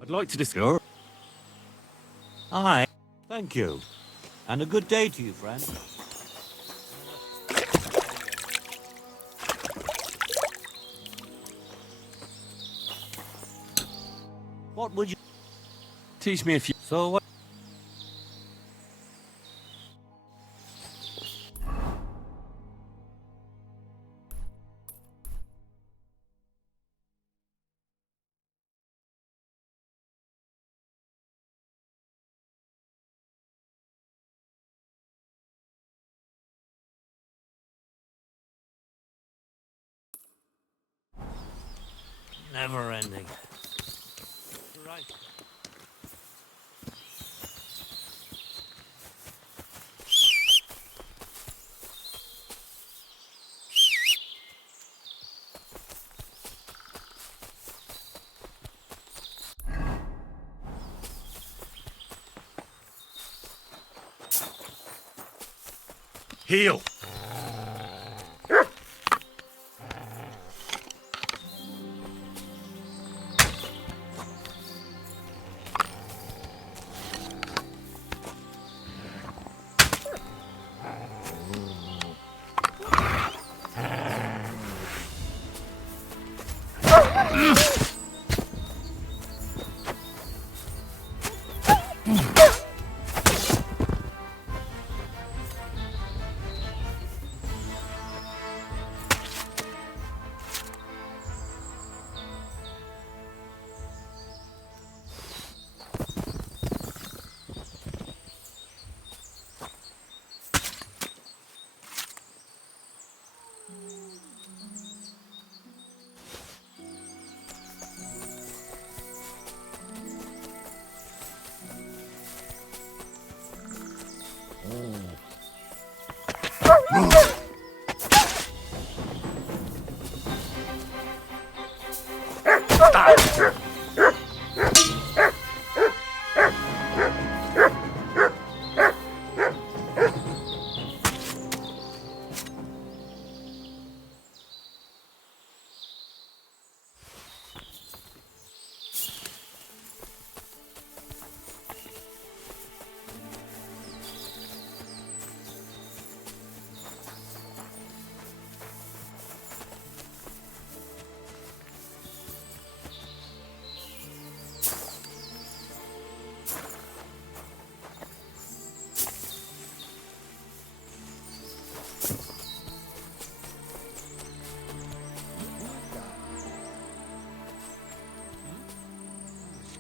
I'd like to discuss. Aye. Thank you. And a good day to you, friend. What would you... Teach me a few. So what... Never ending. Right. Heel!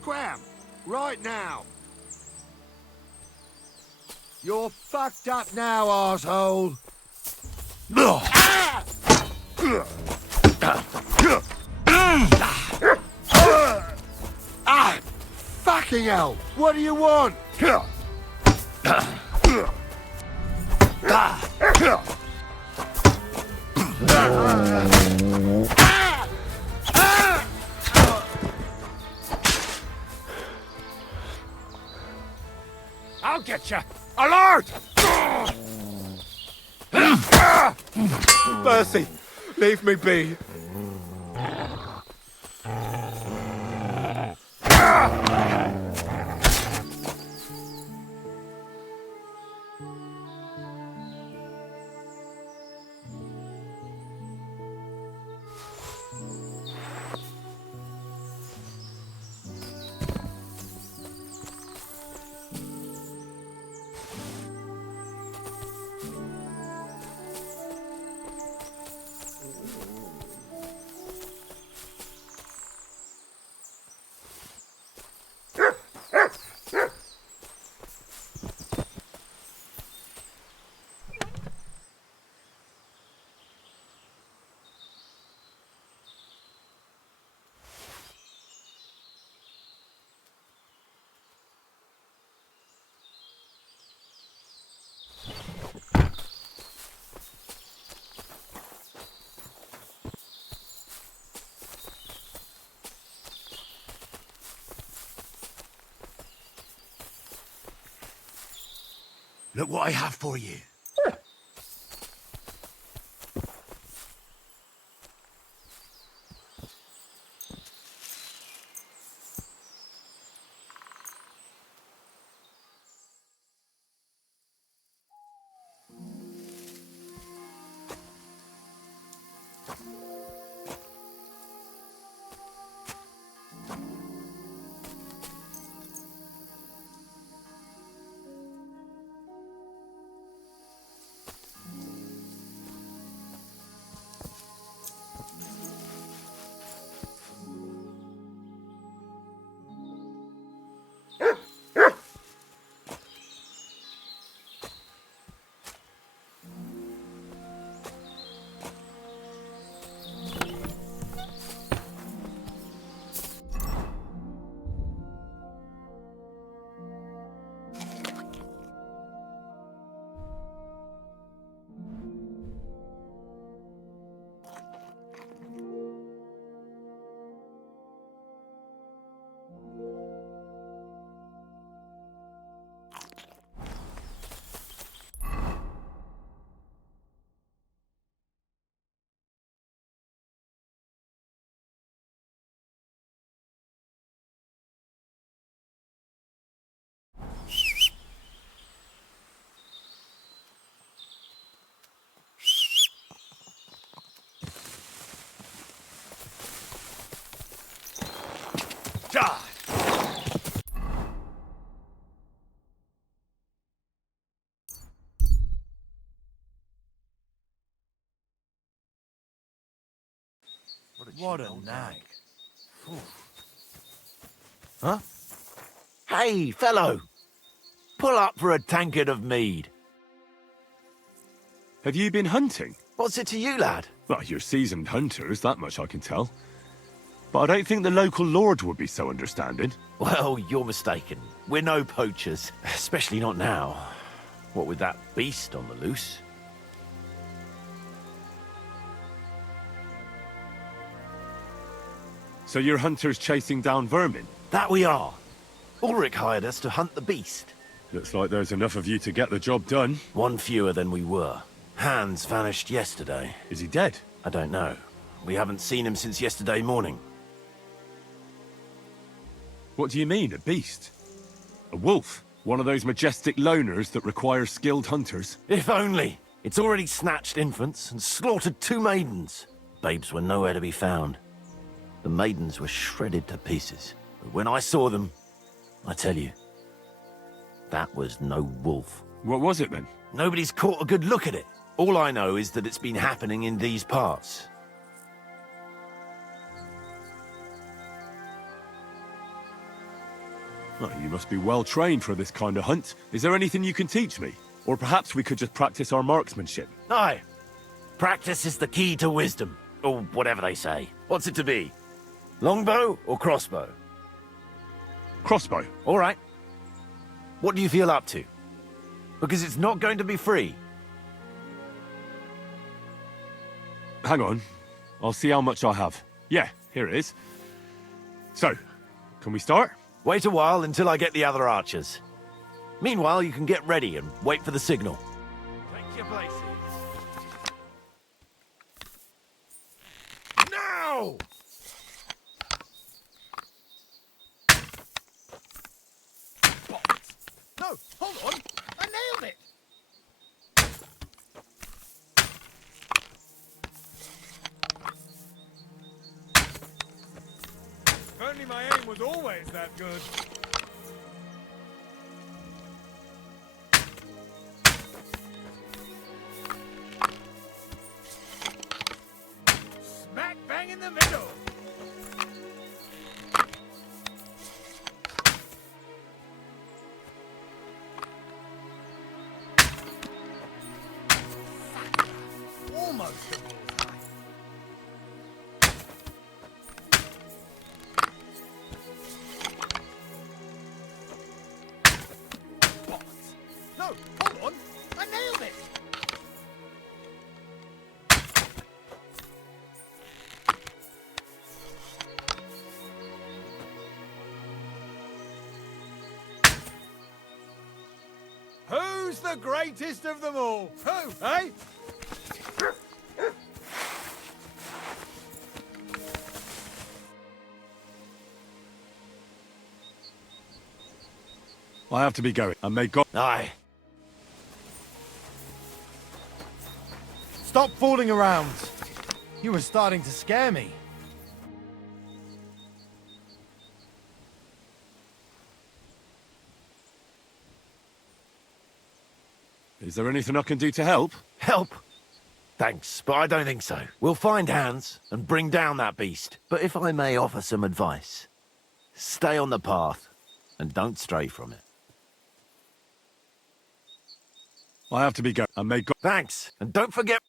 Scram! Right now! You're fucked up now, arsehole! Ah! Fucking hell! What do you want? I'll get you! Alert! Mercy! Leave me be. Look what I have for you. What a nag. Huh? Hey, fellow! Pull up for a tankard of mead. Have you been hunting? What's it to you, lad? Well, you're seasoned hunters, that much I can tell. But I don't think the local lord would be so understanding. Well, you're mistaken. We're no poachers. Especially not now. What with that beast on the loose. So you're hunters chasing down vermin? That we are. Ulrich hired us to hunt the beast. Looks like there's enough of you to get the job done. One fewer than we were. Hans vanished yesterday. Is he dead? I don't know. We haven't seen him since yesterday morning. What do you mean, a beast? A wolf? One of those majestic loners that require skilled hunters? If only! It's already snatched infants and slaughtered 2 maidens. Babes were nowhere to be found. The maidens were shredded to pieces. But when I saw them, I tell you, that was no wolf. What was it then? Nobody's caught a good look at it. All I know is that it's been happening in these parts. Oh, you must be well trained for this kind of hunt. Is there anything you can teach me? Or perhaps we could just practice our marksmanship. Aye. Practice is the key to wisdom. Or whatever they say. What's it to be? Longbow or crossbow? Crossbow. All right. What do you feel up to? Because it's not going to be free. Hang on. I'll see how much I have. Yeah, here it is. So, can we start? Wait a while until I get the other archers. Meanwhile, you can get ready and wait for the signal. Take your places. Now! No, hold on! I nailed it! If only my aim was always that good. Smack bang in the middle! Almost a bullseye. No, hold on! I nailed it! Who's the greatest of them all? Who, eh? I have to be going, and may God... Aye. Stop fooling around. You were starting to scare me. Is there anything I can do to help? Help? Thanks, but I don't think so. We'll find Hans and bring down that beast. But if I may offer some advice, stay on the path and don't stray from it. I have to be going, and may God... Thanks, and don't forget...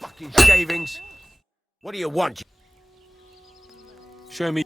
Fucking shavings. What do you want? Show me...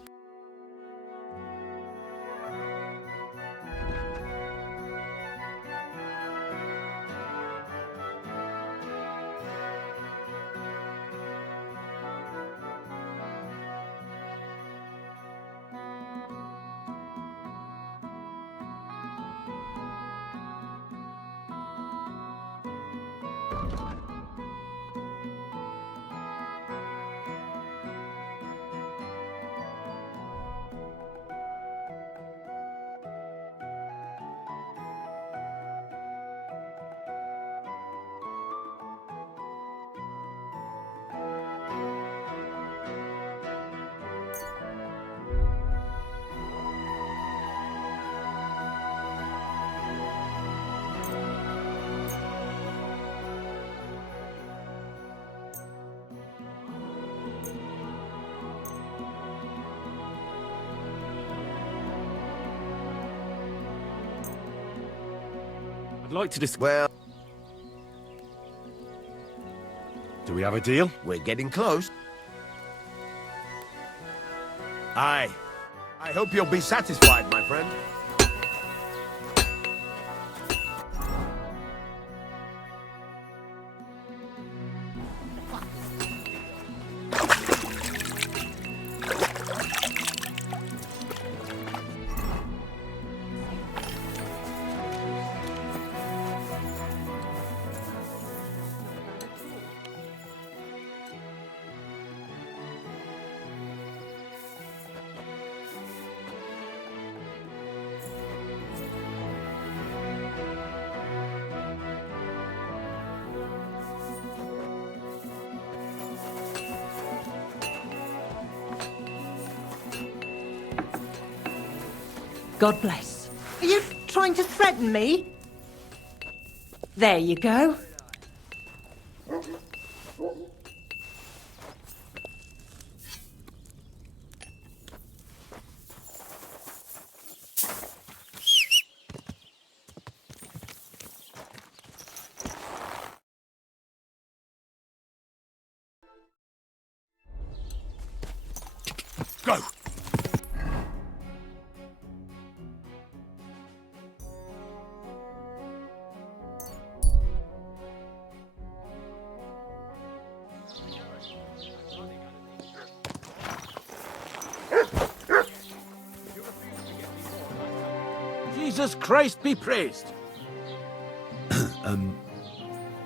I'd like to discuss... Well, Do we have a deal? we're getting close. Aye. I hope you'll be satisfied, my friend. God bless. Are you trying to threaten me? There you go. Go! Jesus Christ be praised!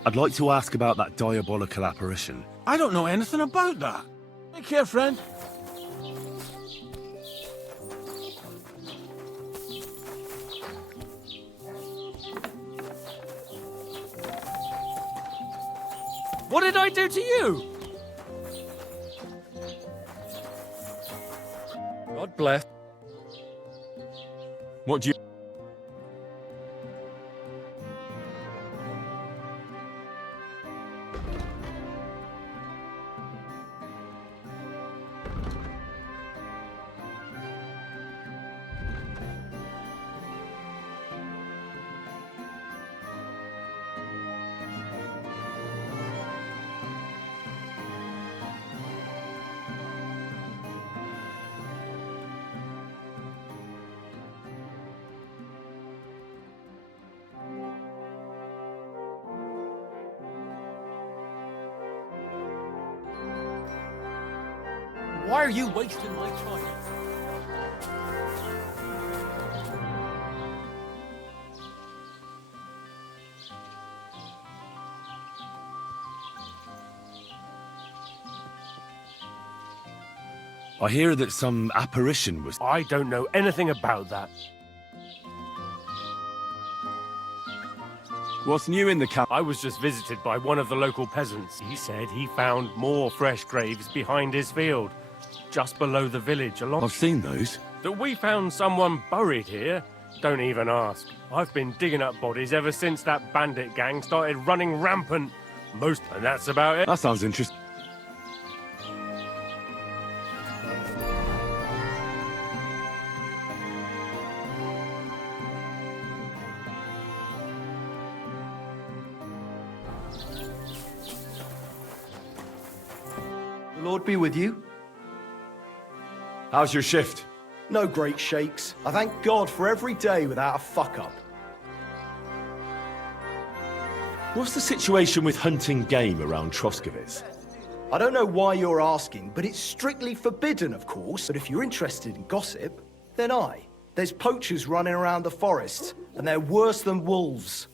I'd like to ask about that diabolical apparition. I don't know anything about that. Take care, friend. What did I do to you? God bless. What do you... Why are you wasting my time? I hear that some apparition was... I don't know anything about that. What's new in the camp? I was just visited by one of the local peasants. He said he found more fresh graves behind his field, just below the village along... I've seen those. That we found someone buried here? Don't even ask. I've been digging up bodies ever since that bandit gang started running rampant. And that's about it. That sounds interesting. The Lord be with you. How's your shift? No great shakes. I thank God for every day without a fuck-up. What's the situation with hunting game around Troskovitz? I don't know why you're asking, but it's strictly forbidden, of course. But if you're interested in gossip, then aye. There's poachers running around the forests, and they're worse than wolves.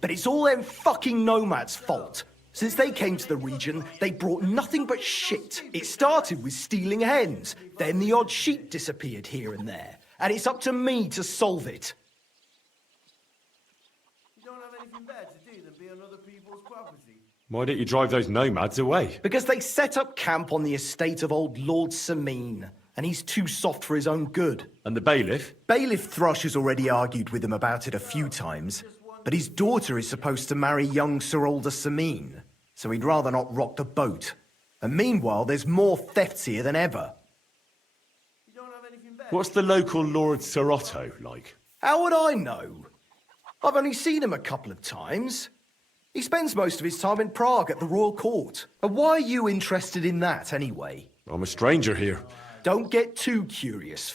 But it's all them fucking nomads' fault. Since they came to the region, they brought nothing but shit. It started with stealing hens, then the odd sheep disappeared here and there. And it's up to me to solve it. You don't have anything better to do than be on other people's property. Why don't you drive those nomads away? Because they set up camp on the estate of old Lord Sameen, and he's too soft for his own good. And the bailiff? Bailiff Thrush has already argued with him about it a few times, but his daughter is supposed to marry young Sir Alder Sameen, so he'd rather not rock the boat. And meanwhile, there's more thefts here than ever. What's the local Lord Sir Otto like? How would I know? I've only seen him a couple of times. He spends most of his time in Prague at the Royal Court. And why are you interested in that, anyway? I'm a stranger here. Don't get too curious,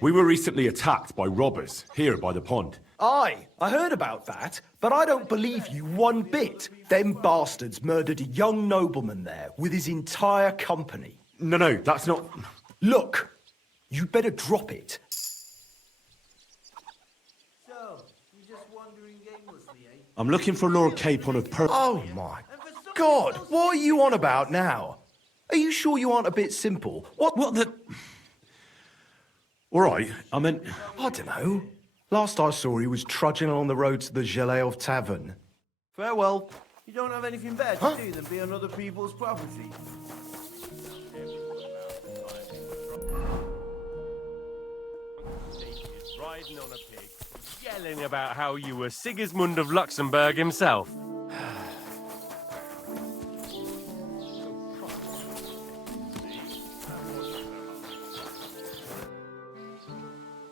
We were recently attacked by robbers, here by the pond. Aye, I heard about that, but I don't believe you one bit. Them bastards murdered a young nobleman there with his entire company. No, that's not... Look, you better drop it. I'm looking for Lord Capon of Per... Oh my God, what are you on about now? Are you sure you aren't a bit simple? What the... All right, I meant... I don't know. Last I saw, he was trudging along the road to the Geleov Tavern. Farewell. You don't have anything better to do than be on other people's property. Riding on a pig, yelling about how you were Sigismund of Luxembourg himself.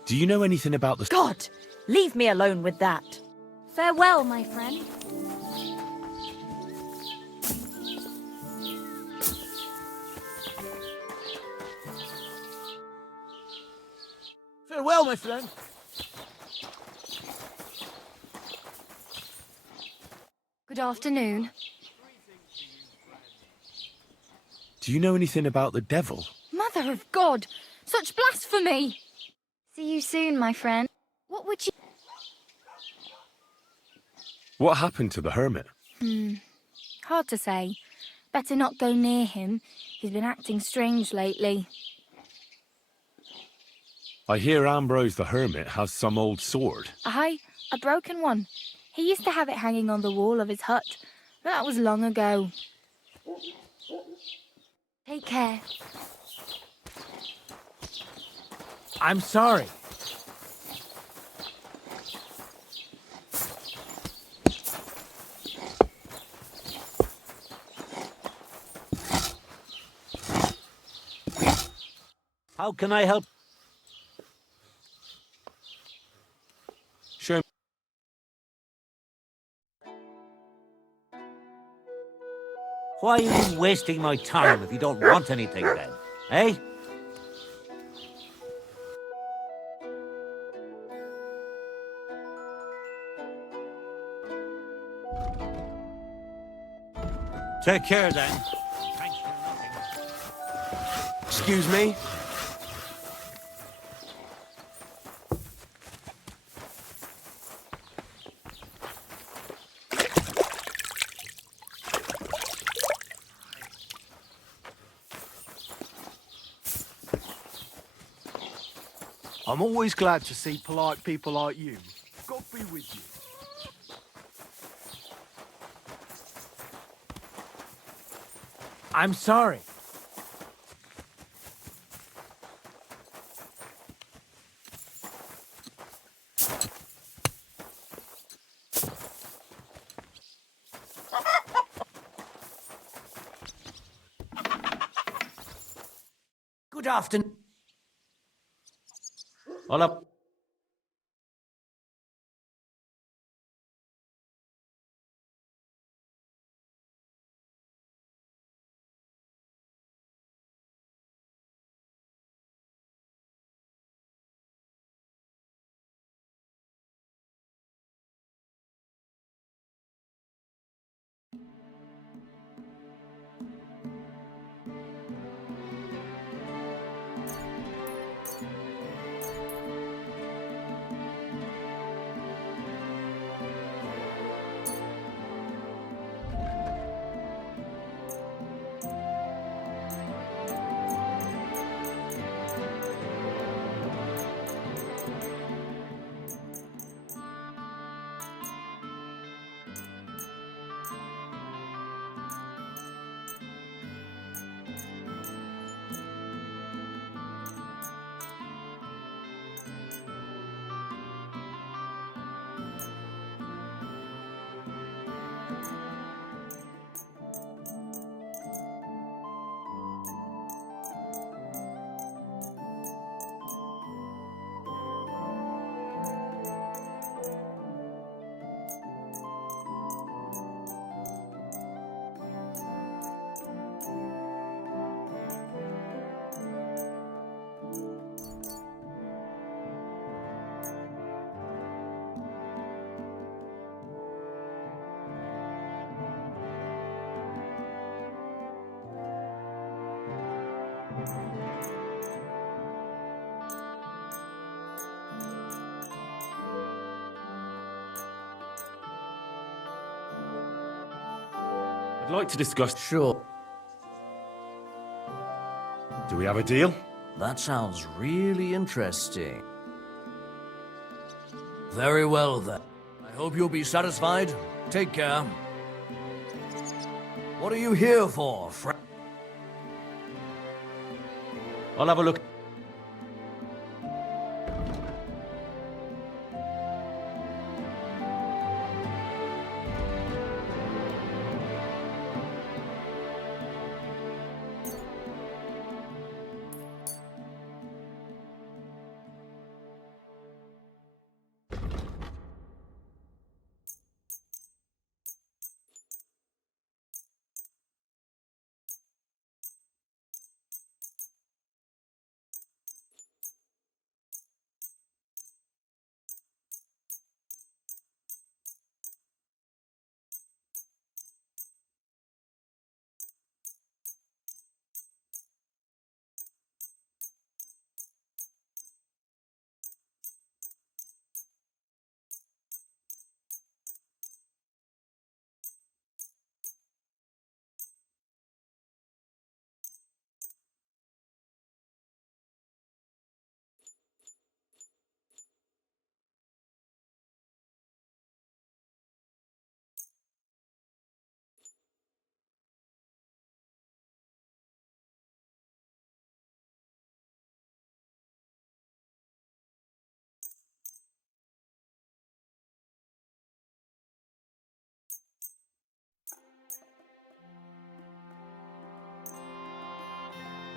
Do you know anything about the... God! Leave me alone with that. Farewell, my friend. Farewell, my friend. Good afternoon. Do you know anything about the devil? Mother of God! Such blasphemy! See you soon, my friend. What would you... What happened to the hermit? Hard to say. Better not go near him. He's been acting strange lately. I hear Ambrose the hermit has some old sword. Aye, a broken one. He used to have it hanging on the wall of his hut. But that was long ago. Take care. I'm sorry. How can I help? Show me. Why are you wasting my time if you don't want anything then? Eh? Take care then. Thanks for nothing. Excuse me? I'm always glad to see polite people like you. God be with you. I'm sorry. Good afternoon. Hola. I'd like to discuss... Sure. Do we have a deal? That sounds really interesting. Very well, then. I hope you'll be satisfied. Take care. What are you here for, friend? I'll have a look.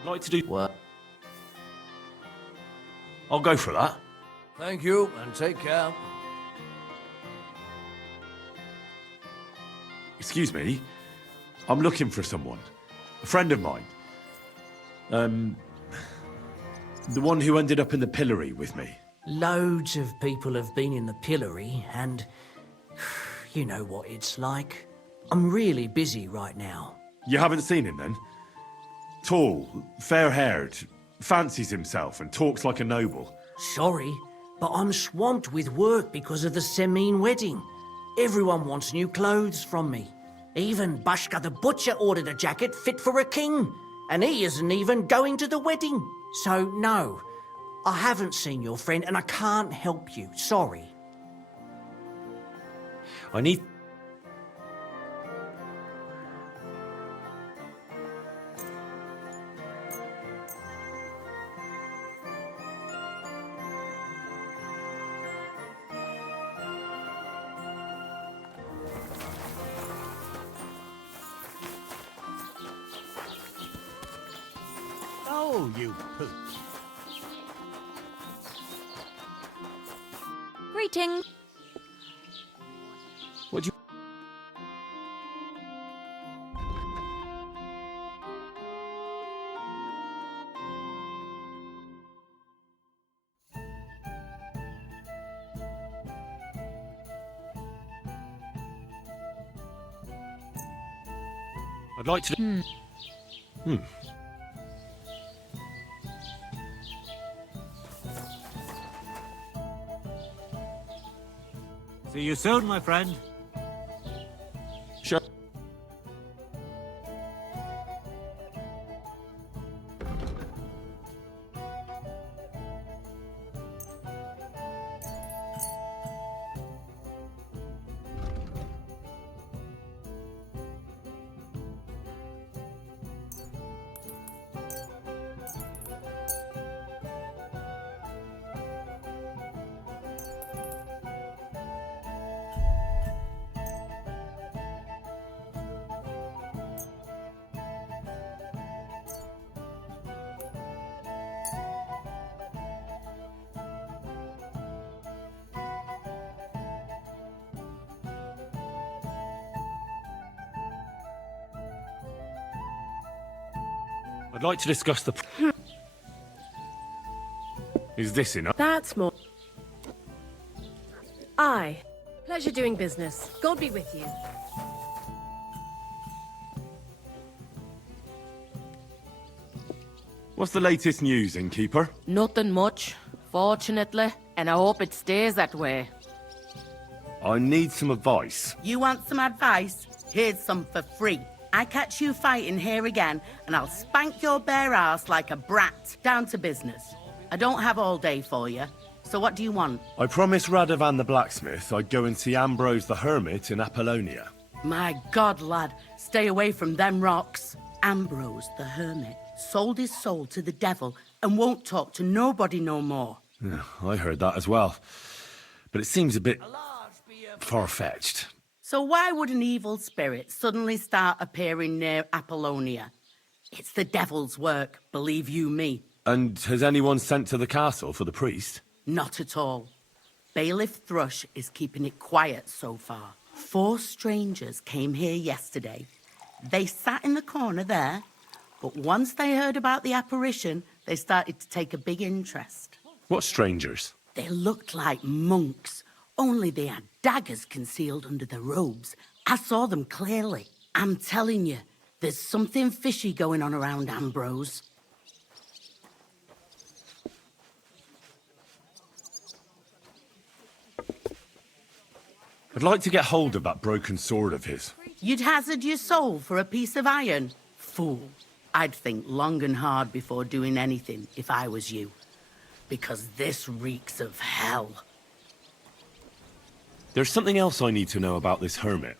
I'd like to do... What? I'll go for that. Thank you, and take care. Excuse me. I'm looking for someone. A friend of mine. The one who ended up in the pillory with me. Loads of people have been in the pillory, and you know what it's like. I'm really busy right now. You haven't seen him then? Tall, fair-haired, fancies himself and talks like a noble. Sorry, but I'm swamped with work because of the Semine wedding. Everyone wants new clothes from me. Even Bashka the butcher ordered a jacket fit for a king, and he isn't even going to the wedding. So no, I haven't seen your friend and I can't help you. Sorry. I need... Oh, you poop. Greetings. What do you... I'd like to... See you soon, my friend. Sure. I'd like to discuss the... Is this enough? That's more. Aye. Pleasure doing business. God be with you. What's the latest news, innkeeper? Nothing much, fortunately, and I hope it stays that way. I need some advice. You want some advice? Here's some for free. I catch you fighting here again, and I'll spank your bare ass like a brat. Down to business. I don't have all day for you, so what do you want? I promised Radovan the blacksmith I'd go and see Ambrose the hermit in Apollonia. My God, lad, stay away from them rocks. Ambrose the hermit sold his soul to the devil and won't talk to nobody no more. Yeah, I heard that as well. But it seems a bit far-fetched. So why would an evil spirit suddenly start appearing near Apollonia? It's the devil's work, believe you me. And has anyone sent to the castle for the priest? Not at all. Bailiff Thrush is keeping it quiet so far. 4 strangers came here yesterday. They sat in the corner there, but once they heard about the apparition, they started to take a big interest. What strangers? They looked like monks, only they had daggers concealed under their robes. I saw them clearly. I'm telling you, there's something fishy going on around Ambrose. I'd like to get hold of that broken sword of his. You'd hazard your soul for a piece of iron? Fool. I'd think long and hard before doing anything if I was you. Because this reeks of hell. There's something else I need to know about this hermit.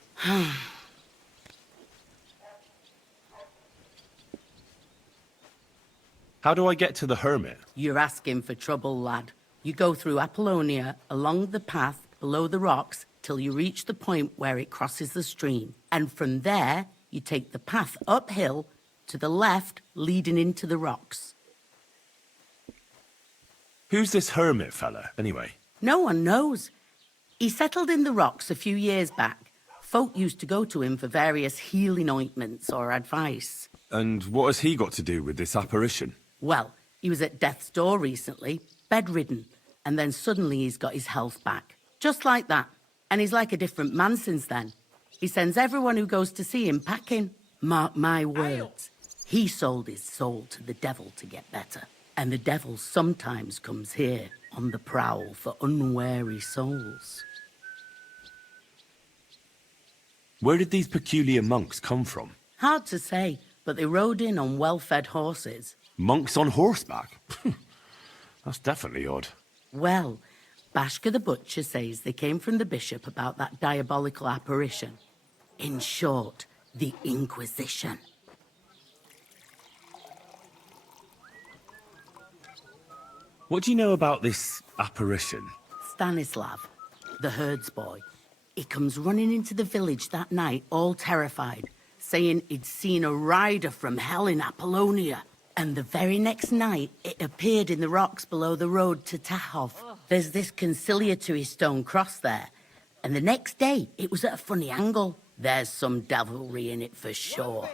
How do I get to the hermit? You're asking for trouble, lad. You go through Apollonia, along the path below the rocks, till you reach the point where it crosses the stream. And from there, you take the path uphill to the left, leading into the rocks. Who's this hermit fella, anyway? No one knows. He settled in the rocks a few years back. Folk used to go to him for various healing ointments or advice. And what has he got to do with this apparition? Well, he was at death's door recently, bedridden, and then suddenly he's got his health back. Just like that. And he's like a different man since then. He sends everyone who goes to see him packing. Mark my words. He sold his soul to the devil to get better. And the devil sometimes comes here on the prowl for unwary souls. Where did these peculiar monks come from? Hard to say, but they rode in on well-fed horses. Monks on horseback? That's definitely odd. Well, Bashka the Butcher says they came from the bishop about that diabolical apparition. In short, the Inquisition. What do you know about this apparition? Stanislav, the herds boy. He comes running into the village that night, all terrified, saying he'd seen a rider from hell in Apollonia. And the very next night, it appeared in the rocks below the road to Tahov. There's this conciliatory stone cross there. And the next day, it was at a funny angle. There's some devilry in it for sure.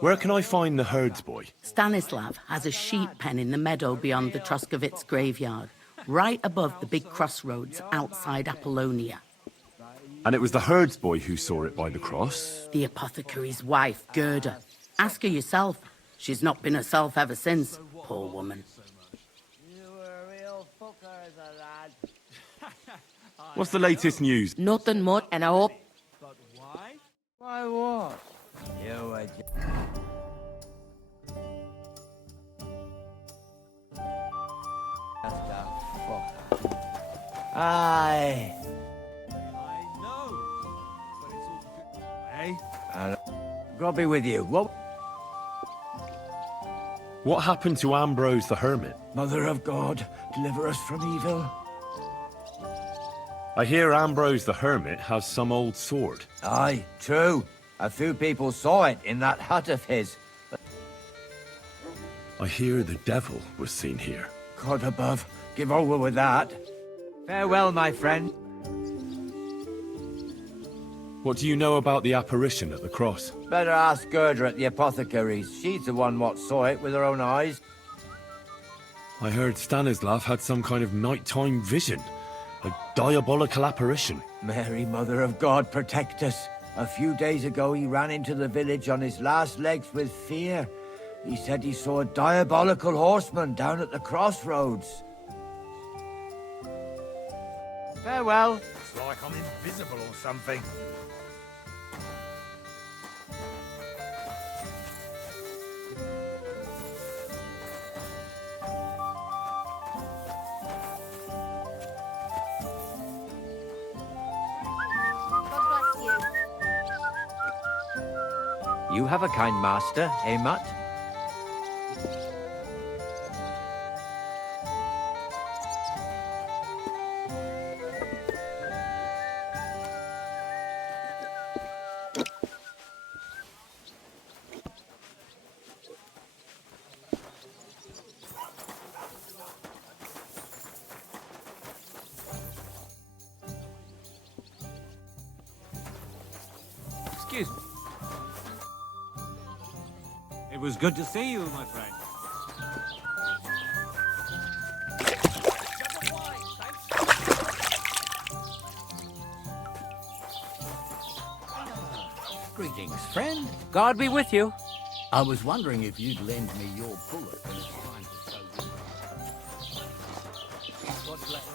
Where can I find the herds boy? Stanislav has a sheep pen in the meadow beyond the Troskovitz graveyard, right above the big crossroads outside Apollonia. And it was the herds boy who saw it by the cross? The apothecary's wife, Gerda. Ask her yourself. She's not been herself ever since, poor woman. What's the latest news? Nothing much, and I hope... But why? Why what? You were just a fucker. Aye. I know, but it's all good. Hey? Grubby with you. What happened to Ambrose the hermit? Mother of God, deliver us from evil. I hear Ambrose the hermit has some old sword. Aye, true. A few people saw it in that hut of his. I hear the devil was seen here. God above, give over with that. Farewell, my friend. What do you know about the apparition at the cross? Better ask Gerda at the apothecary's. She's the one what saw it with her own eyes. I heard Stanislav had some kind of nighttime vision. A diabolical apparition. Mary, Mother of God, protect us. A few days ago, he ran into the village on his last legs with fear. He said he saw a diabolical horseman down at the crossroads. Farewell. It's like I'm invisible or something. You have a kind master, eh, Mutt? Excuse me. It was good to see you, my friend. Greetings, friend. God be with you. I was wondering if you'd lend me your bullet when it's time to sow. What's left?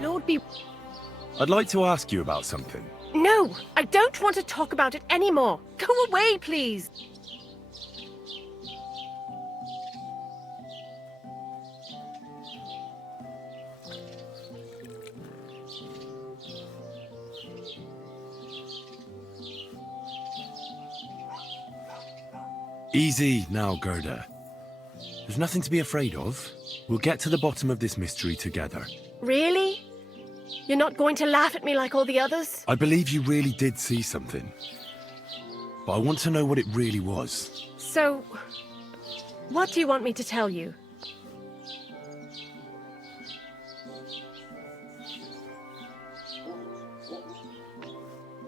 Lord be... I'd like to ask you about something. No, I don't want to talk about it anymore. Go away, please. Easy now, Gerda. There's nothing to be afraid of. We'll get to the bottom of this mystery together. Really? You're not going to laugh at me like all the others? I believe you really did see something. But I want to know what it really was. So, what do you want me to tell you?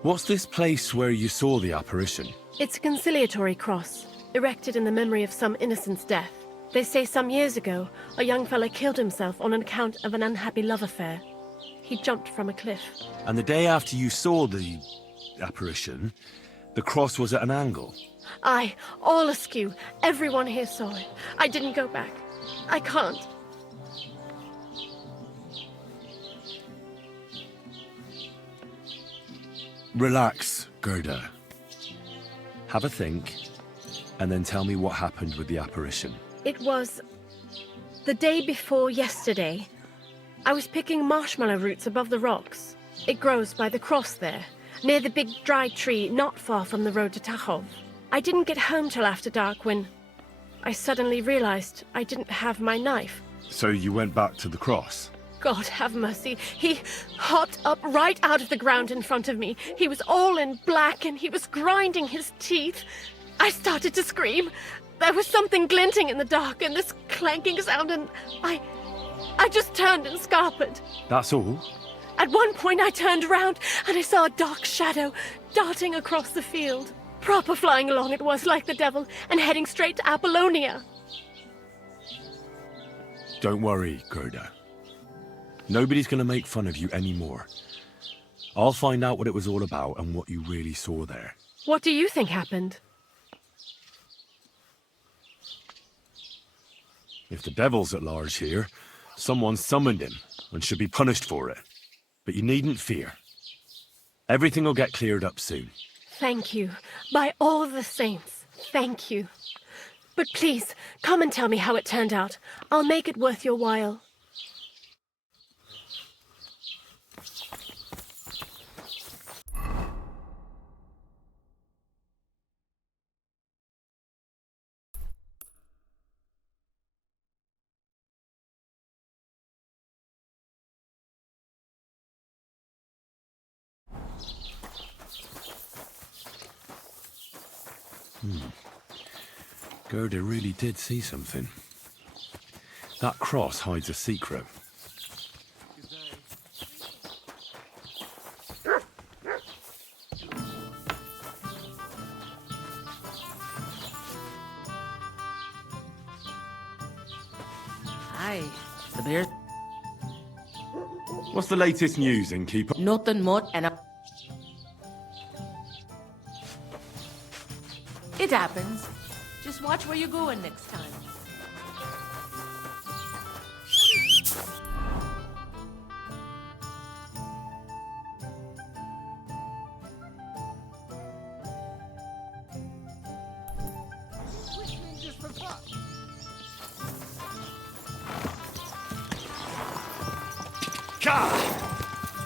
What's this place where you saw the apparition? It's a conciliatory cross, erected in the memory of some innocent's death. They say some years ago, a young fella killed himself on account of an unhappy love affair. He jumped from a cliff. And the day after you saw the apparition, the cross was at an angle. Aye, all askew. Everyone here saw it. I didn't go back. I can't. Relax, Gerda. Have a think, and then tell me what happened with the apparition. It was the day before yesterday. I was picking marshmallow roots above the rocks. It grows by the cross there, near the big dry tree not far from the road to Tachov. I didn't get home till after dark when I suddenly realized I didn't have my knife. So you went back to the cross? God have mercy. He hopped up right out of the ground in front of me. He was all in black and he was grinding his teeth. I started to scream. There was something glinting in the dark and this clanking sound and I just turned and scarpered. That's all? At one point I turned around and I saw a dark shadow darting across the field. Proper flying along it was like the devil and heading straight to Apollonia. Don't worry, Gerda. Nobody's going to make fun of you anymore. I'll find out what it was all about and what you really saw there. What do you think happened? If the devil's at large here, someone summoned him and should be punished for it. But you needn't fear. Everything will get cleared up soon. Thank you. By all the saints, thank you. But please, come and tell me how it turned out. I'll make it worth your while. Gerda really did see something. That cross hides a secret. What's the latest news, innkeeper? Nothing much, and it happens. Just watch where you're going next time.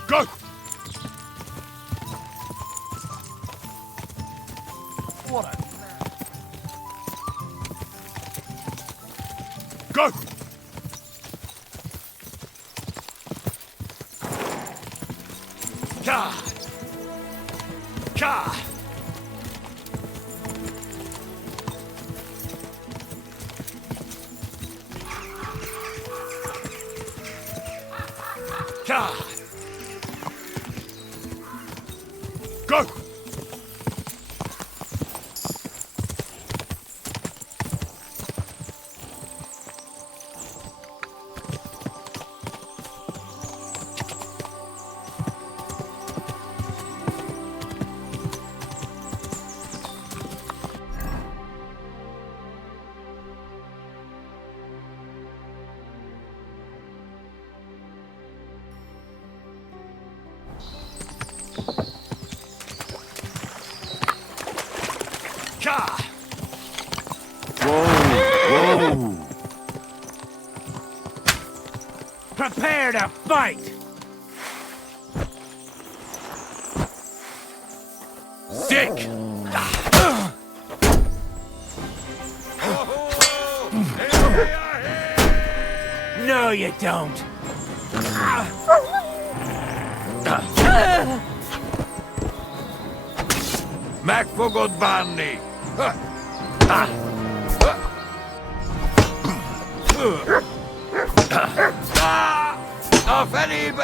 Go! What a... Go! Ka! Ka! Ka! Go! Whoa! Prepare to fight! Sick! No, you don't. Mac for good Barney. Felipe!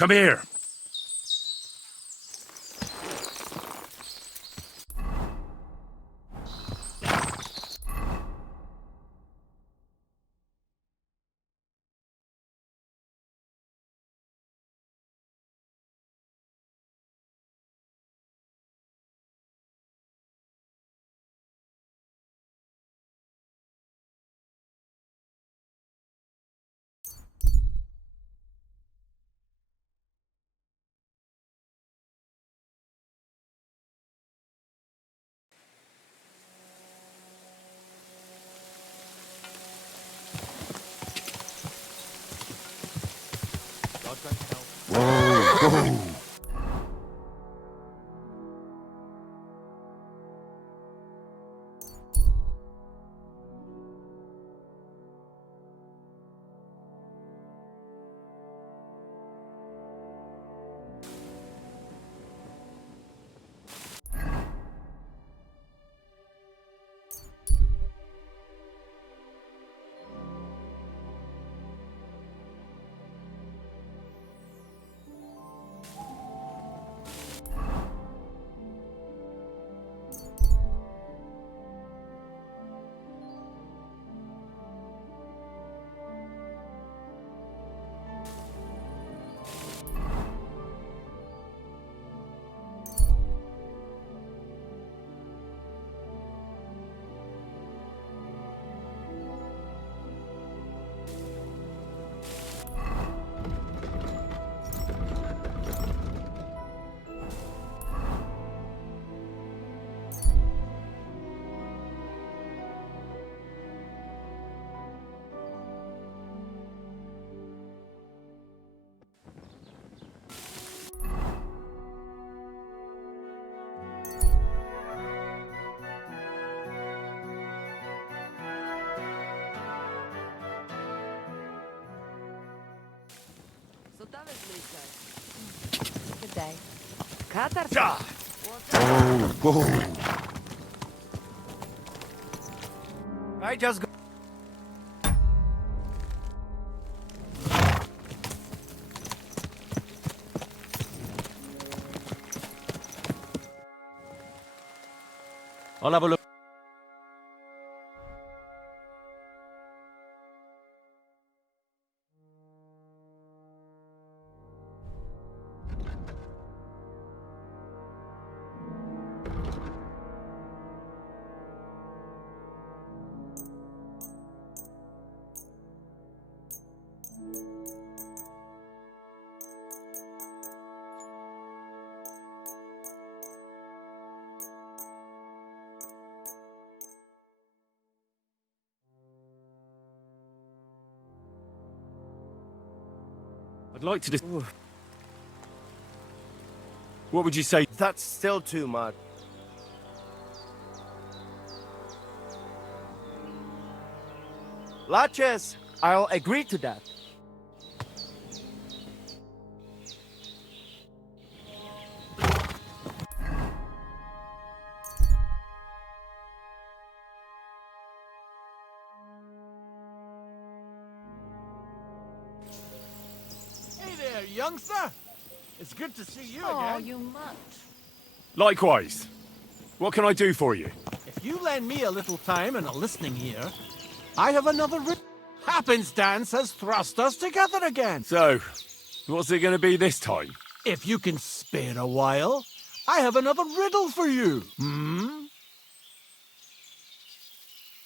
Come here. Good day. Oh, whoa. I just got... I'll have a look. I'd like to just... What would you say? That's still too much. Latches! I'll agree to that. Hey there, youngster. It's good to see you Oh, again. you mutt. Likewise. What can I do for you? If you lend me a little time and a listening ear, I have another happenstance has thrust us together again. So, what's it going to be this time? If you can spare a while, I have another riddle for you. Hmm?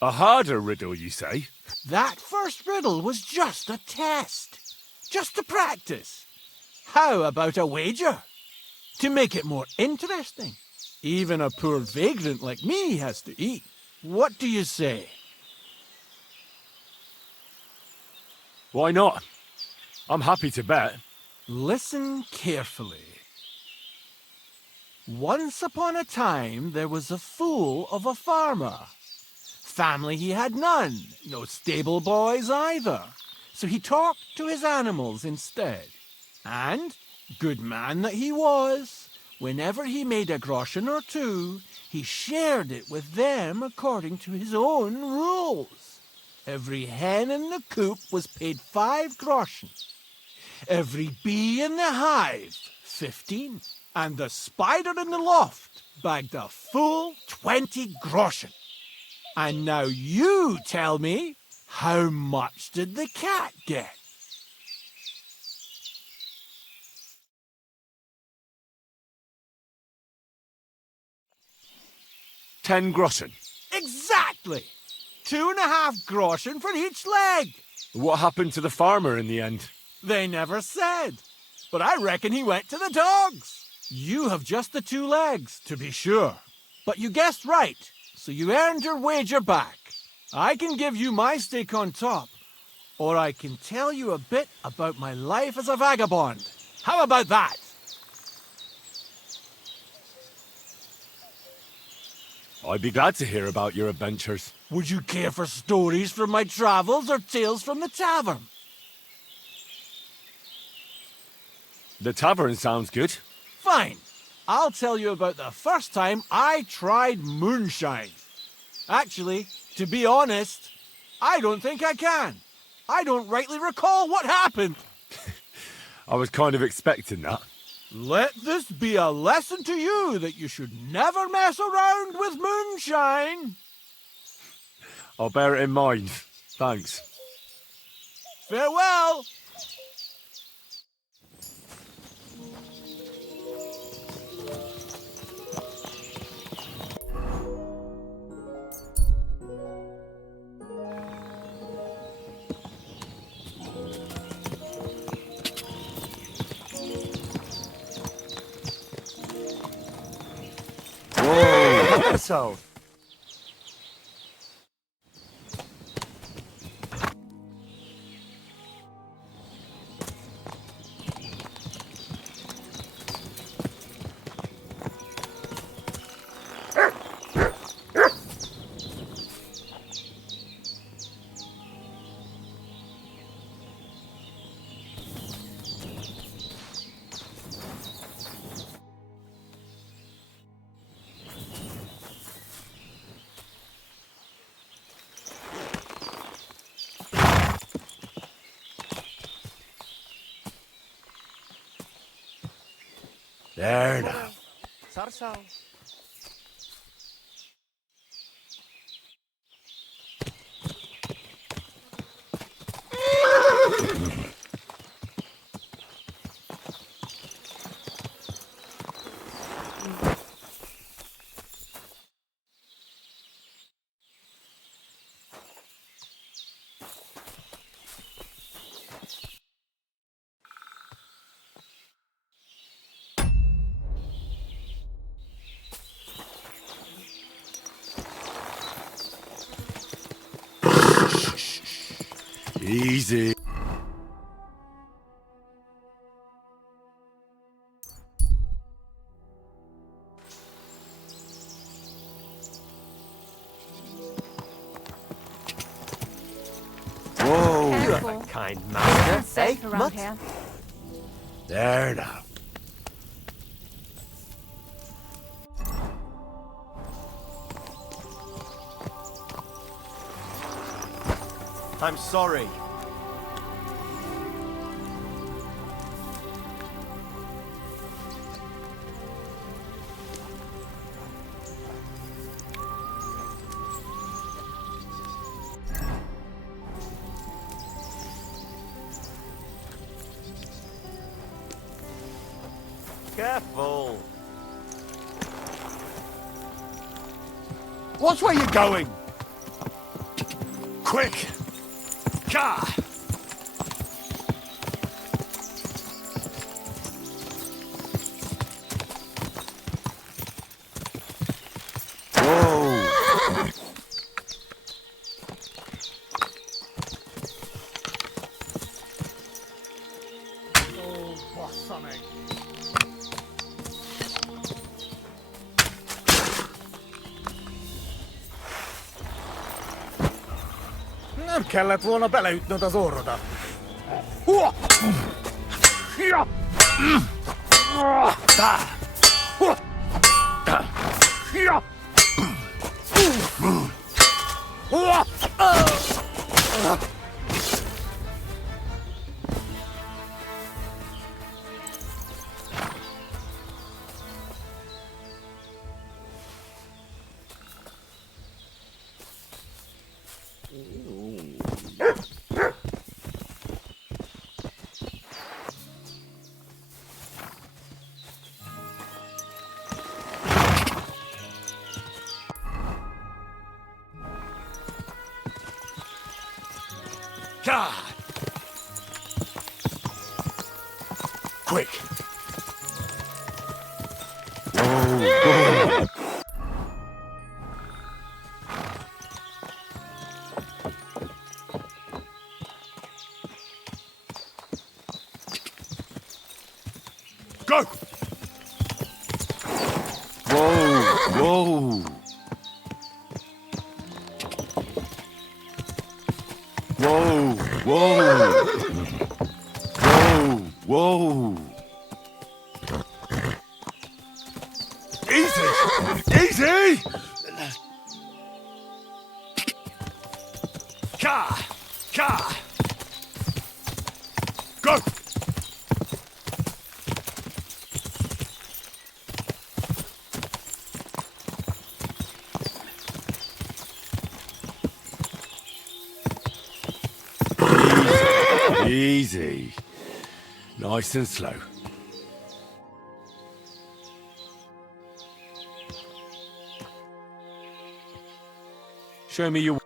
A harder riddle, you say? That first riddle was just a test. Just to practice. How about a wager? To make it more interesting. Even a poor vagrant like me has to eat. What do you say? Why not? I'm happy to bet. Listen carefully. Once upon a time, there was a fool of a farmer. Family he had none, no stable boys either. So he talked to his animals instead. And, good man that he was, whenever he made a groschen or two, he shared it with them according to his own rules. Every hen in the coop was paid 5 groschen. Every bee in the hive, 15. And the spider in the loft bagged a full 20 groschen. And now you tell me, how much did the cat get? $10 groschen. Exactly! 2.5 groschen for each leg. What happened to the farmer in the end? They never said. But I reckon he went to the dogs. You have just the 2 legs, to be sure. But you guessed right, so you earned your wager back. I can give you my stake on top, or I can tell you a bit about my life as a vagabond. How about that? I'd be glad to hear about your adventures. Would you care for stories from my travels or tales from the tavern? The tavern sounds good. Fine. I'll tell you about the first time I tried moonshine. Actually, to be honest, I don't think I can. I don't rightly recall what happened. I was kind of expecting that. Let this be a lesson to you that you should never mess around with moonshine. I'll bear it in mind. Thanks. Farewell. So, There now. Sarsaw. Easy. Whoa. You have a kind master, Safe eh, around Mutt? here. There now. I'm sorry. Careful. Watch where you're going. Quick. Car. Whoa. Oh, what's something? Nem kellett volna beleütnöd az orrodat. Car. Quick. Whoa. Go. Whoa. Whoa. Whoa. Whoa. Whoa. Whoa. Easy. Easy. Car. Car. Go. Easy. Nice and slow. Show me your...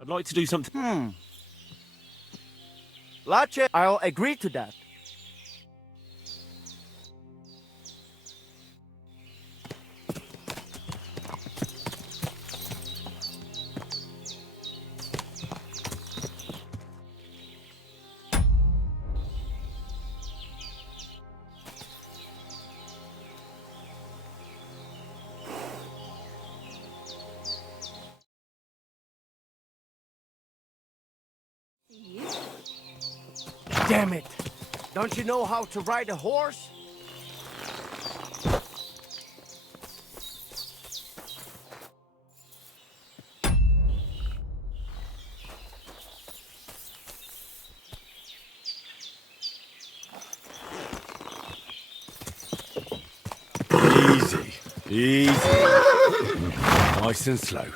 I'd like to do something. Lache, I'll agree to that. Damn it! Don't you know how to ride a horse? Easy. Easy. Nice and slow.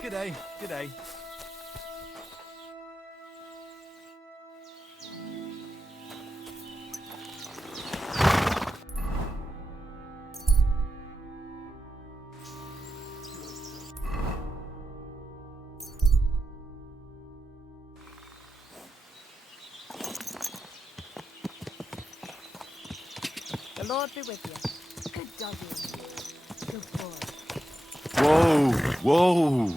G'day, g'day. The Lord be with you. Good doggy. Good boy. Whoa, whoa.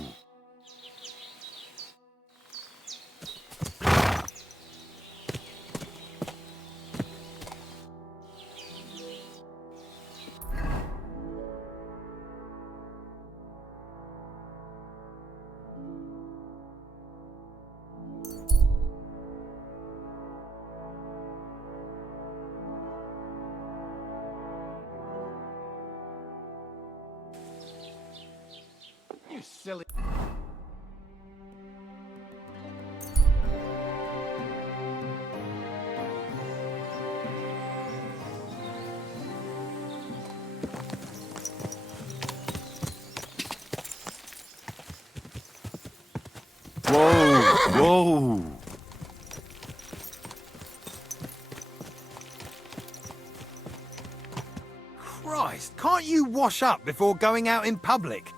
You silly... Whoa, whoa. Christ, can't you wash up before going out in public?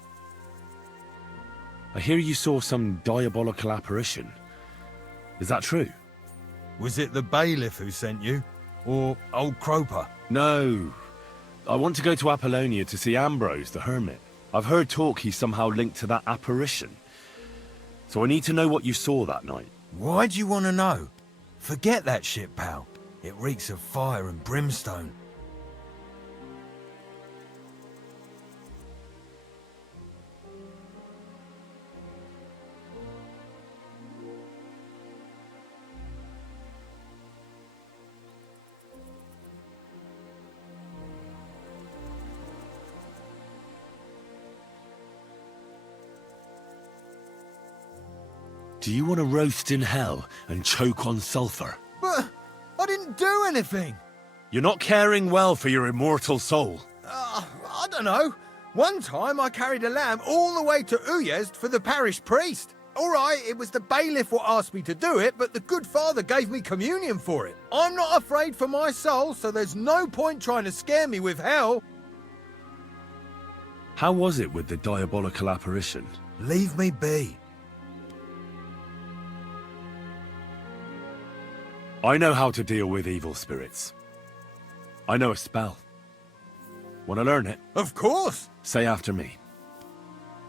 I hear you saw some diabolical apparition. Is that true? Was it the bailiff who sent you? Or old Croper? No. I want to go to Apollonia to see Ambrose, the hermit. I've heard talk he's somehow linked to that apparition. So I need to know what you saw that night. Why do you want to know? Forget that shit, pal. It reeks of fire and brimstone. Do you want to roast in hell and choke on sulphur? But I didn't do anything. You're not caring well for your immortal soul. I don't know. One time I carried a lamb all the way to Uyezd for the parish priest. All right, it was the bailiff what asked me to do it, but the good father gave me communion for it. I'm not afraid for my soul, so there's no point trying to scare me with hell. How was it with the diabolical apparition? Leave me be. I know how to deal with evil spirits. I know a spell. Want to learn it? Of course! Say after me.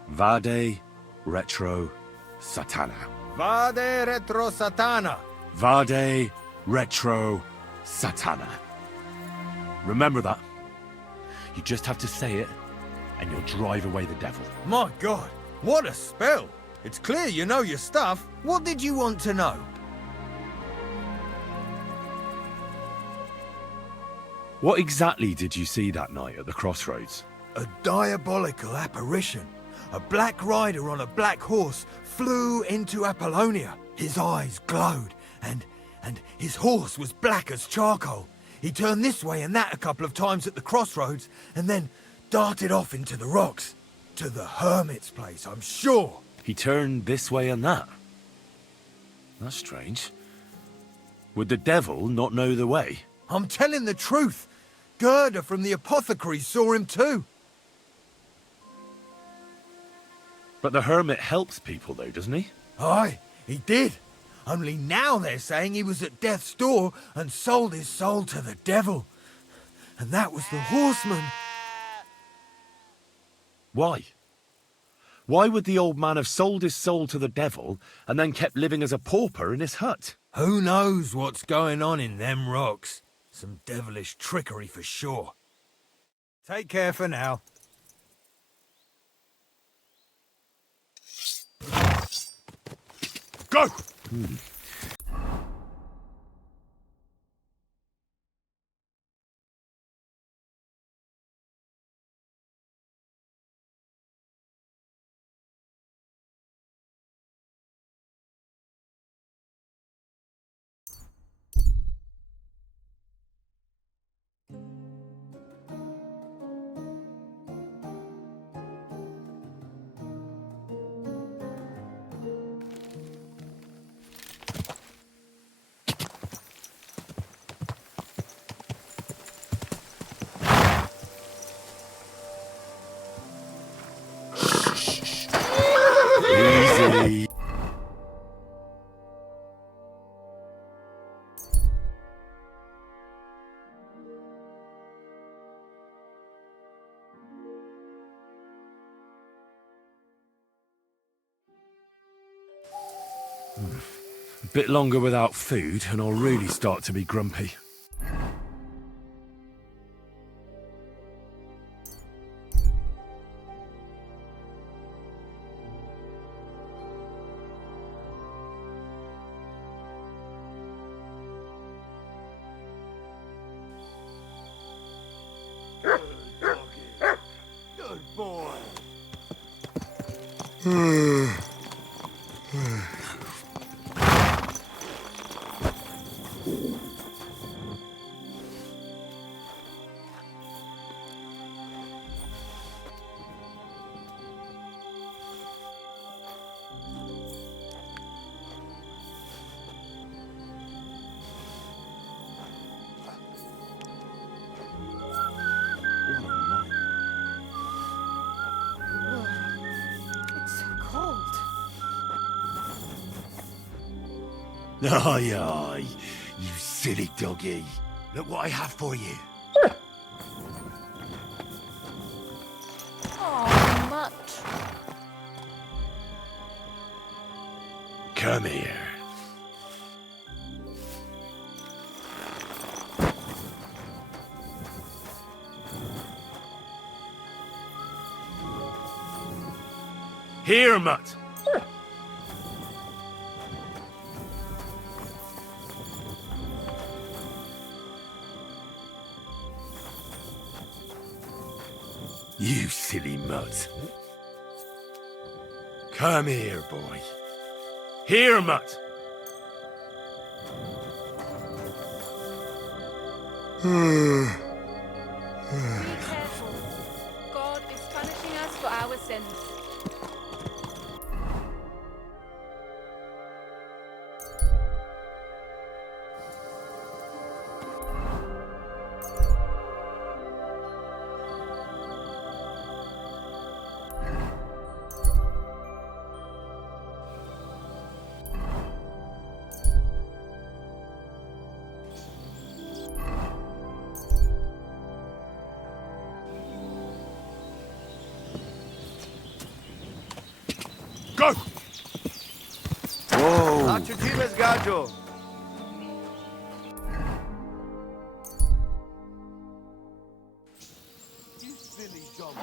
Vade retro satana. Vade retro satana. Vade retro satana. Remember that. You just have to say it, and you'll drive away the devil. My God, what a spell! It's clear you know your stuff. What did you want to know? What exactly did you see that night at the crossroads? A diabolical apparition. A black rider on a black horse flew into Apollonia. His eyes glowed, and his horse was black as charcoal. He turned this way and that a couple of times at the crossroads, and then darted off into the rocks. To the hermit's place, I'm sure. He turned this way and that? That's strange. Would the devil not know the way? I'm telling the truth. Gerda from the apothecary saw him too. But the hermit helps people though, doesn't he? Aye, he did. Only now they're saying he was at death's door and sold his soul to the devil. And that was the horseman. Why? Why would the old man have sold his soul to the devil and then kept living as a pauper in his hut? Who knows what's going on in them rocks? Some devilish trickery for sure. Take care for now. Go! Easy. A bit longer without food and I'll really start to be grumpy. Good boy. It's so cold. Aye, aye, you silly doggy. Look what I have for you. Oh, Mutt. Come here. Here, Mutt. You silly mutt. Come here, boy. Here, mutt. Be careful. God is punishing us for our sins. Go! Whoa! Achutiles Gajo! You silly dog.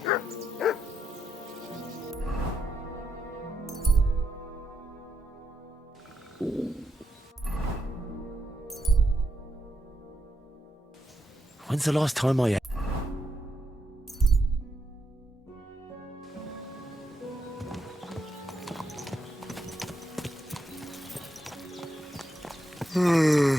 When's the last time I... Whoa!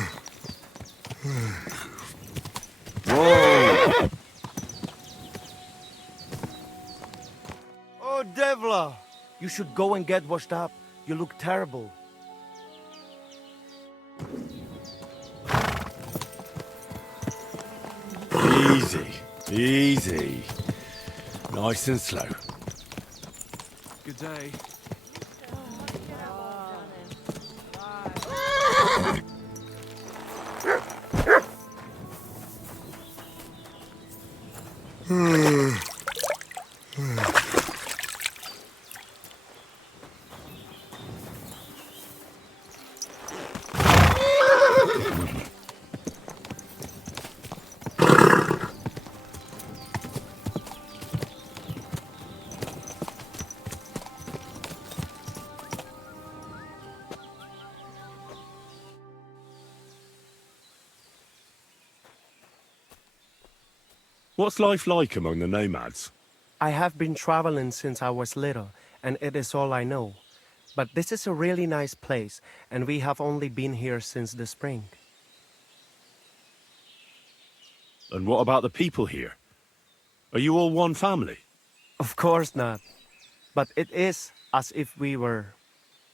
Oh, Devla! You should go and get washed up. You look terrible. Easy, easy. Nice and slow. Good day. What's life like among the nomads? I have been traveling since I was little, and it is all I know. But this is a really nice place, and we have only been here since the spring. And what about the people here? Are you all one family? Of course not. But it is as if we were.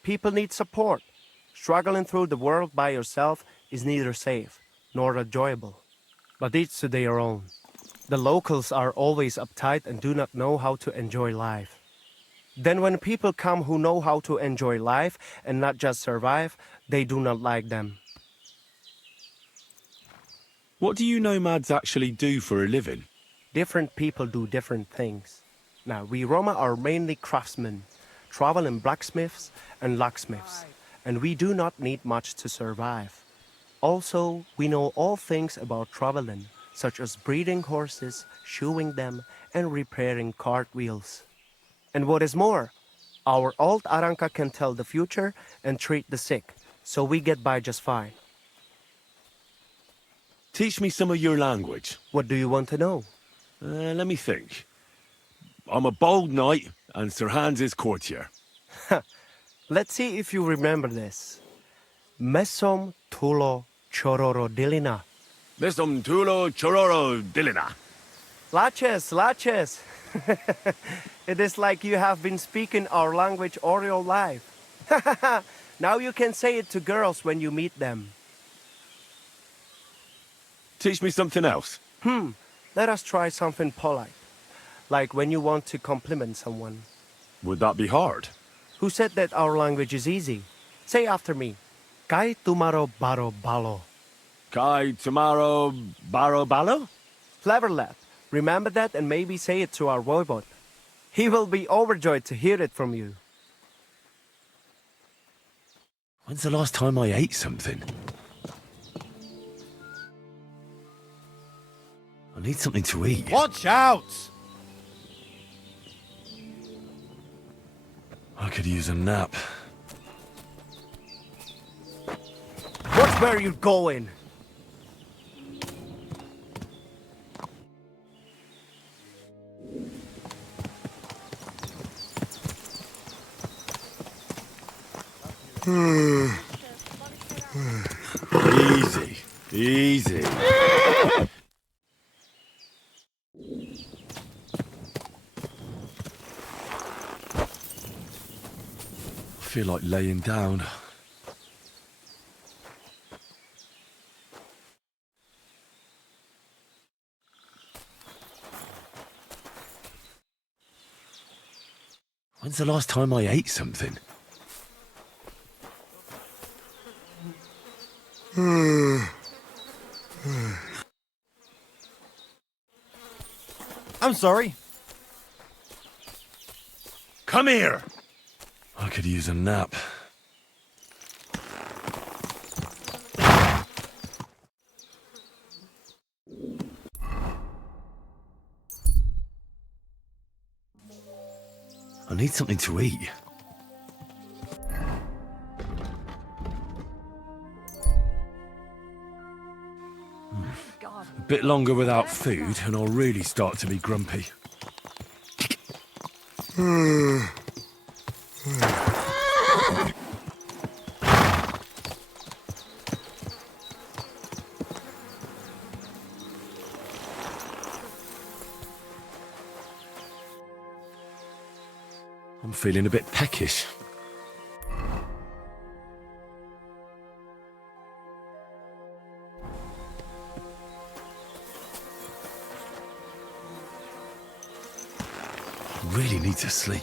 People need support. Struggling through the world by yourself is neither safe nor enjoyable. But each to their own. The locals are always uptight and do not know how to enjoy life. Then when people come who know how to enjoy life and not just survive, they do not like them. What do you nomads actually do for a living? Different people do different things. Now, we Roma are mainly craftsmen, traveling blacksmiths and locksmiths, and we do not need much to survive. Also, we know all things about traveling, such as breeding horses, shoeing them, and repairing cart wheels. And what is more, our old Aranka can tell the future and treat the sick, so we get by just fine. Teach me some of your language. What do you want to know? Let me think. I'm a bold knight, and Sir Hans is courtier. Let's see if you remember this. Mesom tulo chororo dilina. Mesom tulo chororo dilina. Laches, laches. It is like you have been speaking our language all your life. Now you can say it to girls when you meet them. Teach me something else. Let us try something polite. Like when you want to compliment someone. Would that be hard? Who said that our language is easy? Say after me. Kai tumaro baro balo. Kai tumaro baro balo? Clever lad. Remember that and maybe say it to our voivod. He will be overjoyed to hear it from you. When's the last time I ate something? I need something to eat. Watch out! I could use a nap. Watch where you're going. Easy, easy. I feel like laying down. When's the last time I ate something? I'm sorry. Come here! I could use a nap. I need something to eat. A bit longer without food and I'll really start to be grumpy. I'm feeling a bit peckish. Really need to sleep.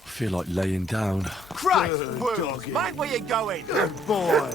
I feel like laying down. Christ, Woo! Mind where you're going! Good boy!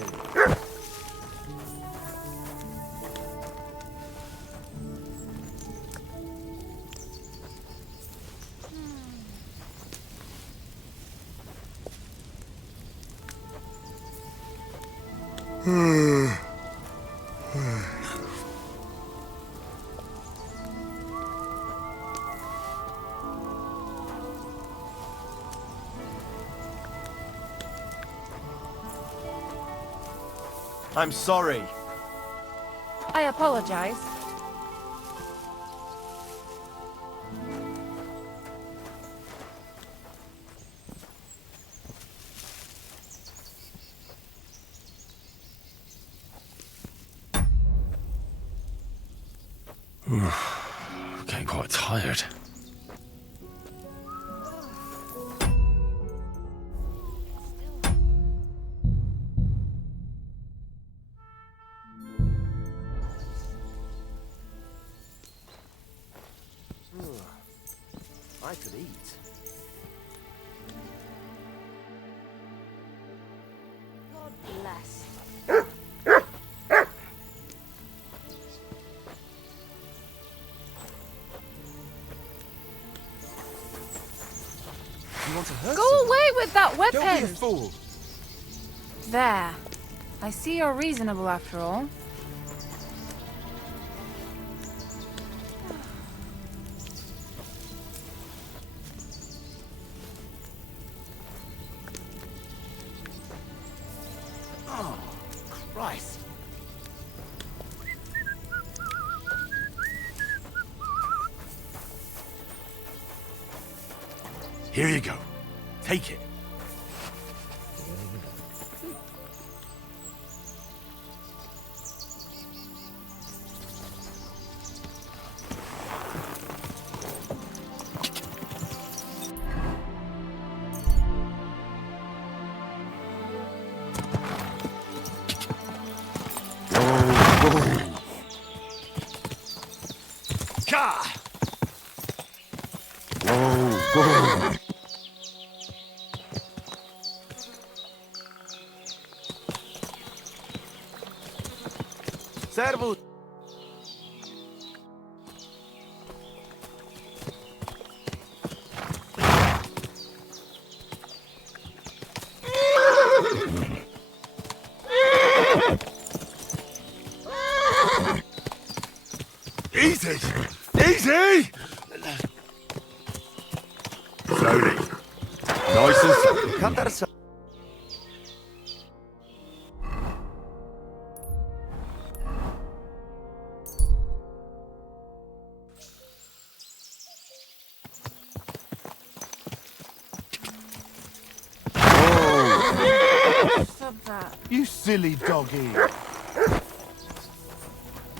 I'm sorry. I apologize. I'm getting quite tired. I could eat. God bless. You want to hurt Go away with that weapon! Don't be a fool. There. I see you're reasonable after all. Oh, Christ. Here you go. Take it. Servus. Easy! Easy! Slowly. Nice and slow. Cut that aside. Stop that. You silly doggy.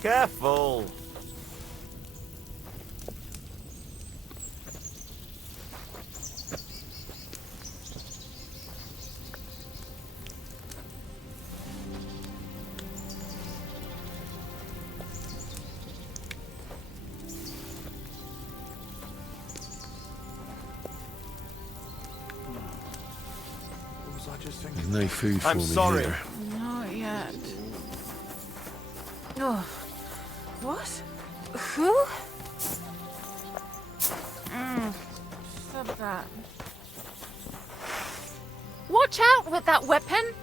Careful. There's no food for I'm me sorry. here. Not yet. Oh. What? Who? Stop that. Watch out with that weapon!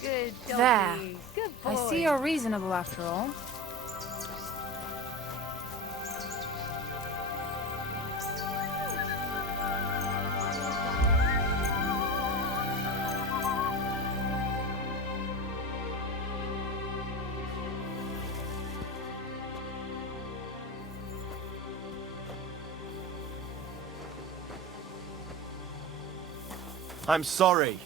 Good doggy. There. Good boy. I see you're reasonable after all. I'm sorry.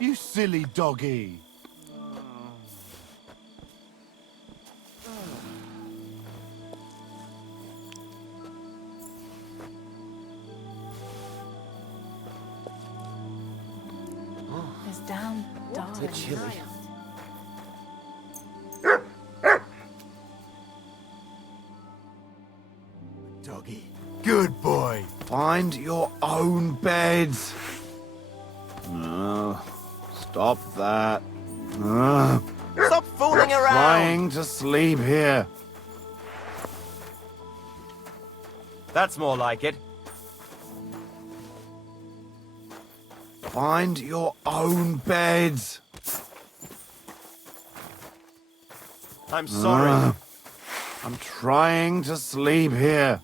You silly doggy. It's down, darling. Bit chilly. Doggy. Good boy. Find your own beds. Stop that. Stop fooling around. Trying to sleep here. That's more like it. Find your own beds. I'm sorry. I'm trying to sleep here.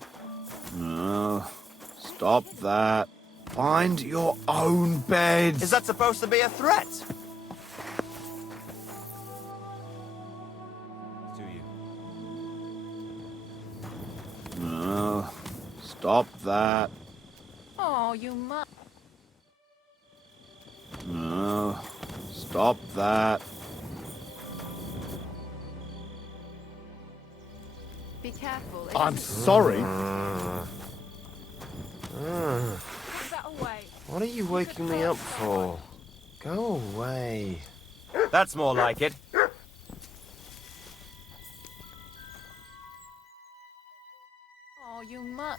Stop that. Find your own bed. Is that supposed to be a threat? Stop that. Oh, you must. Stop that. Be careful. I'm sorry. Put that away. What are you waking me up for? Go away. That's more like it. Oh, you mutt.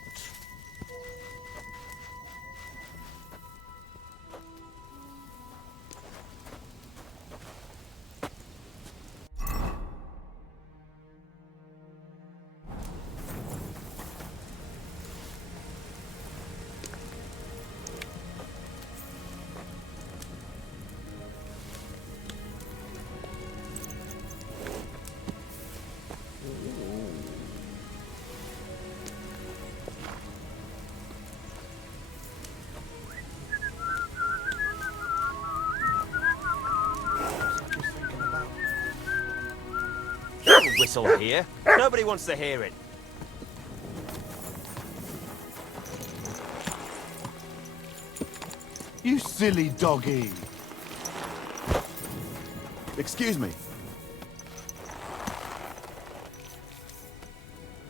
Whistle here. Nobody wants to hear it. You silly doggy. Excuse me.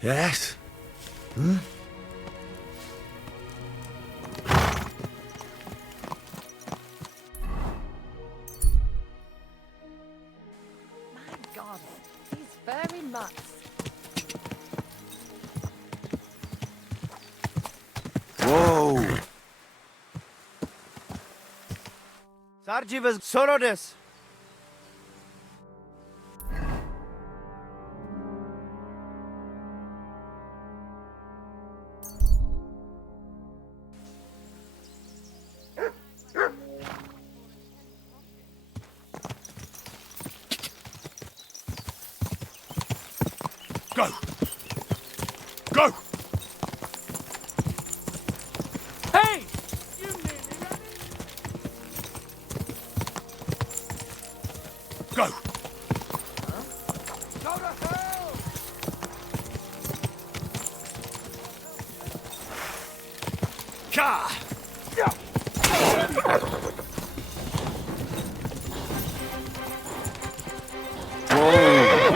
Yes? Hmm? God, these furry mutts. Whoa. Sarjivas Sorodes. Go! Go! Hey! Go! Ka!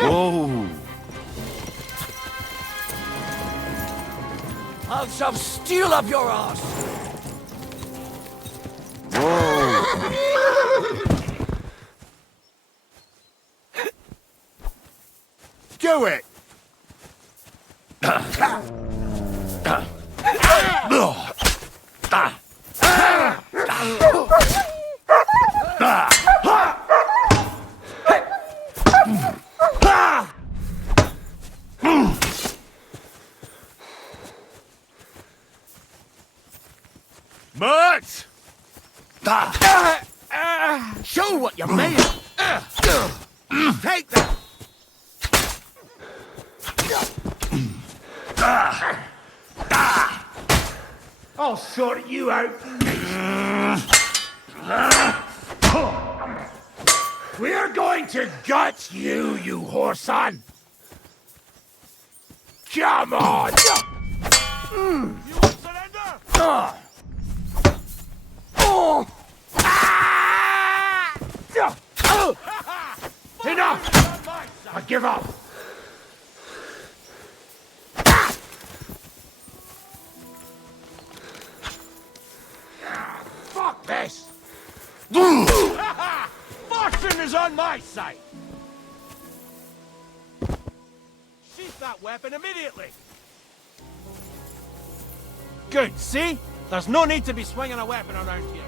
Whoa. I'll shove steel up your ass. Do it. Mutt! Show what you're made of. Take that. I'll sort you out. We're going to gut you, you whoreson. Come on. You won't surrender? Enough! I give up. Fuck this! Fortune is on my side! Sheath that weapon immediately! Good, see? There's no need to be swinging a weapon around here.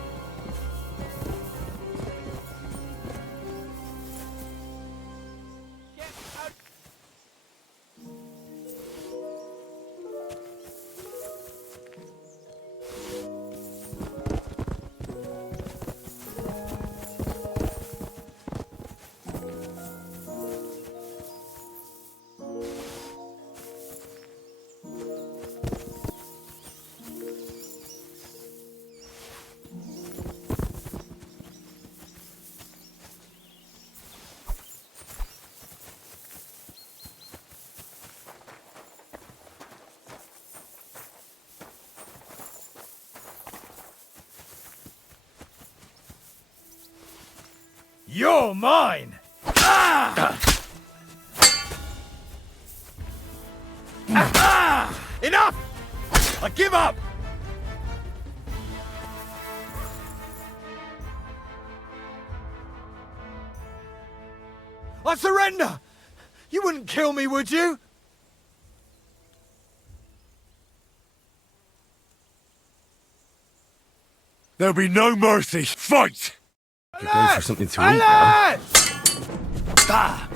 You're mine! Ah! Enough! I give up! I surrender! You wouldn't kill me, would you? There'll be no mercy. Fight! You're going for something to eat now. Ah!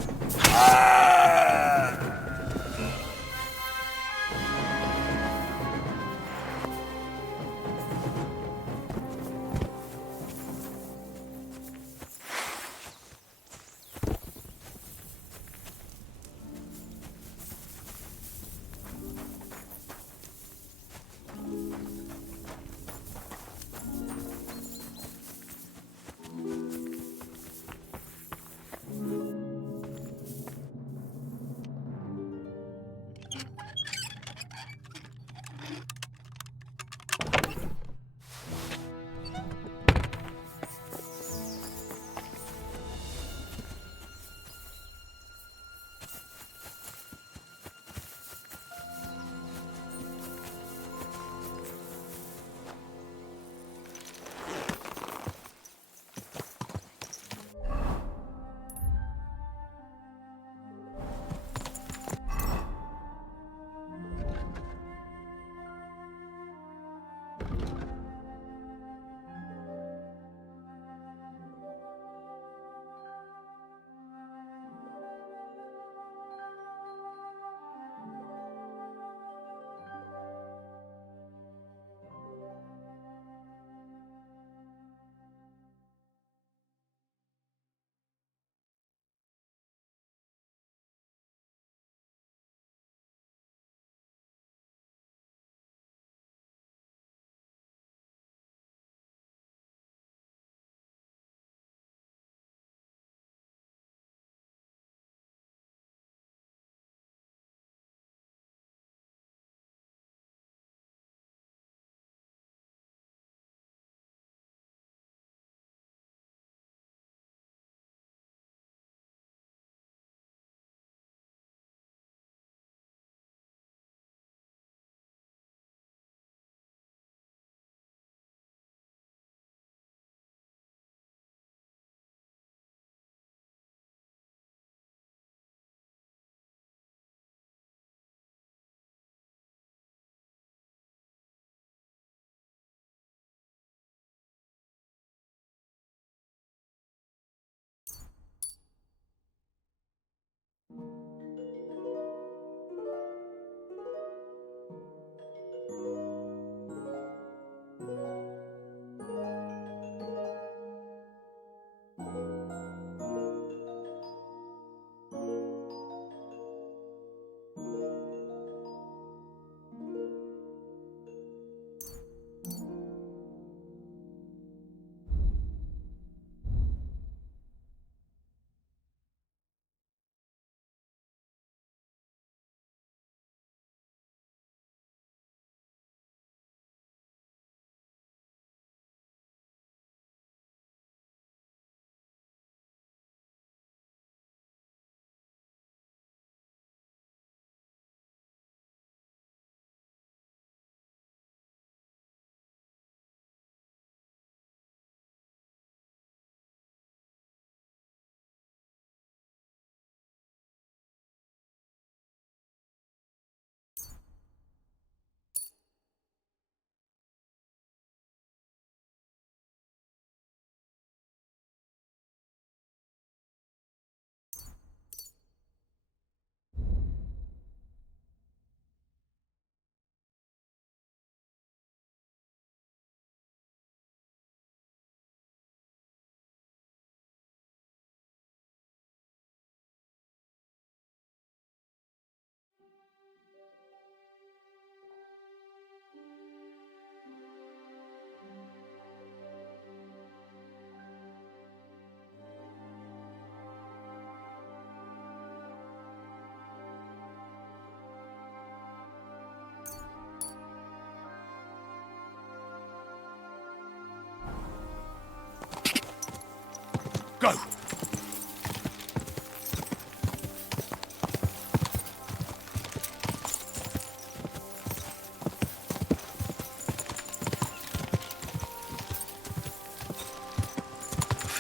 Go!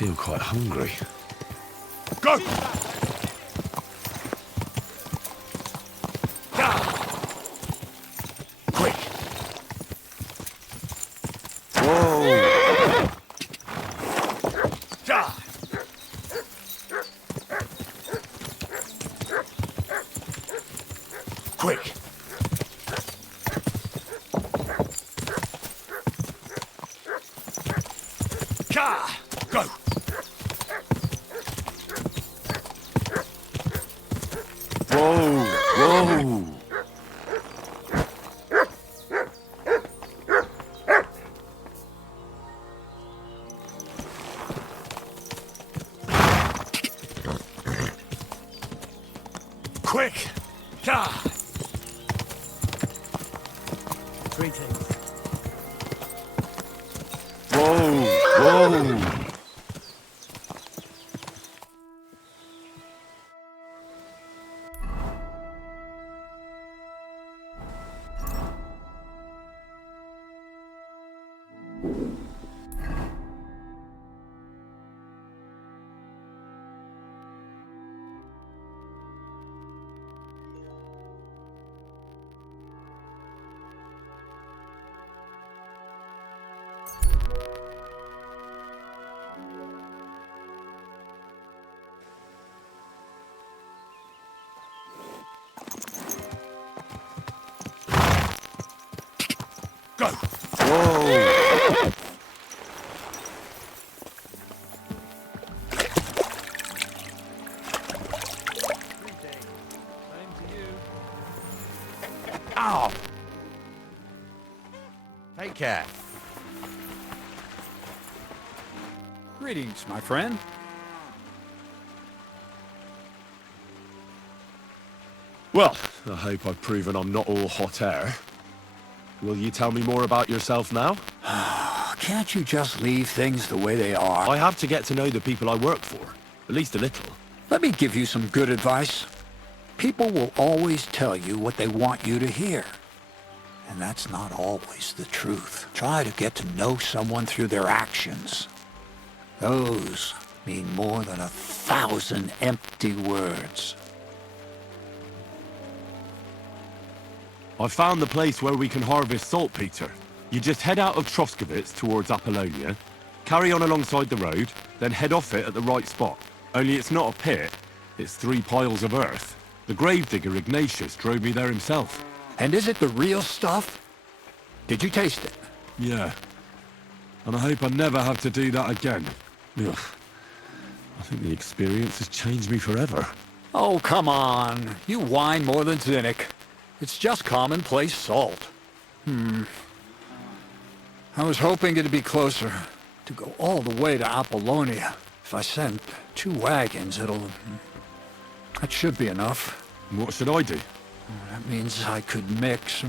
feel quite hungry. Go! Quick! Whoa! Quick! Go! Whoa! Whoa! Quick! Greetings. Whoa! Whoa! Go! Whoa! Ow! Take care. Greetings, my friend. Well, I hope I've proven I'm not all hot air. Will you tell me more about yourself now? Can't you just leave things the way they are? I have to get to know the people I work for, at least a little. Let me give you some good advice. People will always tell you what they want you to hear. And that's not always the truth. Try to get to know someone through their actions. Those mean more than 1,000 empty words. I found the place where we can harvest saltpeter. You just head out of Troskowitz towards Apollonia, carry on alongside the road, then head off it at the right spot. Only it's not a pit, it's 3 piles of earth. The gravedigger Ignatius drove me there himself. And is it the real stuff? Did you taste it? Yeah. And I hope I never have to do that again. Ugh. I think the experience has changed me forever. Oh, come on. You whine more than Zinnik. It's just commonplace salt. I was hoping it'd be closer. To go all the way to Apollonia. If I send 2 wagons, that should be enough. What should I do? That means I could mix a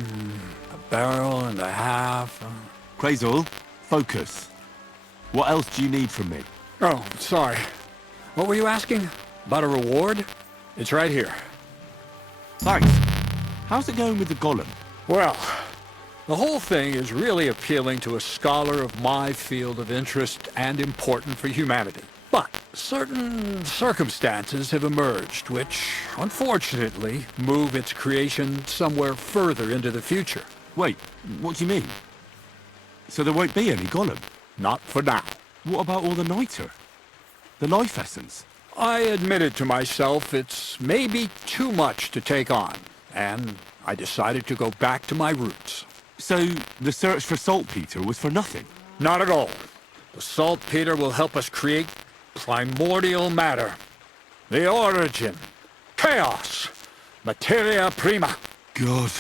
barrel and a half. Crazul, focus. What else do you need from me? Oh, sorry. What were you asking? About a reward? It's right here. Thanks. How's it going with the golem? Well, the whole thing is really appealing to a scholar of my field of interest and important for humanity. But certain circumstances have emerged which, unfortunately, move its creation somewhere further into the future. Wait, what do you mean? So there won't be any golem? Not for now. What about all the niter? The life essence? I admitted to myself it's maybe too much to take on, and I decided to go back to my roots. So the search for saltpeter was for nothing? Not at all. The saltpeter will help us create primordial matter. The origin. Chaos. Materia prima. God.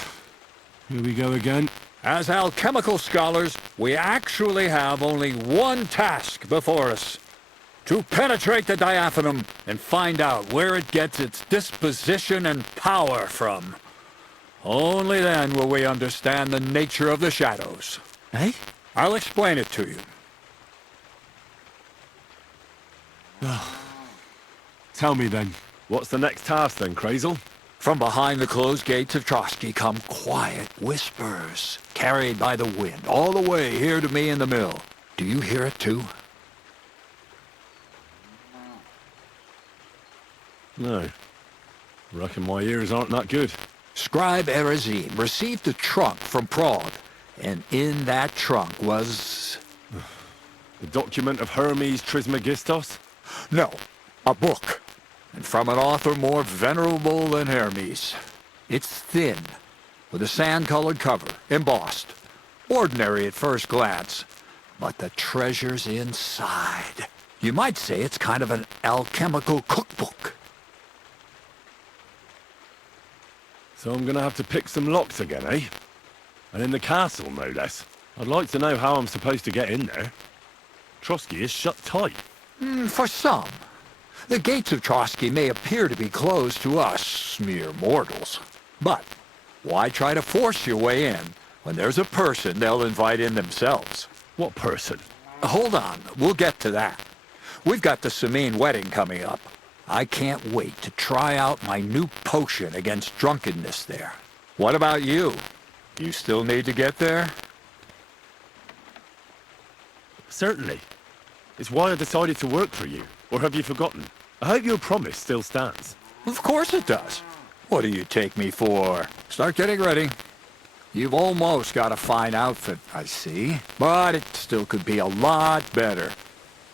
Here we go again. As alchemical scholars, we actually have only one task before us. To penetrate the diaphanum and find out where it gets its disposition and power from. Only then will we understand the nature of the shadows. Eh? I'll explain it to you. Tell me then, what's the next task then, Crazul? From behind the closed gates of Trotsky come quiet whispers, carried by the wind, all the way here to me in the mill. Do you hear it too? No. Reckon my ears aren't that good. Scribe Erezim received a trunk from Prague, and in that trunk was... The document of Hermes Trismegistos? No, a book. And from an author more venerable than Hermes. It's thin, with a sand-colored cover, embossed. Ordinary at first glance, but the treasure's inside. You might say it's kind of an alchemical cookbook. So I'm gonna have to pick some locks again, eh? And in the castle, no less. I'd like to know how I'm supposed to get in there. Trotsky is shut tight. For some. The gates of Trotsky may appear to be closed to us, mere mortals. But why try to force your way in when there's a person they'll invite in themselves? What person? Hold on, we'll get to that. We've got the Samine wedding coming up. I can't wait to try out my new potion against drunkenness there. What about you? You still need to get there? Certainly. It's why I decided to work for you. Or have you forgotten? I hope your promise still stands. Of course it does. What do you take me for? Start getting ready. You've almost got a fine outfit, I see. But it still could be a lot better.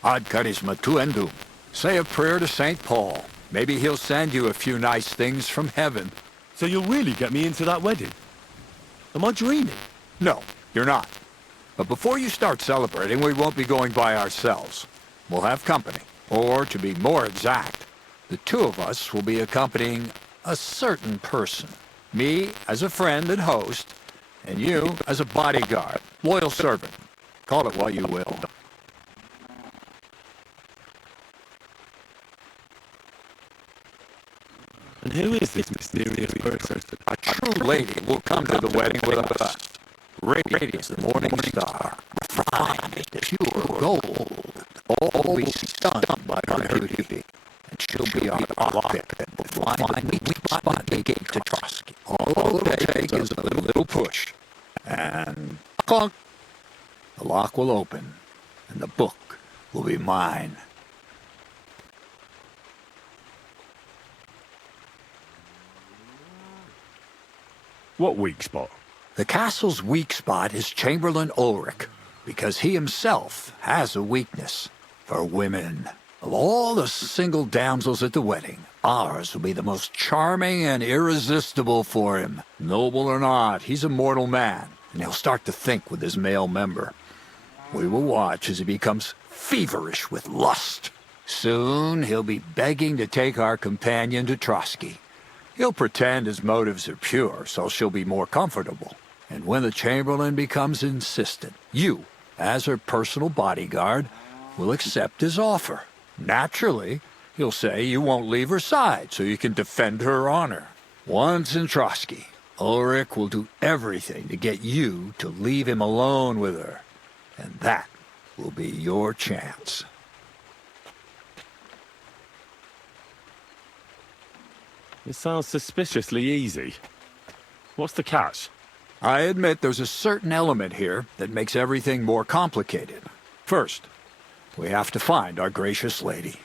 Ad charisma tuendum. Say a prayer to St. Paul. Maybe he'll send you a few nice things from heaven. So you'll really get me into that wedding? Am I dreaming? No, you're not. But before you start celebrating, we won't be going by ourselves. We'll have company. Or, to be more exact, the two of us will be accompanying a certain person. Me as a friend and host, and you as a bodyguard, loyal servant. Call it what you will. And who is this mysterious person? A true lady will come to the wedding with us. Radiant as the morning star, refined as pure gold. All be stunned by her beauty, and she'll be our lockpick that will find the weak spot they gave to Trotsky. All it'll take is a little push, and clunk. The lock will open, and the book will be mine. What weak spot? The castle's weak spot is Chamberlain Ulrich, because he himself has a weakness for women. Of all the single damsels at the wedding, ours will be the most charming and irresistible for him. Noble or not, he's a mortal man, and he'll start to think with his male member. We will watch as he becomes feverish with lust. Soon he'll be begging to take our companion to Trotsky. He'll pretend his motives are pure, so she'll be more comfortable. And when the Chamberlain becomes insistent, you, as her personal bodyguard, will accept his offer. Naturally, he'll say you won't leave her side so you can defend her honor. Once in Trotsky, Ulrich will do everything to get you to leave him alone with her. And that will be your chance. It sounds suspiciously easy. What's the catch? I admit there's a certain element here that makes everything more complicated. First, we have to find our gracious lady.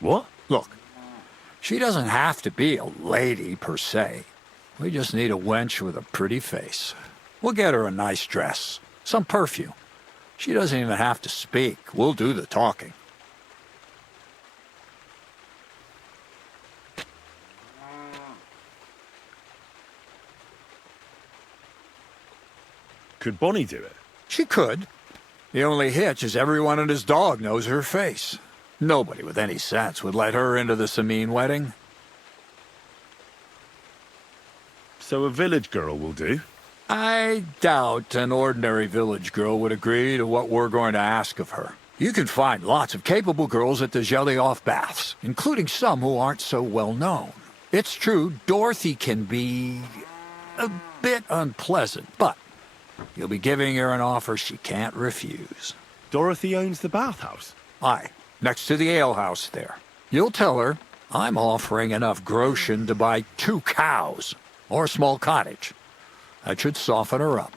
What? Look, she doesn't have to be a lady per se. We just need a wench with a pretty face. We'll get her a nice dress, some perfume. She doesn't even have to speak. We'll do the talking. Could Bonnie do it? She could. The only hitch is everyone and his dog knows her face. Nobody with any sense would let her into the Samine wedding. So a village girl will do? I doubt an ordinary village girl would agree to what we're going to ask of her. You can find lots of capable girls at the Zhelyov baths, including some who aren't so well known. It's true, Dorothy can be a bit unpleasant, but you'll be giving her an offer she can't refuse. Dorothy owns the bathhouse? Aye, next to the alehouse there. You'll tell her I'm offering enough groschen to buy 2 cows, or a small cottage. That should soften her up.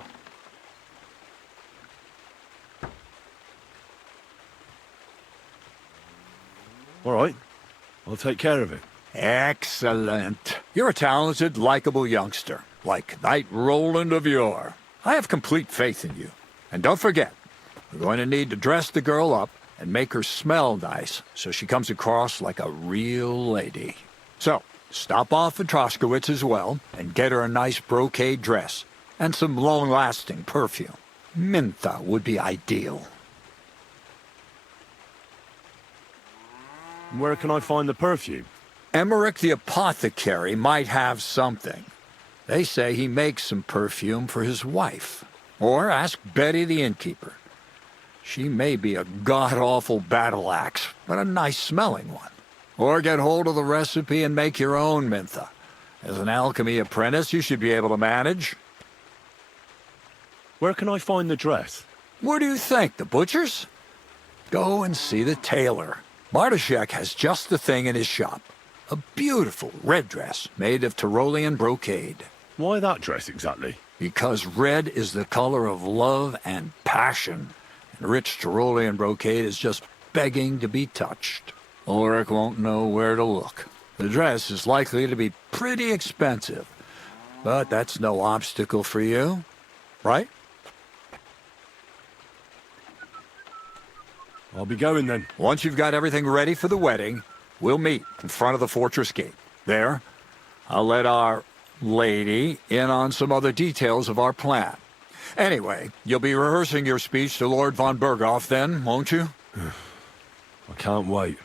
All right. I'll take care of it. Excellent. You're a talented, likable youngster, like Knight Roland of yore. I have complete faith in you. And don't forget, we're going to need to dress the girl up and make her smell nice so she comes across like a real lady. So, stop off at Troskowitz as well and get her a nice brocade dress and some long-lasting perfume. Mintha would be ideal. Where can I find the perfume? Emmerich the apothecary might have something. They say he makes some perfume for his wife. Or ask Betty the innkeeper. She may be a god-awful battle axe, but a nice-smelling one. Or get hold of the recipe and make your own Mintha. As an alchemy apprentice, you should be able to manage. Where can I find the dress? Where do you think? The butcher's? Go and see the tailor. Bartoszek has just the thing in his shop. A beautiful red dress made of Tyrolean brocade. Why that dress exactly? Because red is the color of love and passion. And rich Tyrolean brocade is just begging to be touched. Ulrich won't know where to look. The dress is likely to be pretty expensive. But that's no obstacle for you, right? I'll be going then. Once you've got everything ready for the wedding, we'll meet in front of the fortress gate. There, I'll let our lady in on some other details of our plan. Anyway, you'll be rehearsing your speech to Lord von Berghoff then, won't you? I can't wait.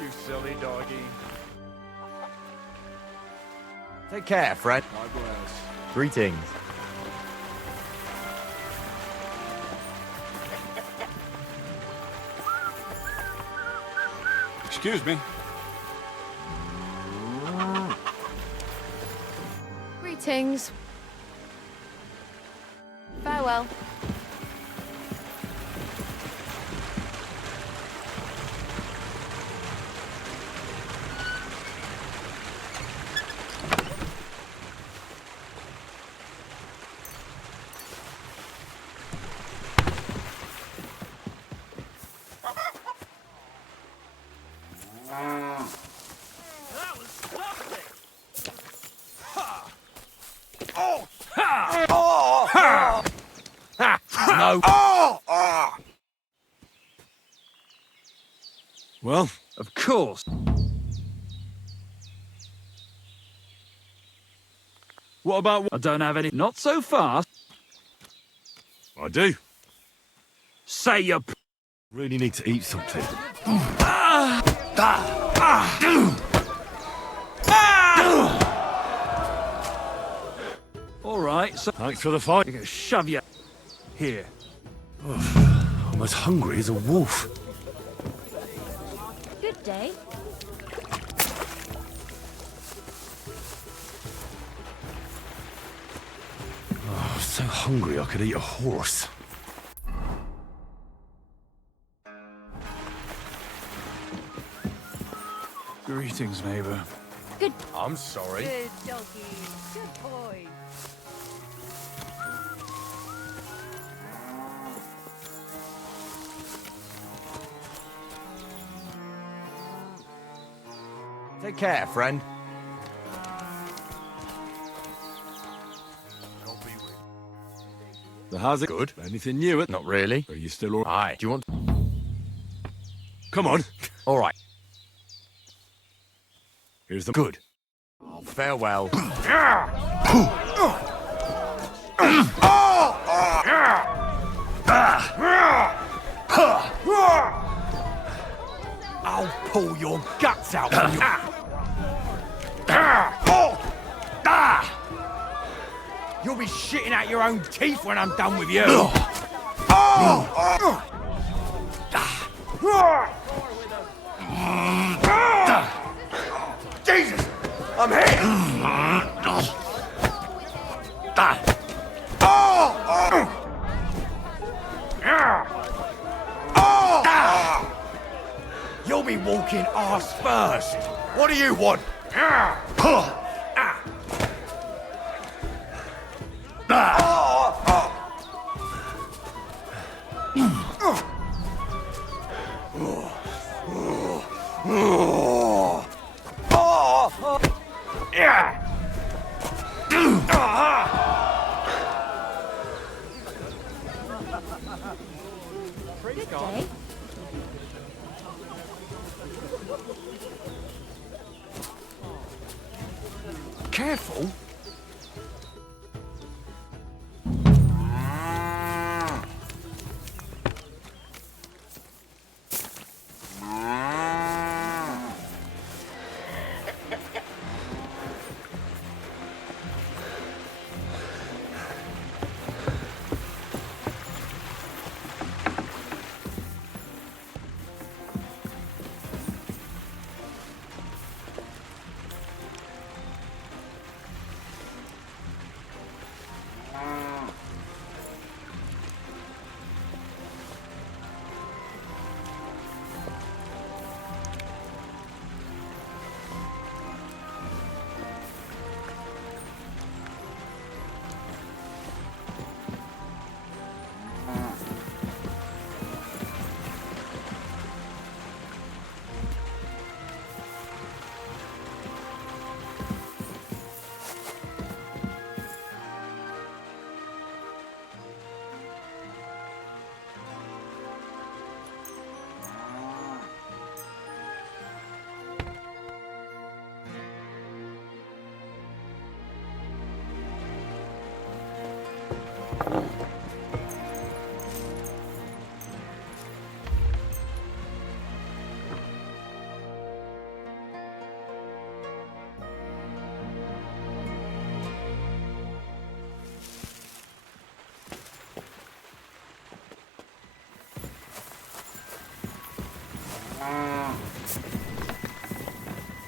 You silly doggy. Take care, Fred. Greetings. Excuse me. Greetings. Farewell. No. Well, of course. What about... I don't have any... Not so fast. I do. Say your... Really need to eat something. All right, so... Thanks for the fight. I'm gonna shove you... Here. I'm as hungry as a wolf. Good day. Oh, I'm so hungry I could eat a horse. Greetings, neighbor. Good. I'm sorry. Good doggy. Good boy. Take care, friend. So how's it? Good. Anything new? Not really. Are you still all right? Aye. Do you want... Come on. All right. Here's the... Good. Oh, farewell. I'll pull your guts out from you. You'll be shitting out your own teeth when I'm done with you. Jesus! I'm hit! walking arse first. What do you want? Good day. Careful.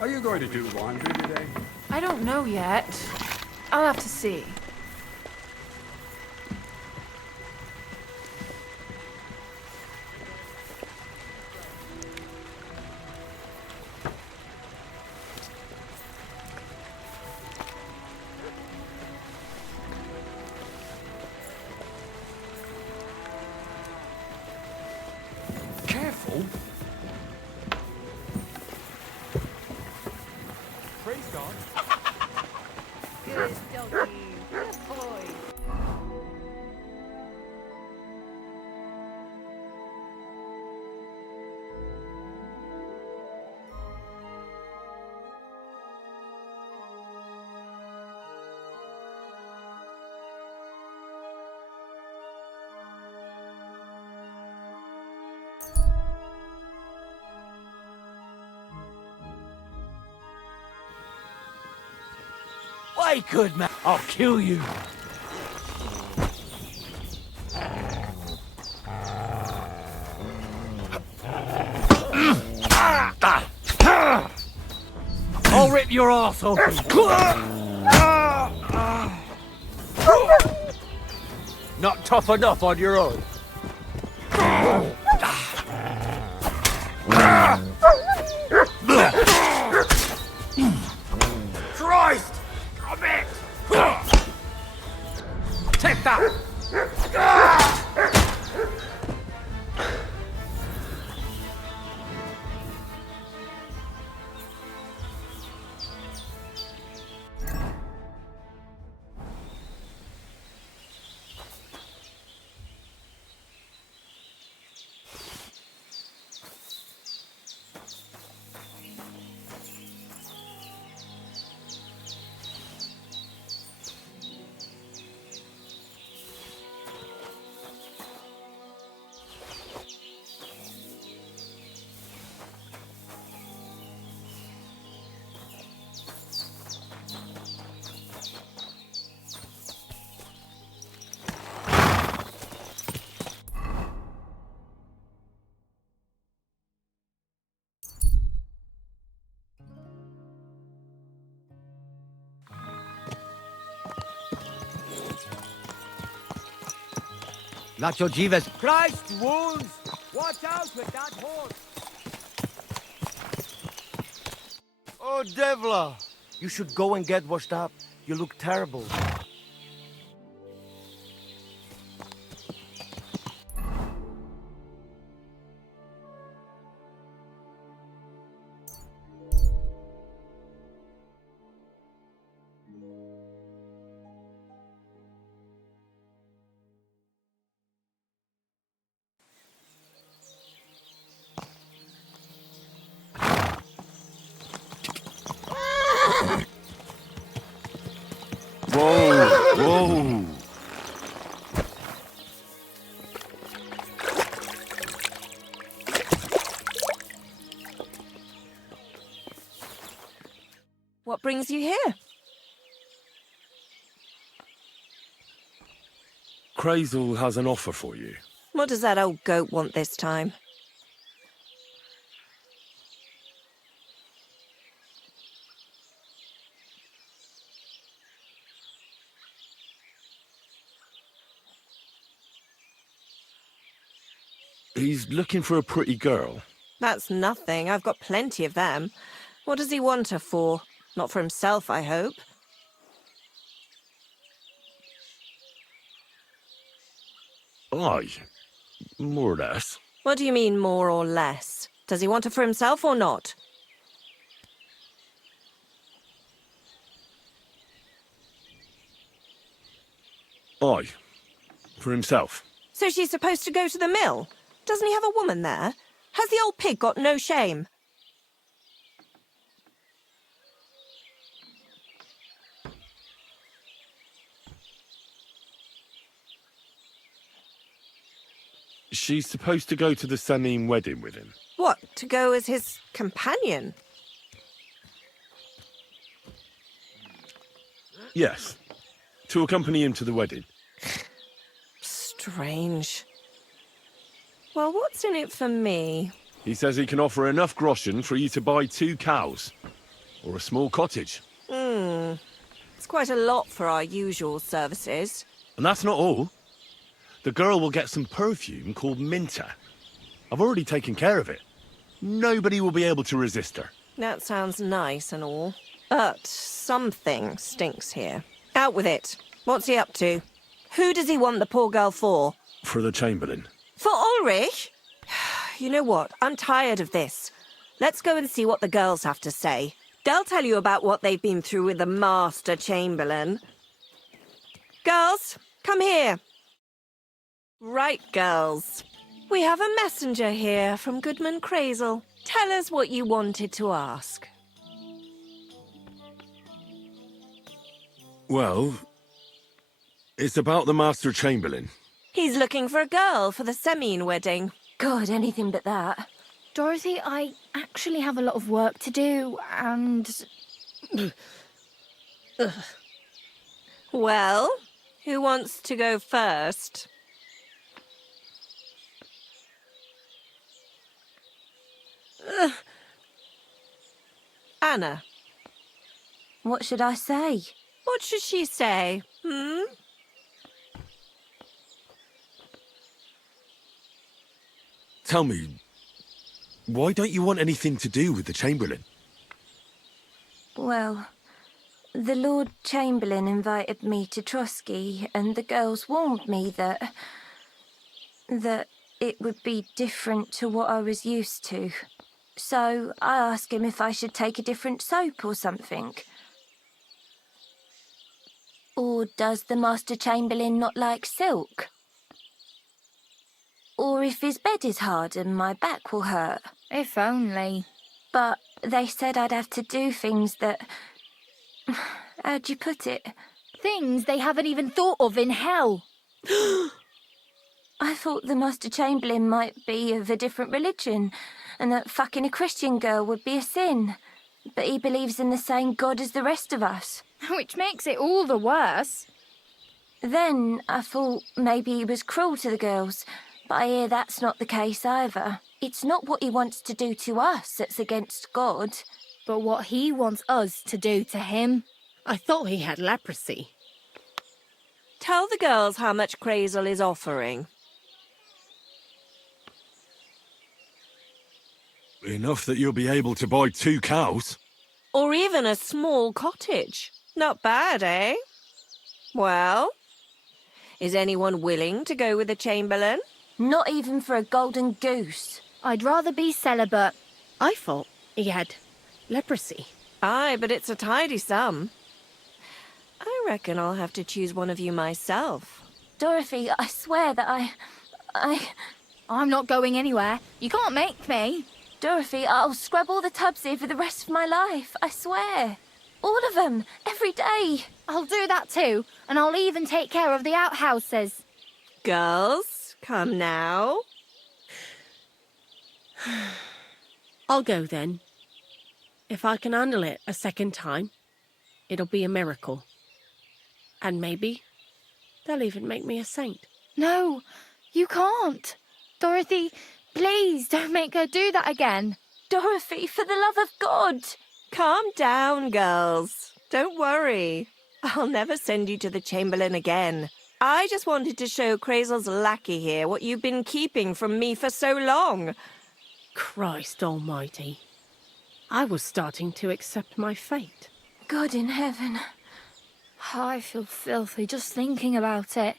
Are you going to do laundry today? I don't know yet. I'll have to see. Careful. Praise God. Good doggy. Good boy. Wait, good man. I'll kill you. I'll rip your ass open. Not tough enough on your own. Christ! Come it! Take that! Nacho Jeeves. Christ wounds! Watch out with that horse! Oh, Devla! You should go and get washed up. You look terrible. Whoa! Whoa! What brings you here? Crazel has an offer for you. What does that old goat want this time? He's looking for a pretty girl. That's nothing. I've got plenty of them. What does he want her for? Not for himself, I hope. Aye, more or less. What do you mean, more or less? Does he want her for himself or not? Aye, for himself. So she's supposed to go to the mill? Doesn't he have a woman there? Has the old pig got no shame? She's supposed to go to the Sanim wedding with him. What, to go as his companion? Yes, to accompany him to the wedding. Strange. Well, what's in it for me? He says he can offer enough groschen for you to buy 2 cows. Or a small cottage. It's quite a lot for our usual services. And that's not all. The girl will get some perfume called Minter. I've already taken care of it. Nobody will be able to resist her. That sounds nice and all. But something stinks here. Out with it. What's he up to? Who does he want the poor girl for? For the Chamberlain. For Ulrich? You know what? I'm tired of this. Let's go and see what the girls have to say. They'll tell you about what they've been through with the Master Chamberlain. Girls, come here. Right, girls. We have a messenger here from Goodman Crazel. Tell us what you wanted to ask. Well, it's about the Master Chamberlain. He's looking for a girl for the Semine wedding. God, anything but that. Dorothy, I actually have a lot of work to do, and... Well, who wants to go first? Anna. What should I say? What should she say? Tell me, why don't you want anything to do with the Chamberlain? Well, the Lord Chamberlain invited me to Trotsky, and the girls warned me that it would be different to what I was used to. So I asked him if I should take a different soap or something. Or does the Master Chamberlain not like silk? Or if his bed is hard and my back will hurt. If only. But they said I'd have to do things that... How'd you put it? Things they haven't even thought of in hell. I thought the Master Chamberlain might be of a different religion, and that fucking a Christian girl would be a sin. But he believes in the same God as the rest of us. Which makes it all the worse. Then I thought maybe he was cruel to the girls, but I hear that's not the case either. It's not what he wants to do to us that's against God. But what he wants us to do to him. I thought he had leprosy. Tell the girls how much Crazel is offering. Enough that you'll be able to buy 2 cows. Or even a small cottage. Not bad, eh? Well, is anyone willing to go with the Chamberlain? Not even for a golden goose. I'd rather be celibate. I thought he had leprosy. Aye, but it's a tidy sum. I reckon I'll have to choose one of you myself. Dorothy, I swear that I'm not going anywhere. You can't make me. Dorothy, I'll scrub all the tubs here for the rest of my life. I swear. All of them. Every day. I'll do that too. And I'll even take care of the outhouses. Girls, come now. I'll go then. If I can handle it a second time, it'll be a miracle. And maybe they'll even make me a saint. No, you can't. Dorothy, please don't make her do that again. Dorothy, for the love of God. Calm down, girls. Don't worry. I'll never send you to the Chamberlain again. I just wanted to show Crazel's lackey here what you've been keeping from me for so long. Christ almighty. I was starting to accept my fate. God in heaven. I feel filthy just thinking about it.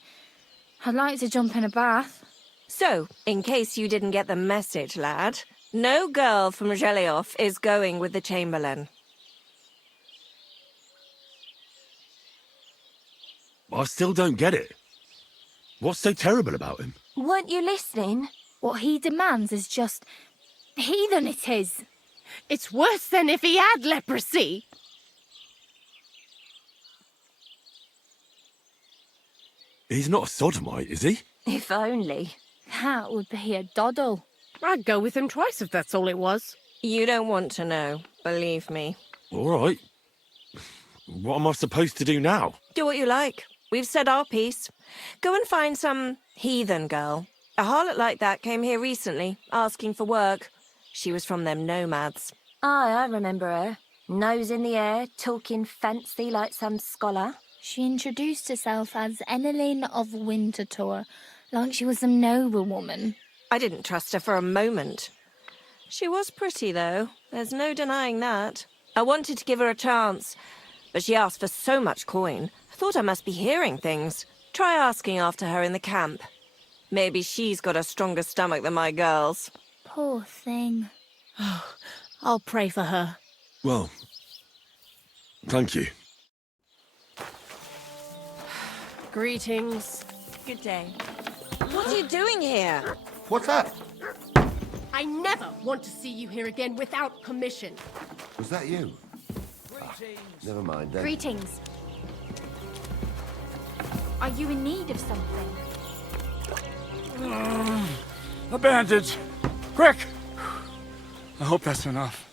I'd like to jump in a bath. So, in case you didn't get the message, lad, no girl from Zhelioff is going with the Chamberlain. I still don't get it. What's so terrible about him? Weren't you listening? What he demands is just heathen it is. It's worse than if he had leprosy. He's not a sodomite, is he? If only. That would be a doddle. I'd go with him twice if that's all it was. You don't want to know, believe me. All right. What am I supposed to do now? Do what you like. We've said our piece. Go and find some heathen girl. A harlot like that came here recently, asking for work. She was from them nomads. Aye, I remember her. Nose in the air, talking fancy like some scholar. She introduced herself as Enelin of Winterthur, like she was a noblewoman. I didn't trust her for a moment. She was pretty, though. There's no denying that. I wanted to give her a chance, but she asked for so much coin. I thought I must be hearing things. Try asking after her in the camp. Maybe she's got a stronger stomach than my girls. Poor thing. I'll pray for her. Well, thank you. Greetings. Good day. What are you doing here? What's that? I never want to see you here again without permission. Was that you? Never mind then. Greetings. Are you in need of something? A bandage! Quick! I hope that's enough.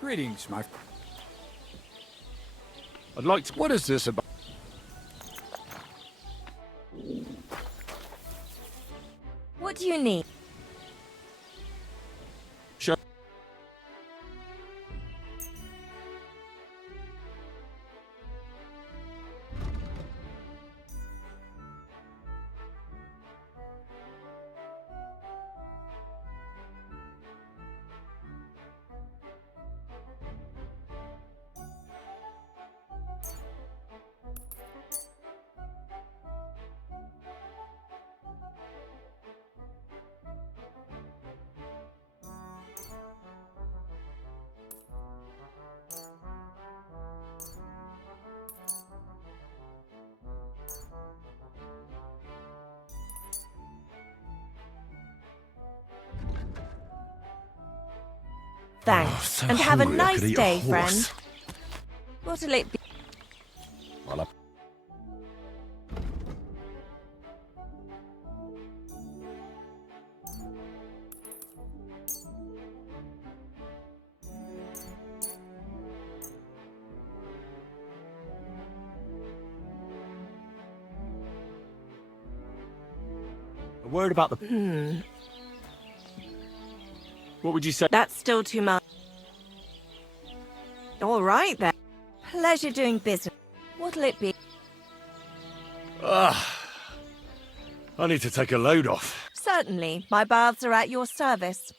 Greetings, my... I'd like to... What is this about? What do you need? Sure. Thanks, so and have a hungry I nice could eat a day, horse. friend. What'll it be? Well, a word about the... What would you say? That's still too much. All right, then. Pleasure doing business. What'll it be? I need to take a load off. Certainly. My baths are at your service.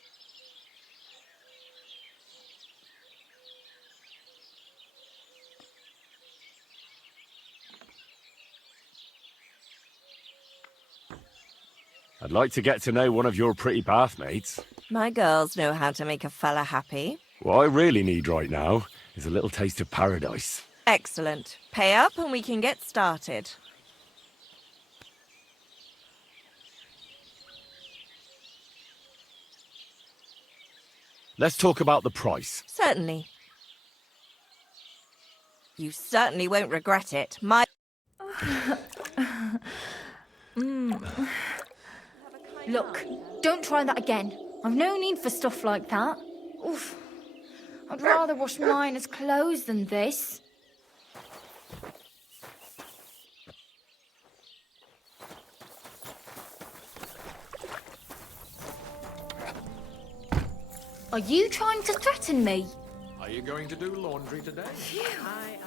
I'd like to get to know one of your pretty bathmates. My girls know how to make a fella happy. What I really need right now is a little taste of paradise. Excellent. Pay up and we can get started. Let's talk about the price. Certainly. You certainly won't regret it. My... Look, don't try that again. I've no need for stuff like that. Oof. I'd rather wash mine as clothes than this. Are you trying to threaten me? Are you going to do laundry today? Phew. Aye.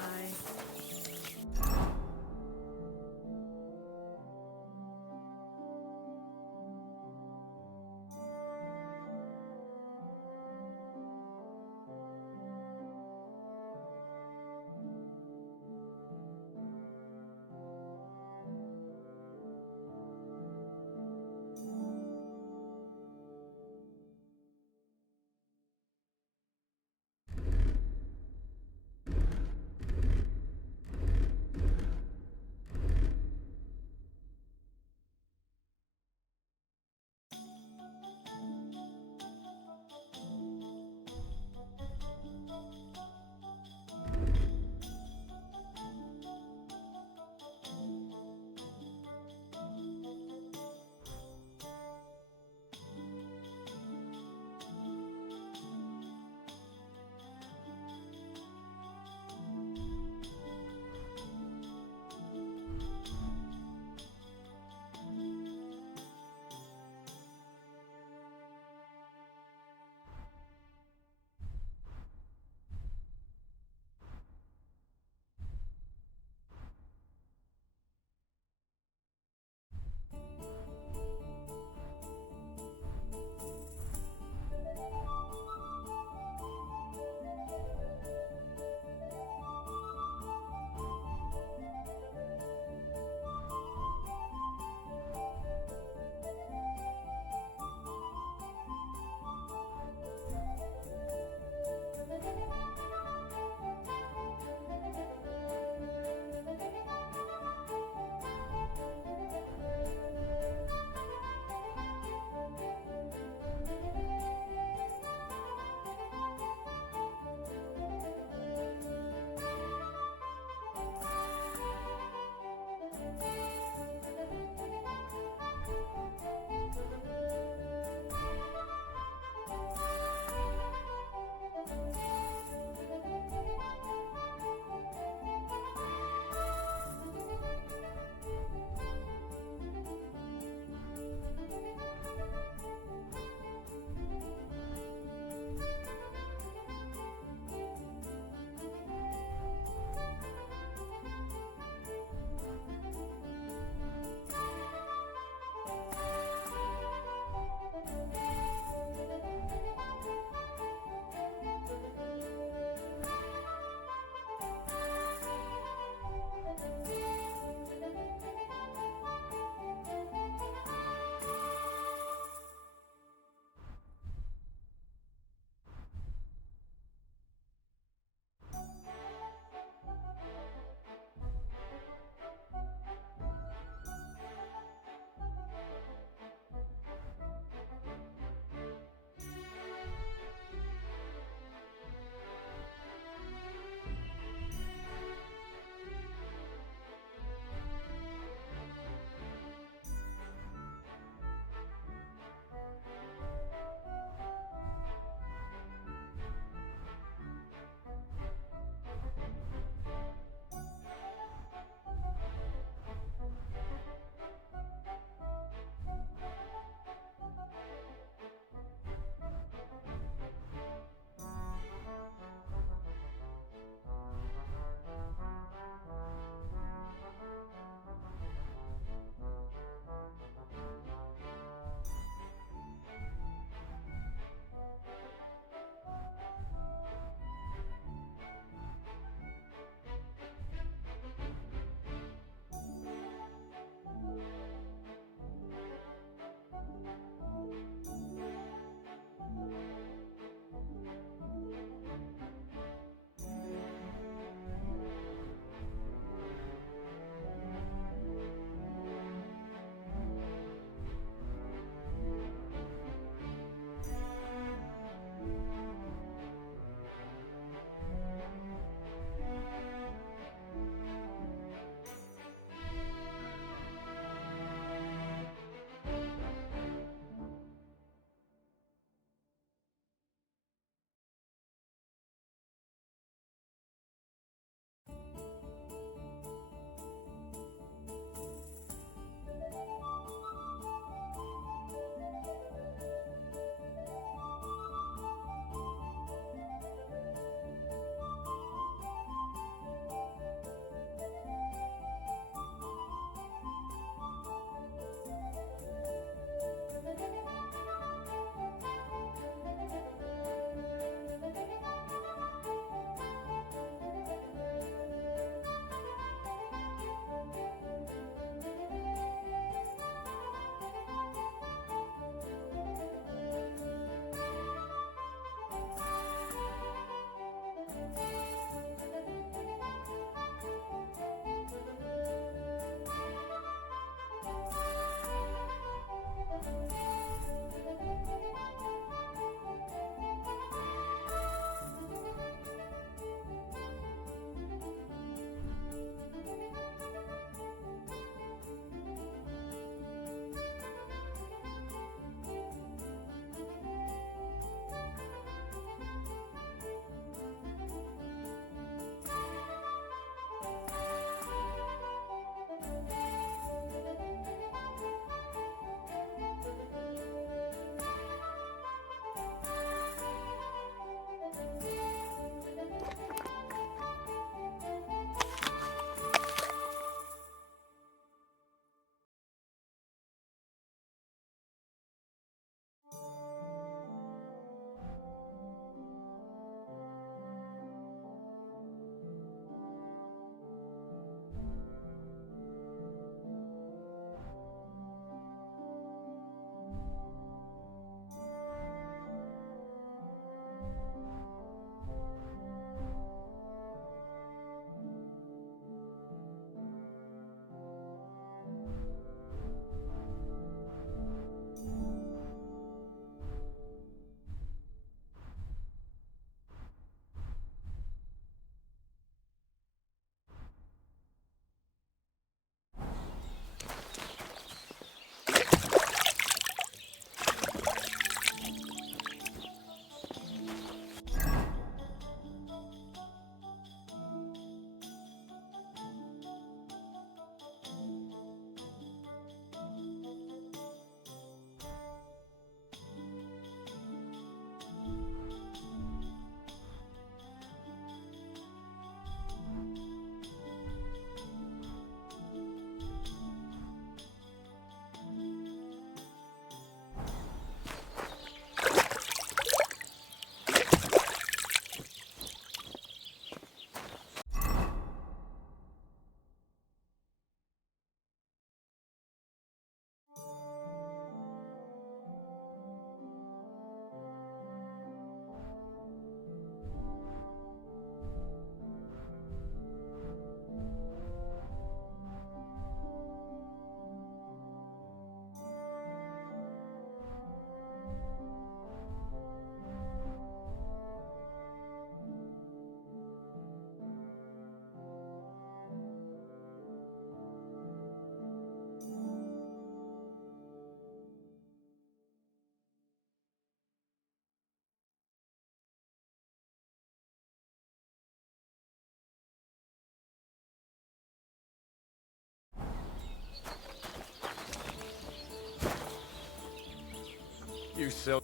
You silly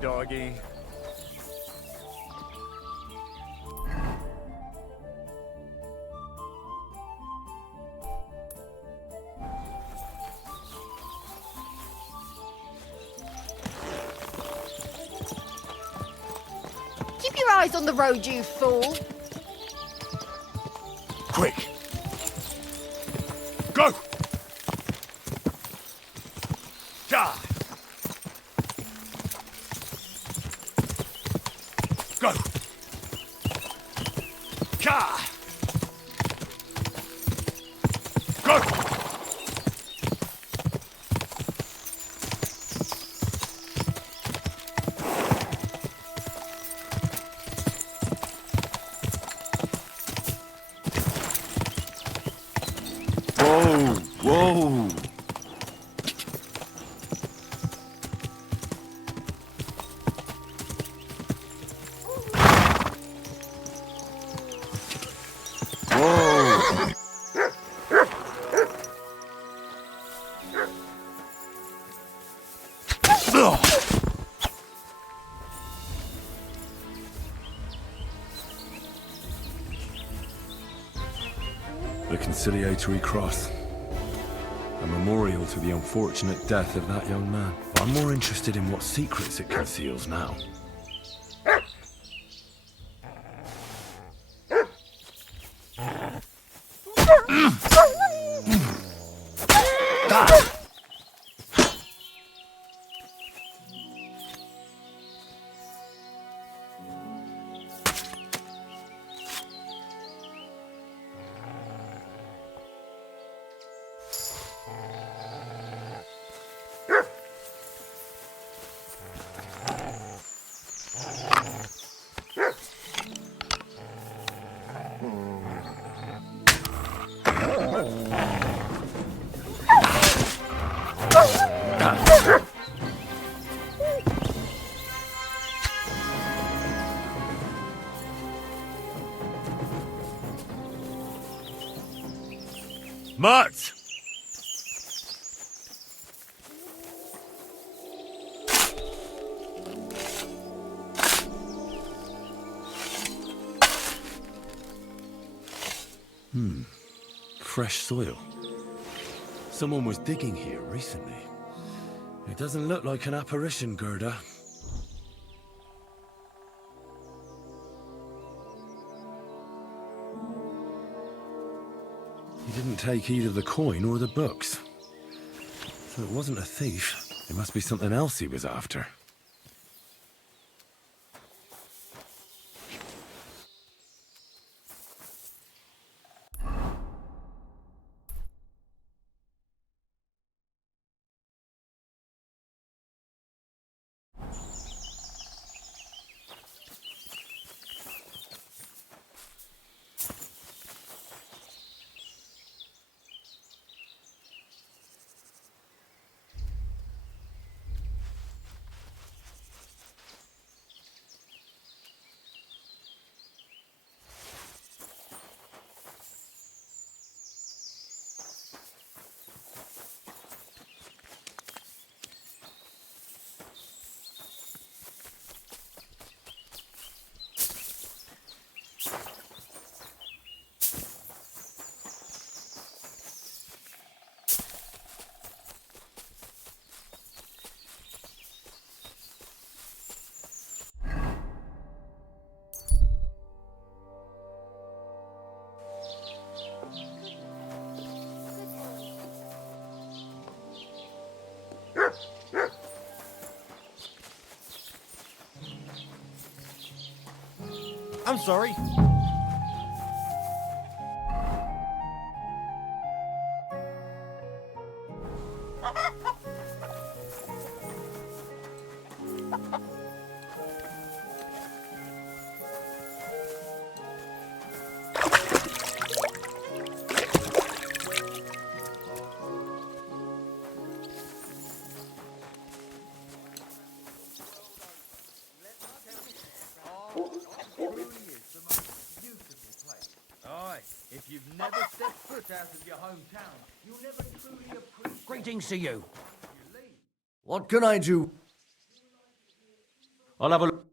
doggy. Keep your eyes on the road, you fool. Quick! Go! Die! Go! Ka! Go! Whoa! Whoa! The conciliatory cross. A memorial to the unfortunate death of that young man. But I'm more interested in what secrets it conceals now. Mutt! Fresh soil. Someone was digging here recently. It doesn't look like an apparition, Gerda. He didn't take either the coin or the books. So it wasn't a thief. It must be something else he was after. I'm sorry. If you've never stepped foot out of your hometown, you'll never truly appreciate... Greetings to you. What can I do? I'll have a look.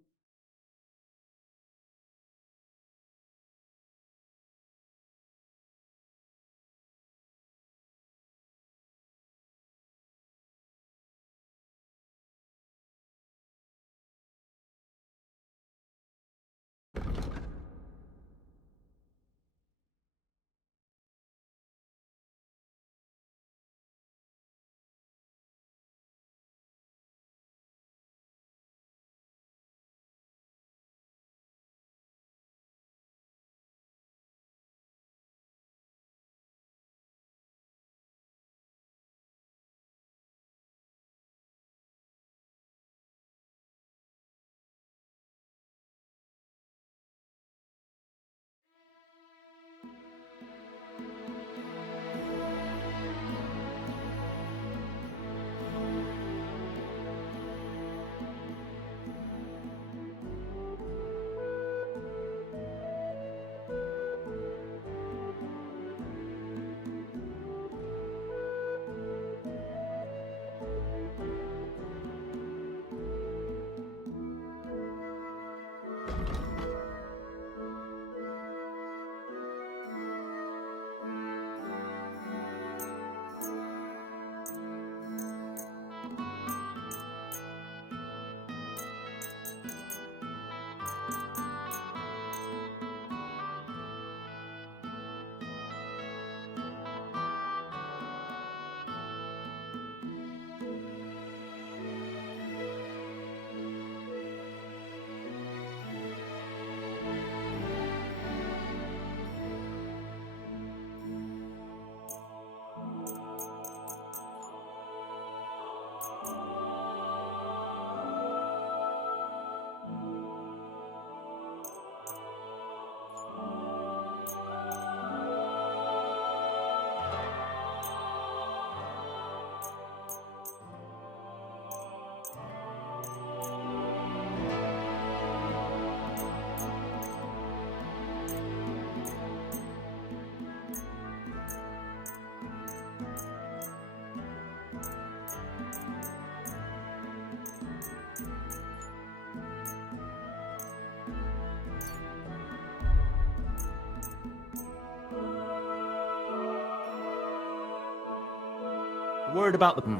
Word about the...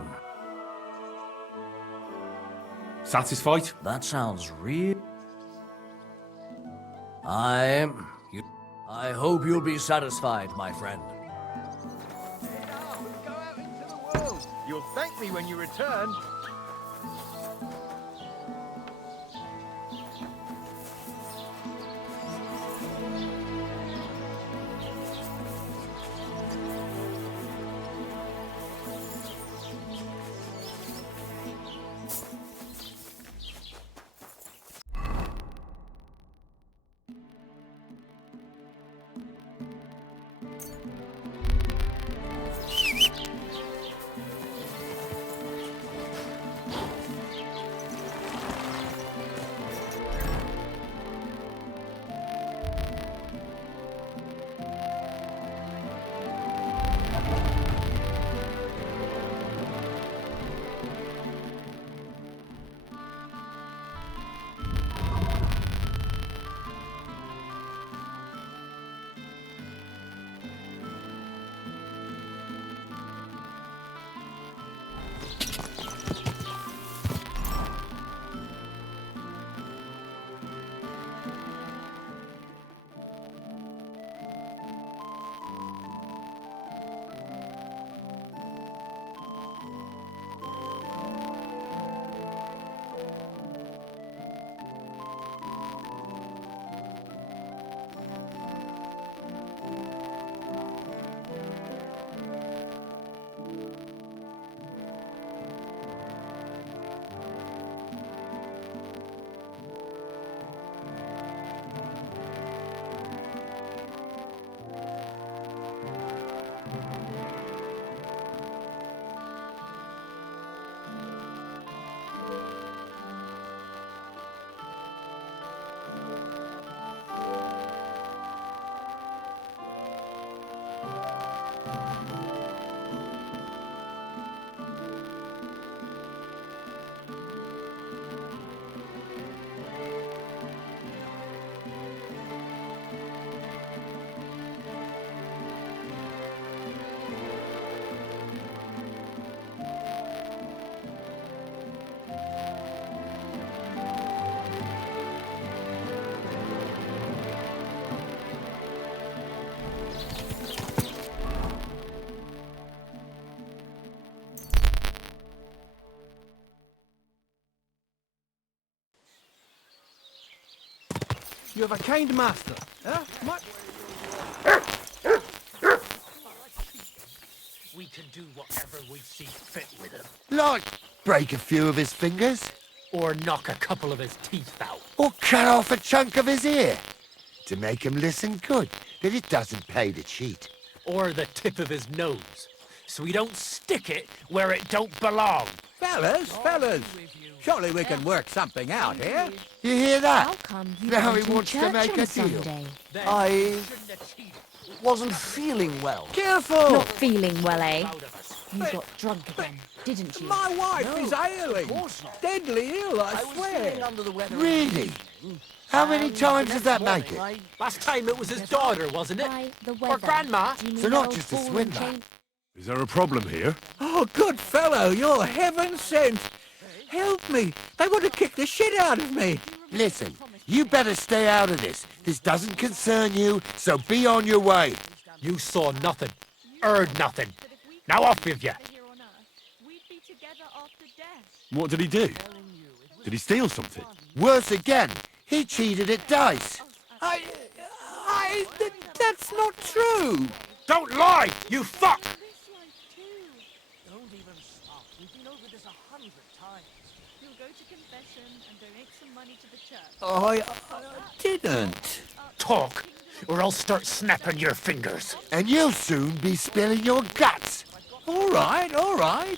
Satisfied? That sounds real. I hope you'll be satisfied, my friend. Go out into the world. You'll thank me when you return. You have a kind master. Huh? What? We can do whatever we see fit with him. Like, break a few of his fingers? Or knock a couple of his teeth out. Or cut off a chunk of his ear? To make him listen good, that it doesn't pay to cheat. Or the tip of his nose, so we don't stick it where it don't belong. Fellas, surely we can work something out here. You hear that? How come you Now went he wants to church make on a deal. Sunday? I wasn't feeling well. Careful! Not feeling well, eh? You got drunk again, didn't you? My wife is ailing. Deadly ill, I swear. Under the weather. Really? How many times does that make it? Last time it was his daughter, wasn't it? By the Or weather. grandma? Do you mean So not old just a ball and swindler. chain? Is there a problem here? Oh, good fellow, you're heaven sent. Help me. They want to kick the shit out of me. Listen, you better stay out of this. This doesn't concern you, so be on your way. You saw nothing, heard nothing. Now off with you. What did he do? Did he steal something? Worse again, he cheated at dice. That's not true. Don't lie, you fuck! Don't even stop. We've been over this 100 times. You'll go to confession and donate some money to the church. I didn't. Talk, or I'll start snapping your fingers. And you'll soon be spilling your guts. All right.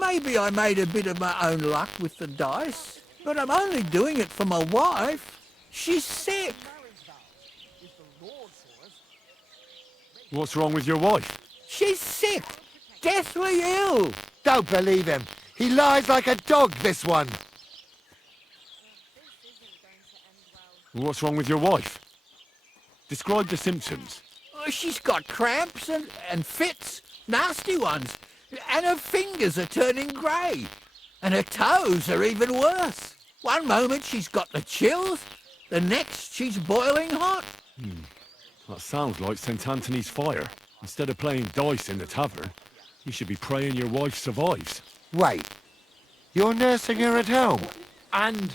Maybe I made a bit of my own luck with the dice, but I'm only doing it for my wife. She's sick. What's wrong with your wife? She's sick. Deathly ill. Don't believe him. He lies like a dog, this one. What's wrong with your wife? Describe the symptoms. She's got cramps and fits, nasty ones, and her fingers are turning grey. And her toes are even worse. One moment she's got the chills, the next she's boiling hot. That sounds like St. Anthony's fire. Instead of playing dice in the tavern, you should be praying your wife survives. Wait, you're nursing her at home? And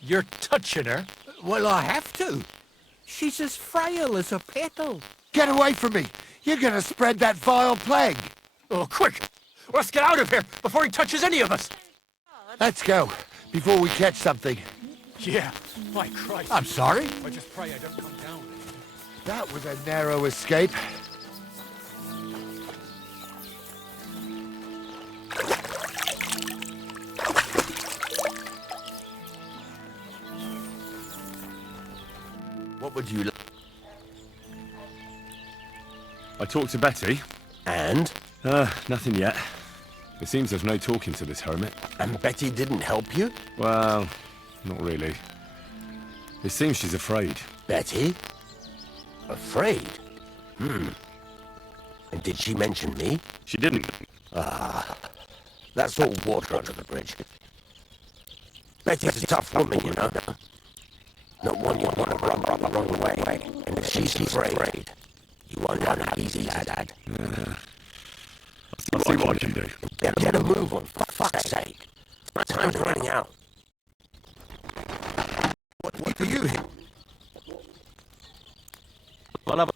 you're touching her? Well, I have to. She's as frail as a petal. Get away from me. You're gonna spread that vile plague. Oh, quick! Let's get out of here before he touches any of us! Let's go, before we catch something. Yeah, my Christ. I'm sorry. I just pray I don't come down. That was a narrow escape. What would you like? I talked to Betty. And? Nothing yet. It seems there's no talking to this hermit. And Betty didn't help you? Well, not really. It seems she's afraid. Betty? Afraid? And did she mention me? She didn't. That's all water under the bridge. Betty's a tough woman, you know. Not one you want to rub the wrong way. And if she's afraid, you won't have it easy, Dad. I'll see what I can do. Get a move on, for fuck's sake. My time's running out. What do you here? I'll have a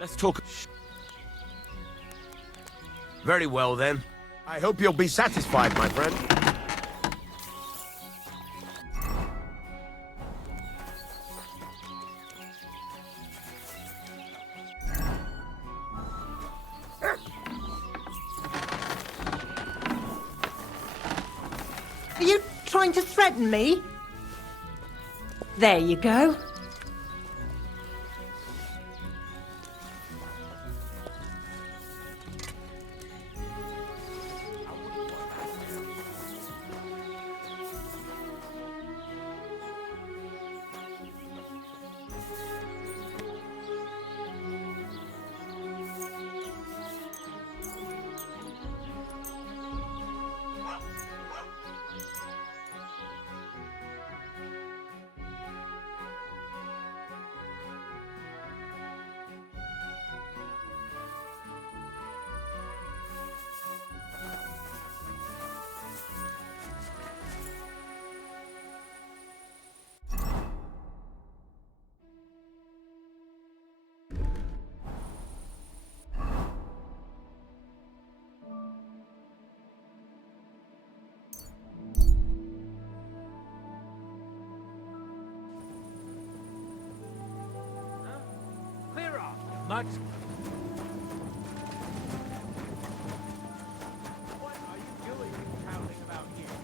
Let's talk. Very well, then. I hope you'll be satisfied, my friend. Are you trying to threaten me? There you go. Clear off, you mutt. What are you doing prowling about here?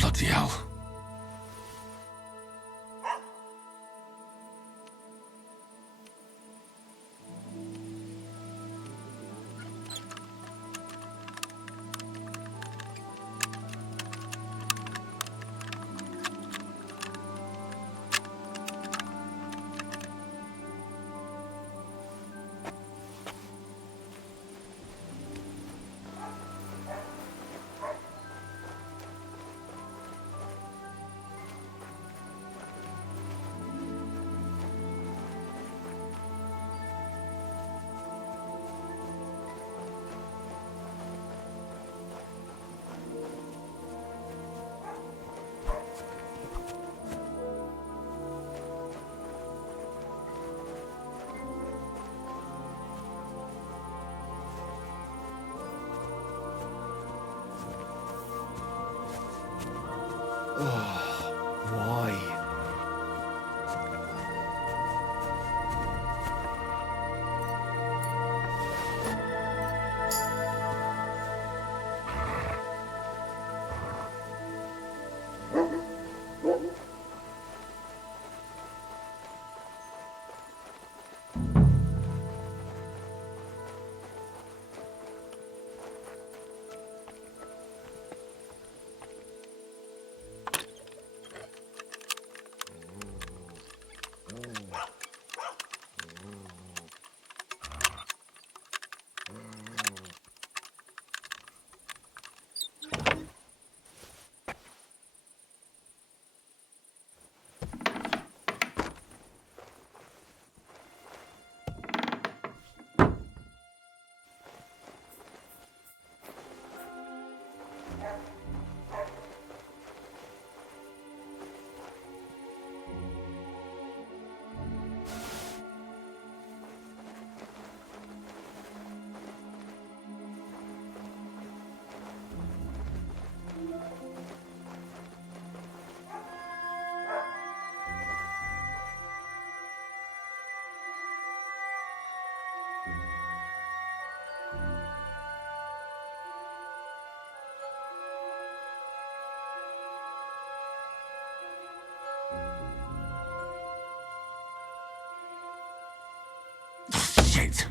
Bloody hell. Why? right.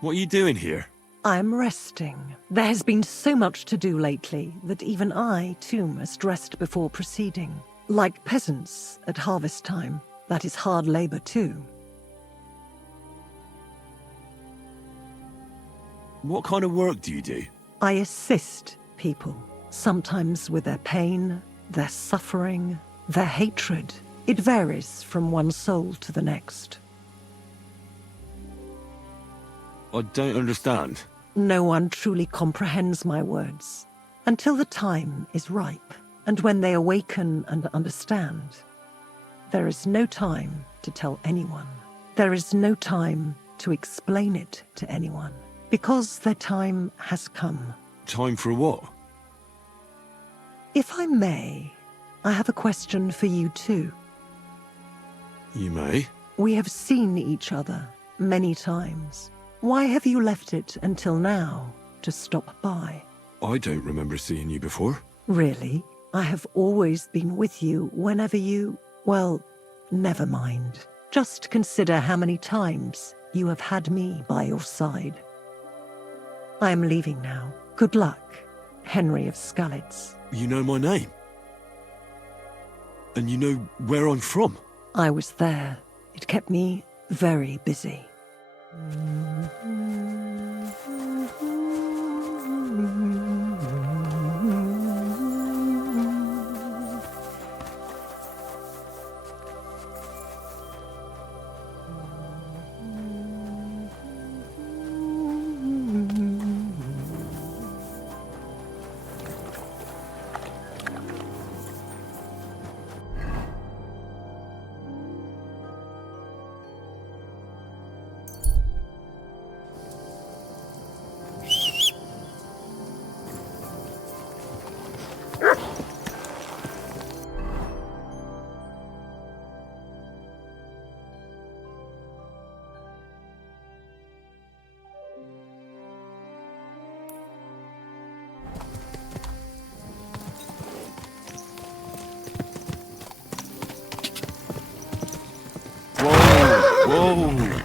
What are you doing here? I'm resting. There has been so much to do lately that even I, too, must rest before proceeding. Like peasants at harvest time, that is hard labor too. What kind of work do you do? I assist people, sometimes with their pain, their suffering, their hatred. It varies from one soul to the next. I don't understand. No one truly comprehends my words until the time is ripe, and when they awaken and understand. There is no time to tell anyone. There is no time to explain it to anyone, because their time has come. Time for what? If I may, I have a question for you too. You may. We have seen each other many times. Why have you left it until now to stop by? I don't remember seeing you before. Really? I have always been with you whenever you... Well, never mind. Just consider how many times you have had me by your side. I am leaving now. Good luck, Henry of Skalitz. You know my name? And you know where I'm from? I was there. It kept me very busy. Whoa!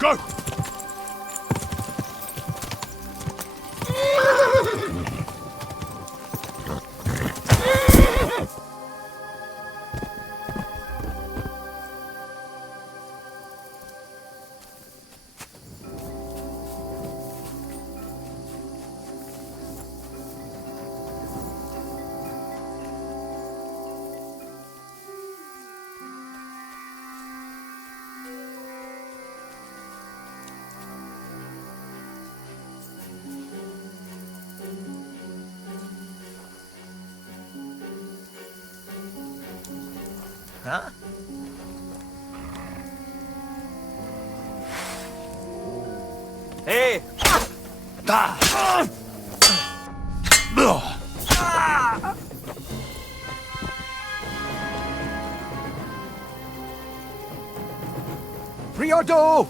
Go! Huh? Hey! Riodo!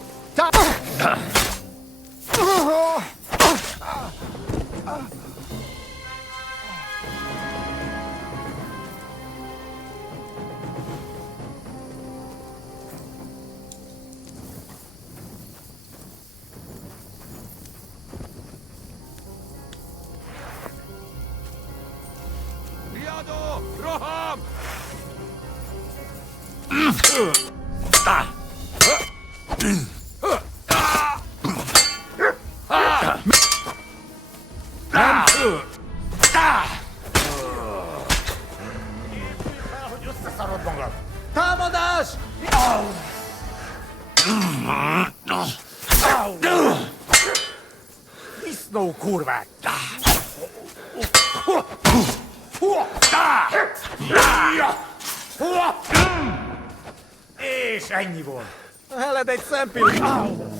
Riado! Roham! Támadás! Disznó kurvák! És ennyi volt. Heled egy szempillanat!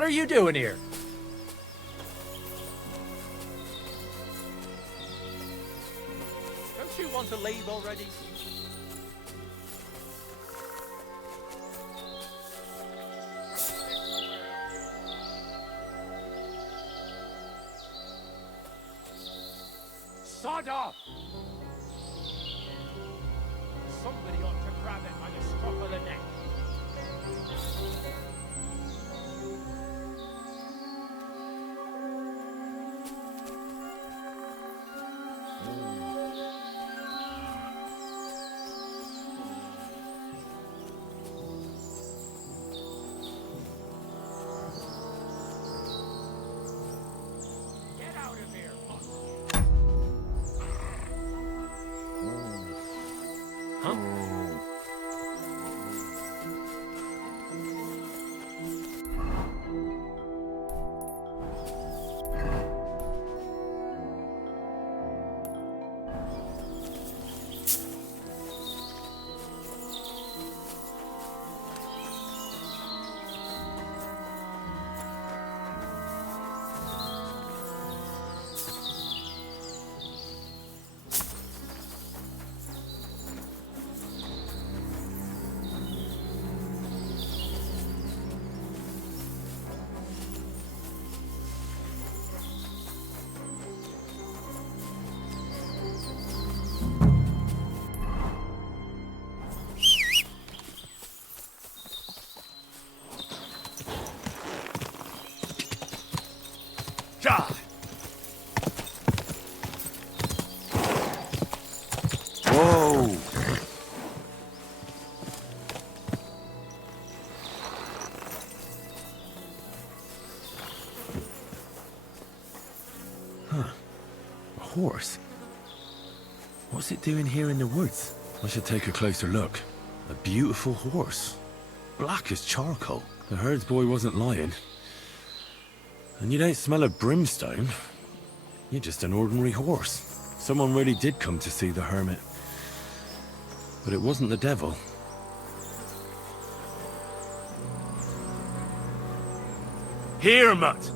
What are you doing here? Don't you want to leave already? Sod off! Somebody ought to grab him by the scruff of the neck. Get out of here, Buck. Huh? God! Whoa! Huh. A horse? What's it doing here in the woods? I should take a closer look. A beautiful horse. Black as charcoal. The herds boy wasn't lying. And you don't smell of brimstone. You're just an ordinary horse. Someone really did come to see the hermit. But it wasn't the devil. Here, mutt!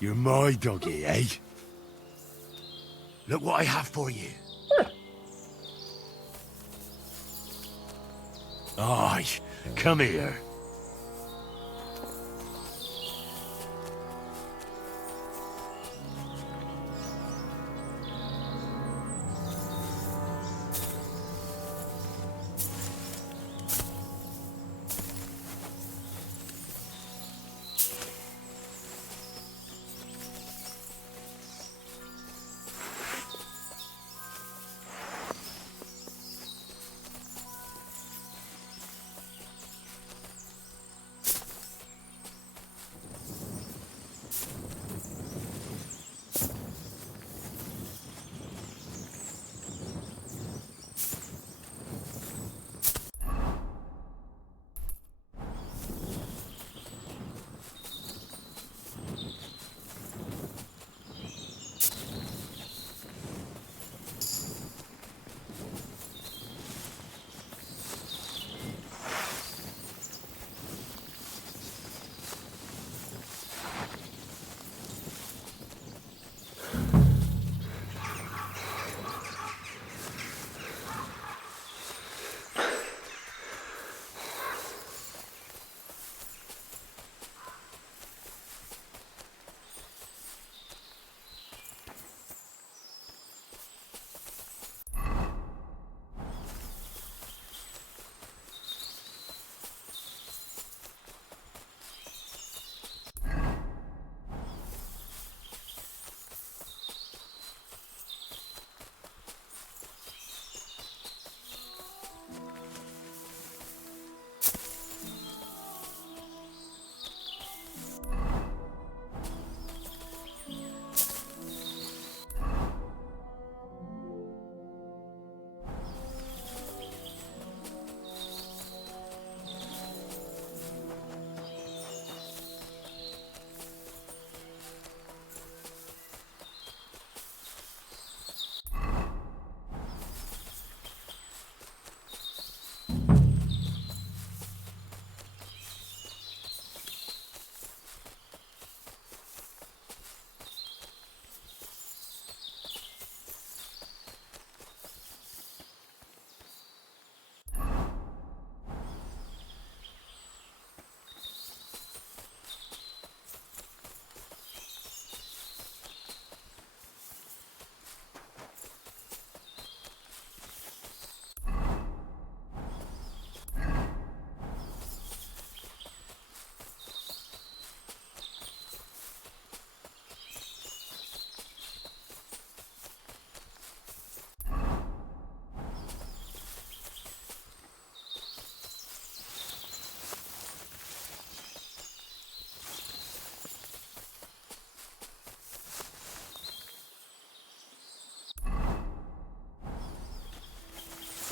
You're my doggy, eh? Look what I have for you. Aye, come here.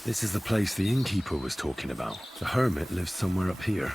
This is the place the innkeeper was talking about. The hermit lives somewhere up here.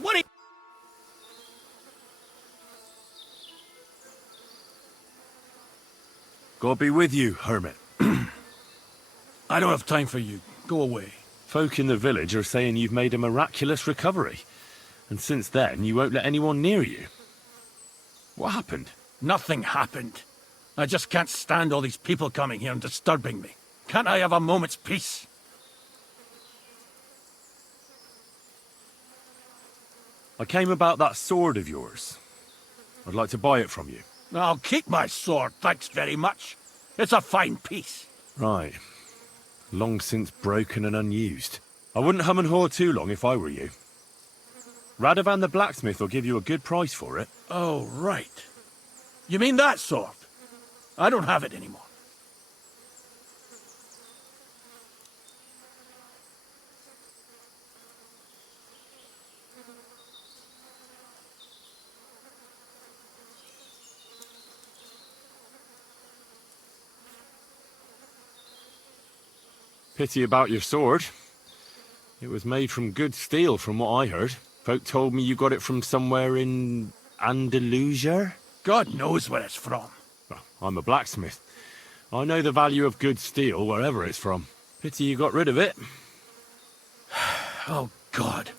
What are you... God be with you, hermit. I don't have time for you. Go away. Folk in the village are saying you've made a miraculous recovery. And since then, you won't let anyone near you. What happened? Nothing happened. I just can't stand all these people coming here and disturbing me. Can't I have a moment's peace? I came about that sword of yours. I'd like to buy it from you. I'll keep my sword, thanks very much. It's a fine piece. Right. Long since broken and unused. I wouldn't hum and haw too long if I were you. Radovan the blacksmith will give you a good price for it. Oh, right. You mean that sword? I don't have it anymore. Pity about your sword. It was made from good steel, from what I heard. Folk told me you got it from somewhere in Andalusia? God knows where it's from. Well, I'm a blacksmith. I know the value of good steel wherever it's from. Pity you got rid of it. Oh, God.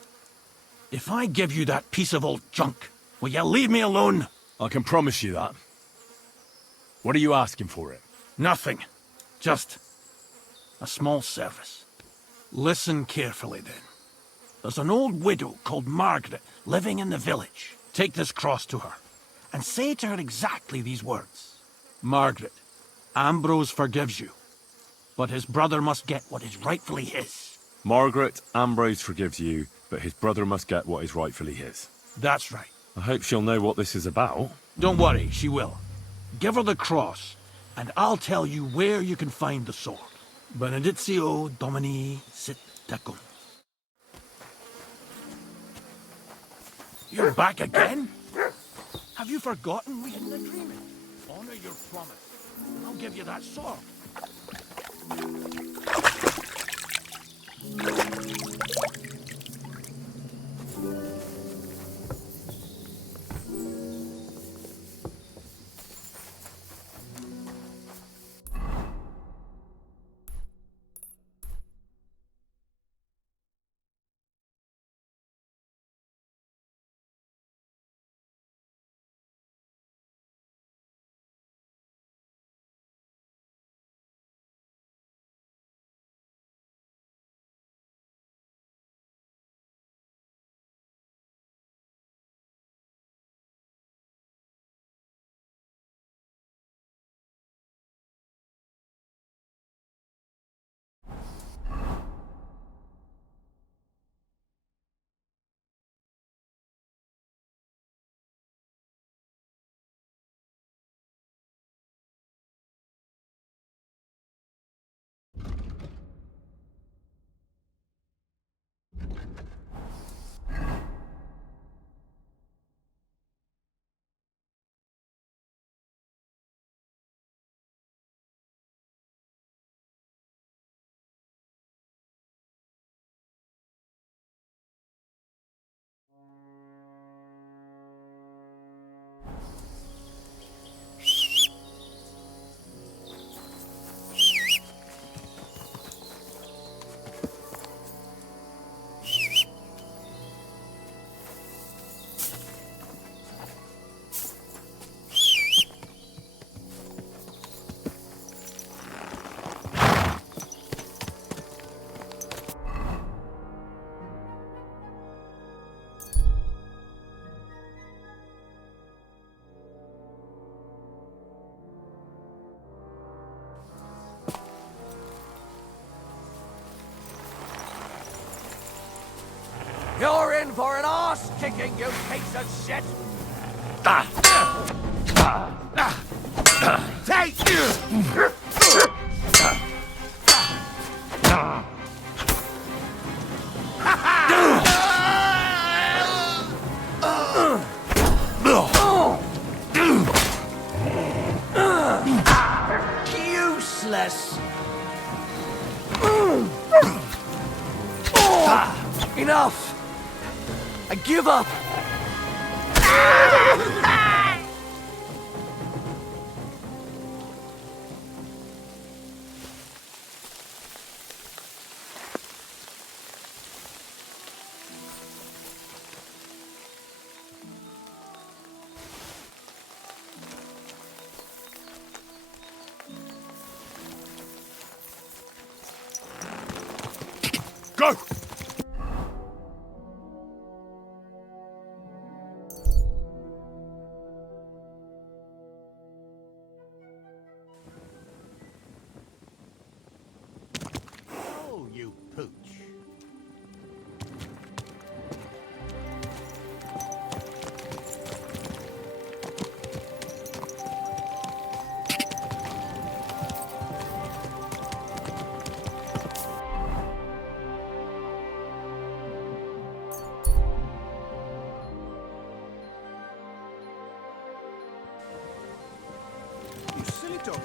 If I give you that piece of old junk, will you leave me alone? I can promise you that. What are you asking for it? Nothing. Just a small service. Listen carefully, then. There's an old widow called Margaret living in the village. Take this cross to her, and say to her exactly these words. Margaret, Ambrose forgives you, but his brother must get what is rightfully his. Margaret, Ambrose forgives you, but his brother must get what is rightfully his. That's right. I hope she'll know what this is about. Don't worry, she will. Give her the cross, and I'll tell you where you can find the sword. Benedictio Domini sit tecum. You're back again? Have you forgotten we hadn't agreement? Honor your promise. I'll give you that sword. You're in for an arse kicking, you piece of shit! Take! Useless! Enough! I give up! Go! Oh, you pooch. You silly doggy.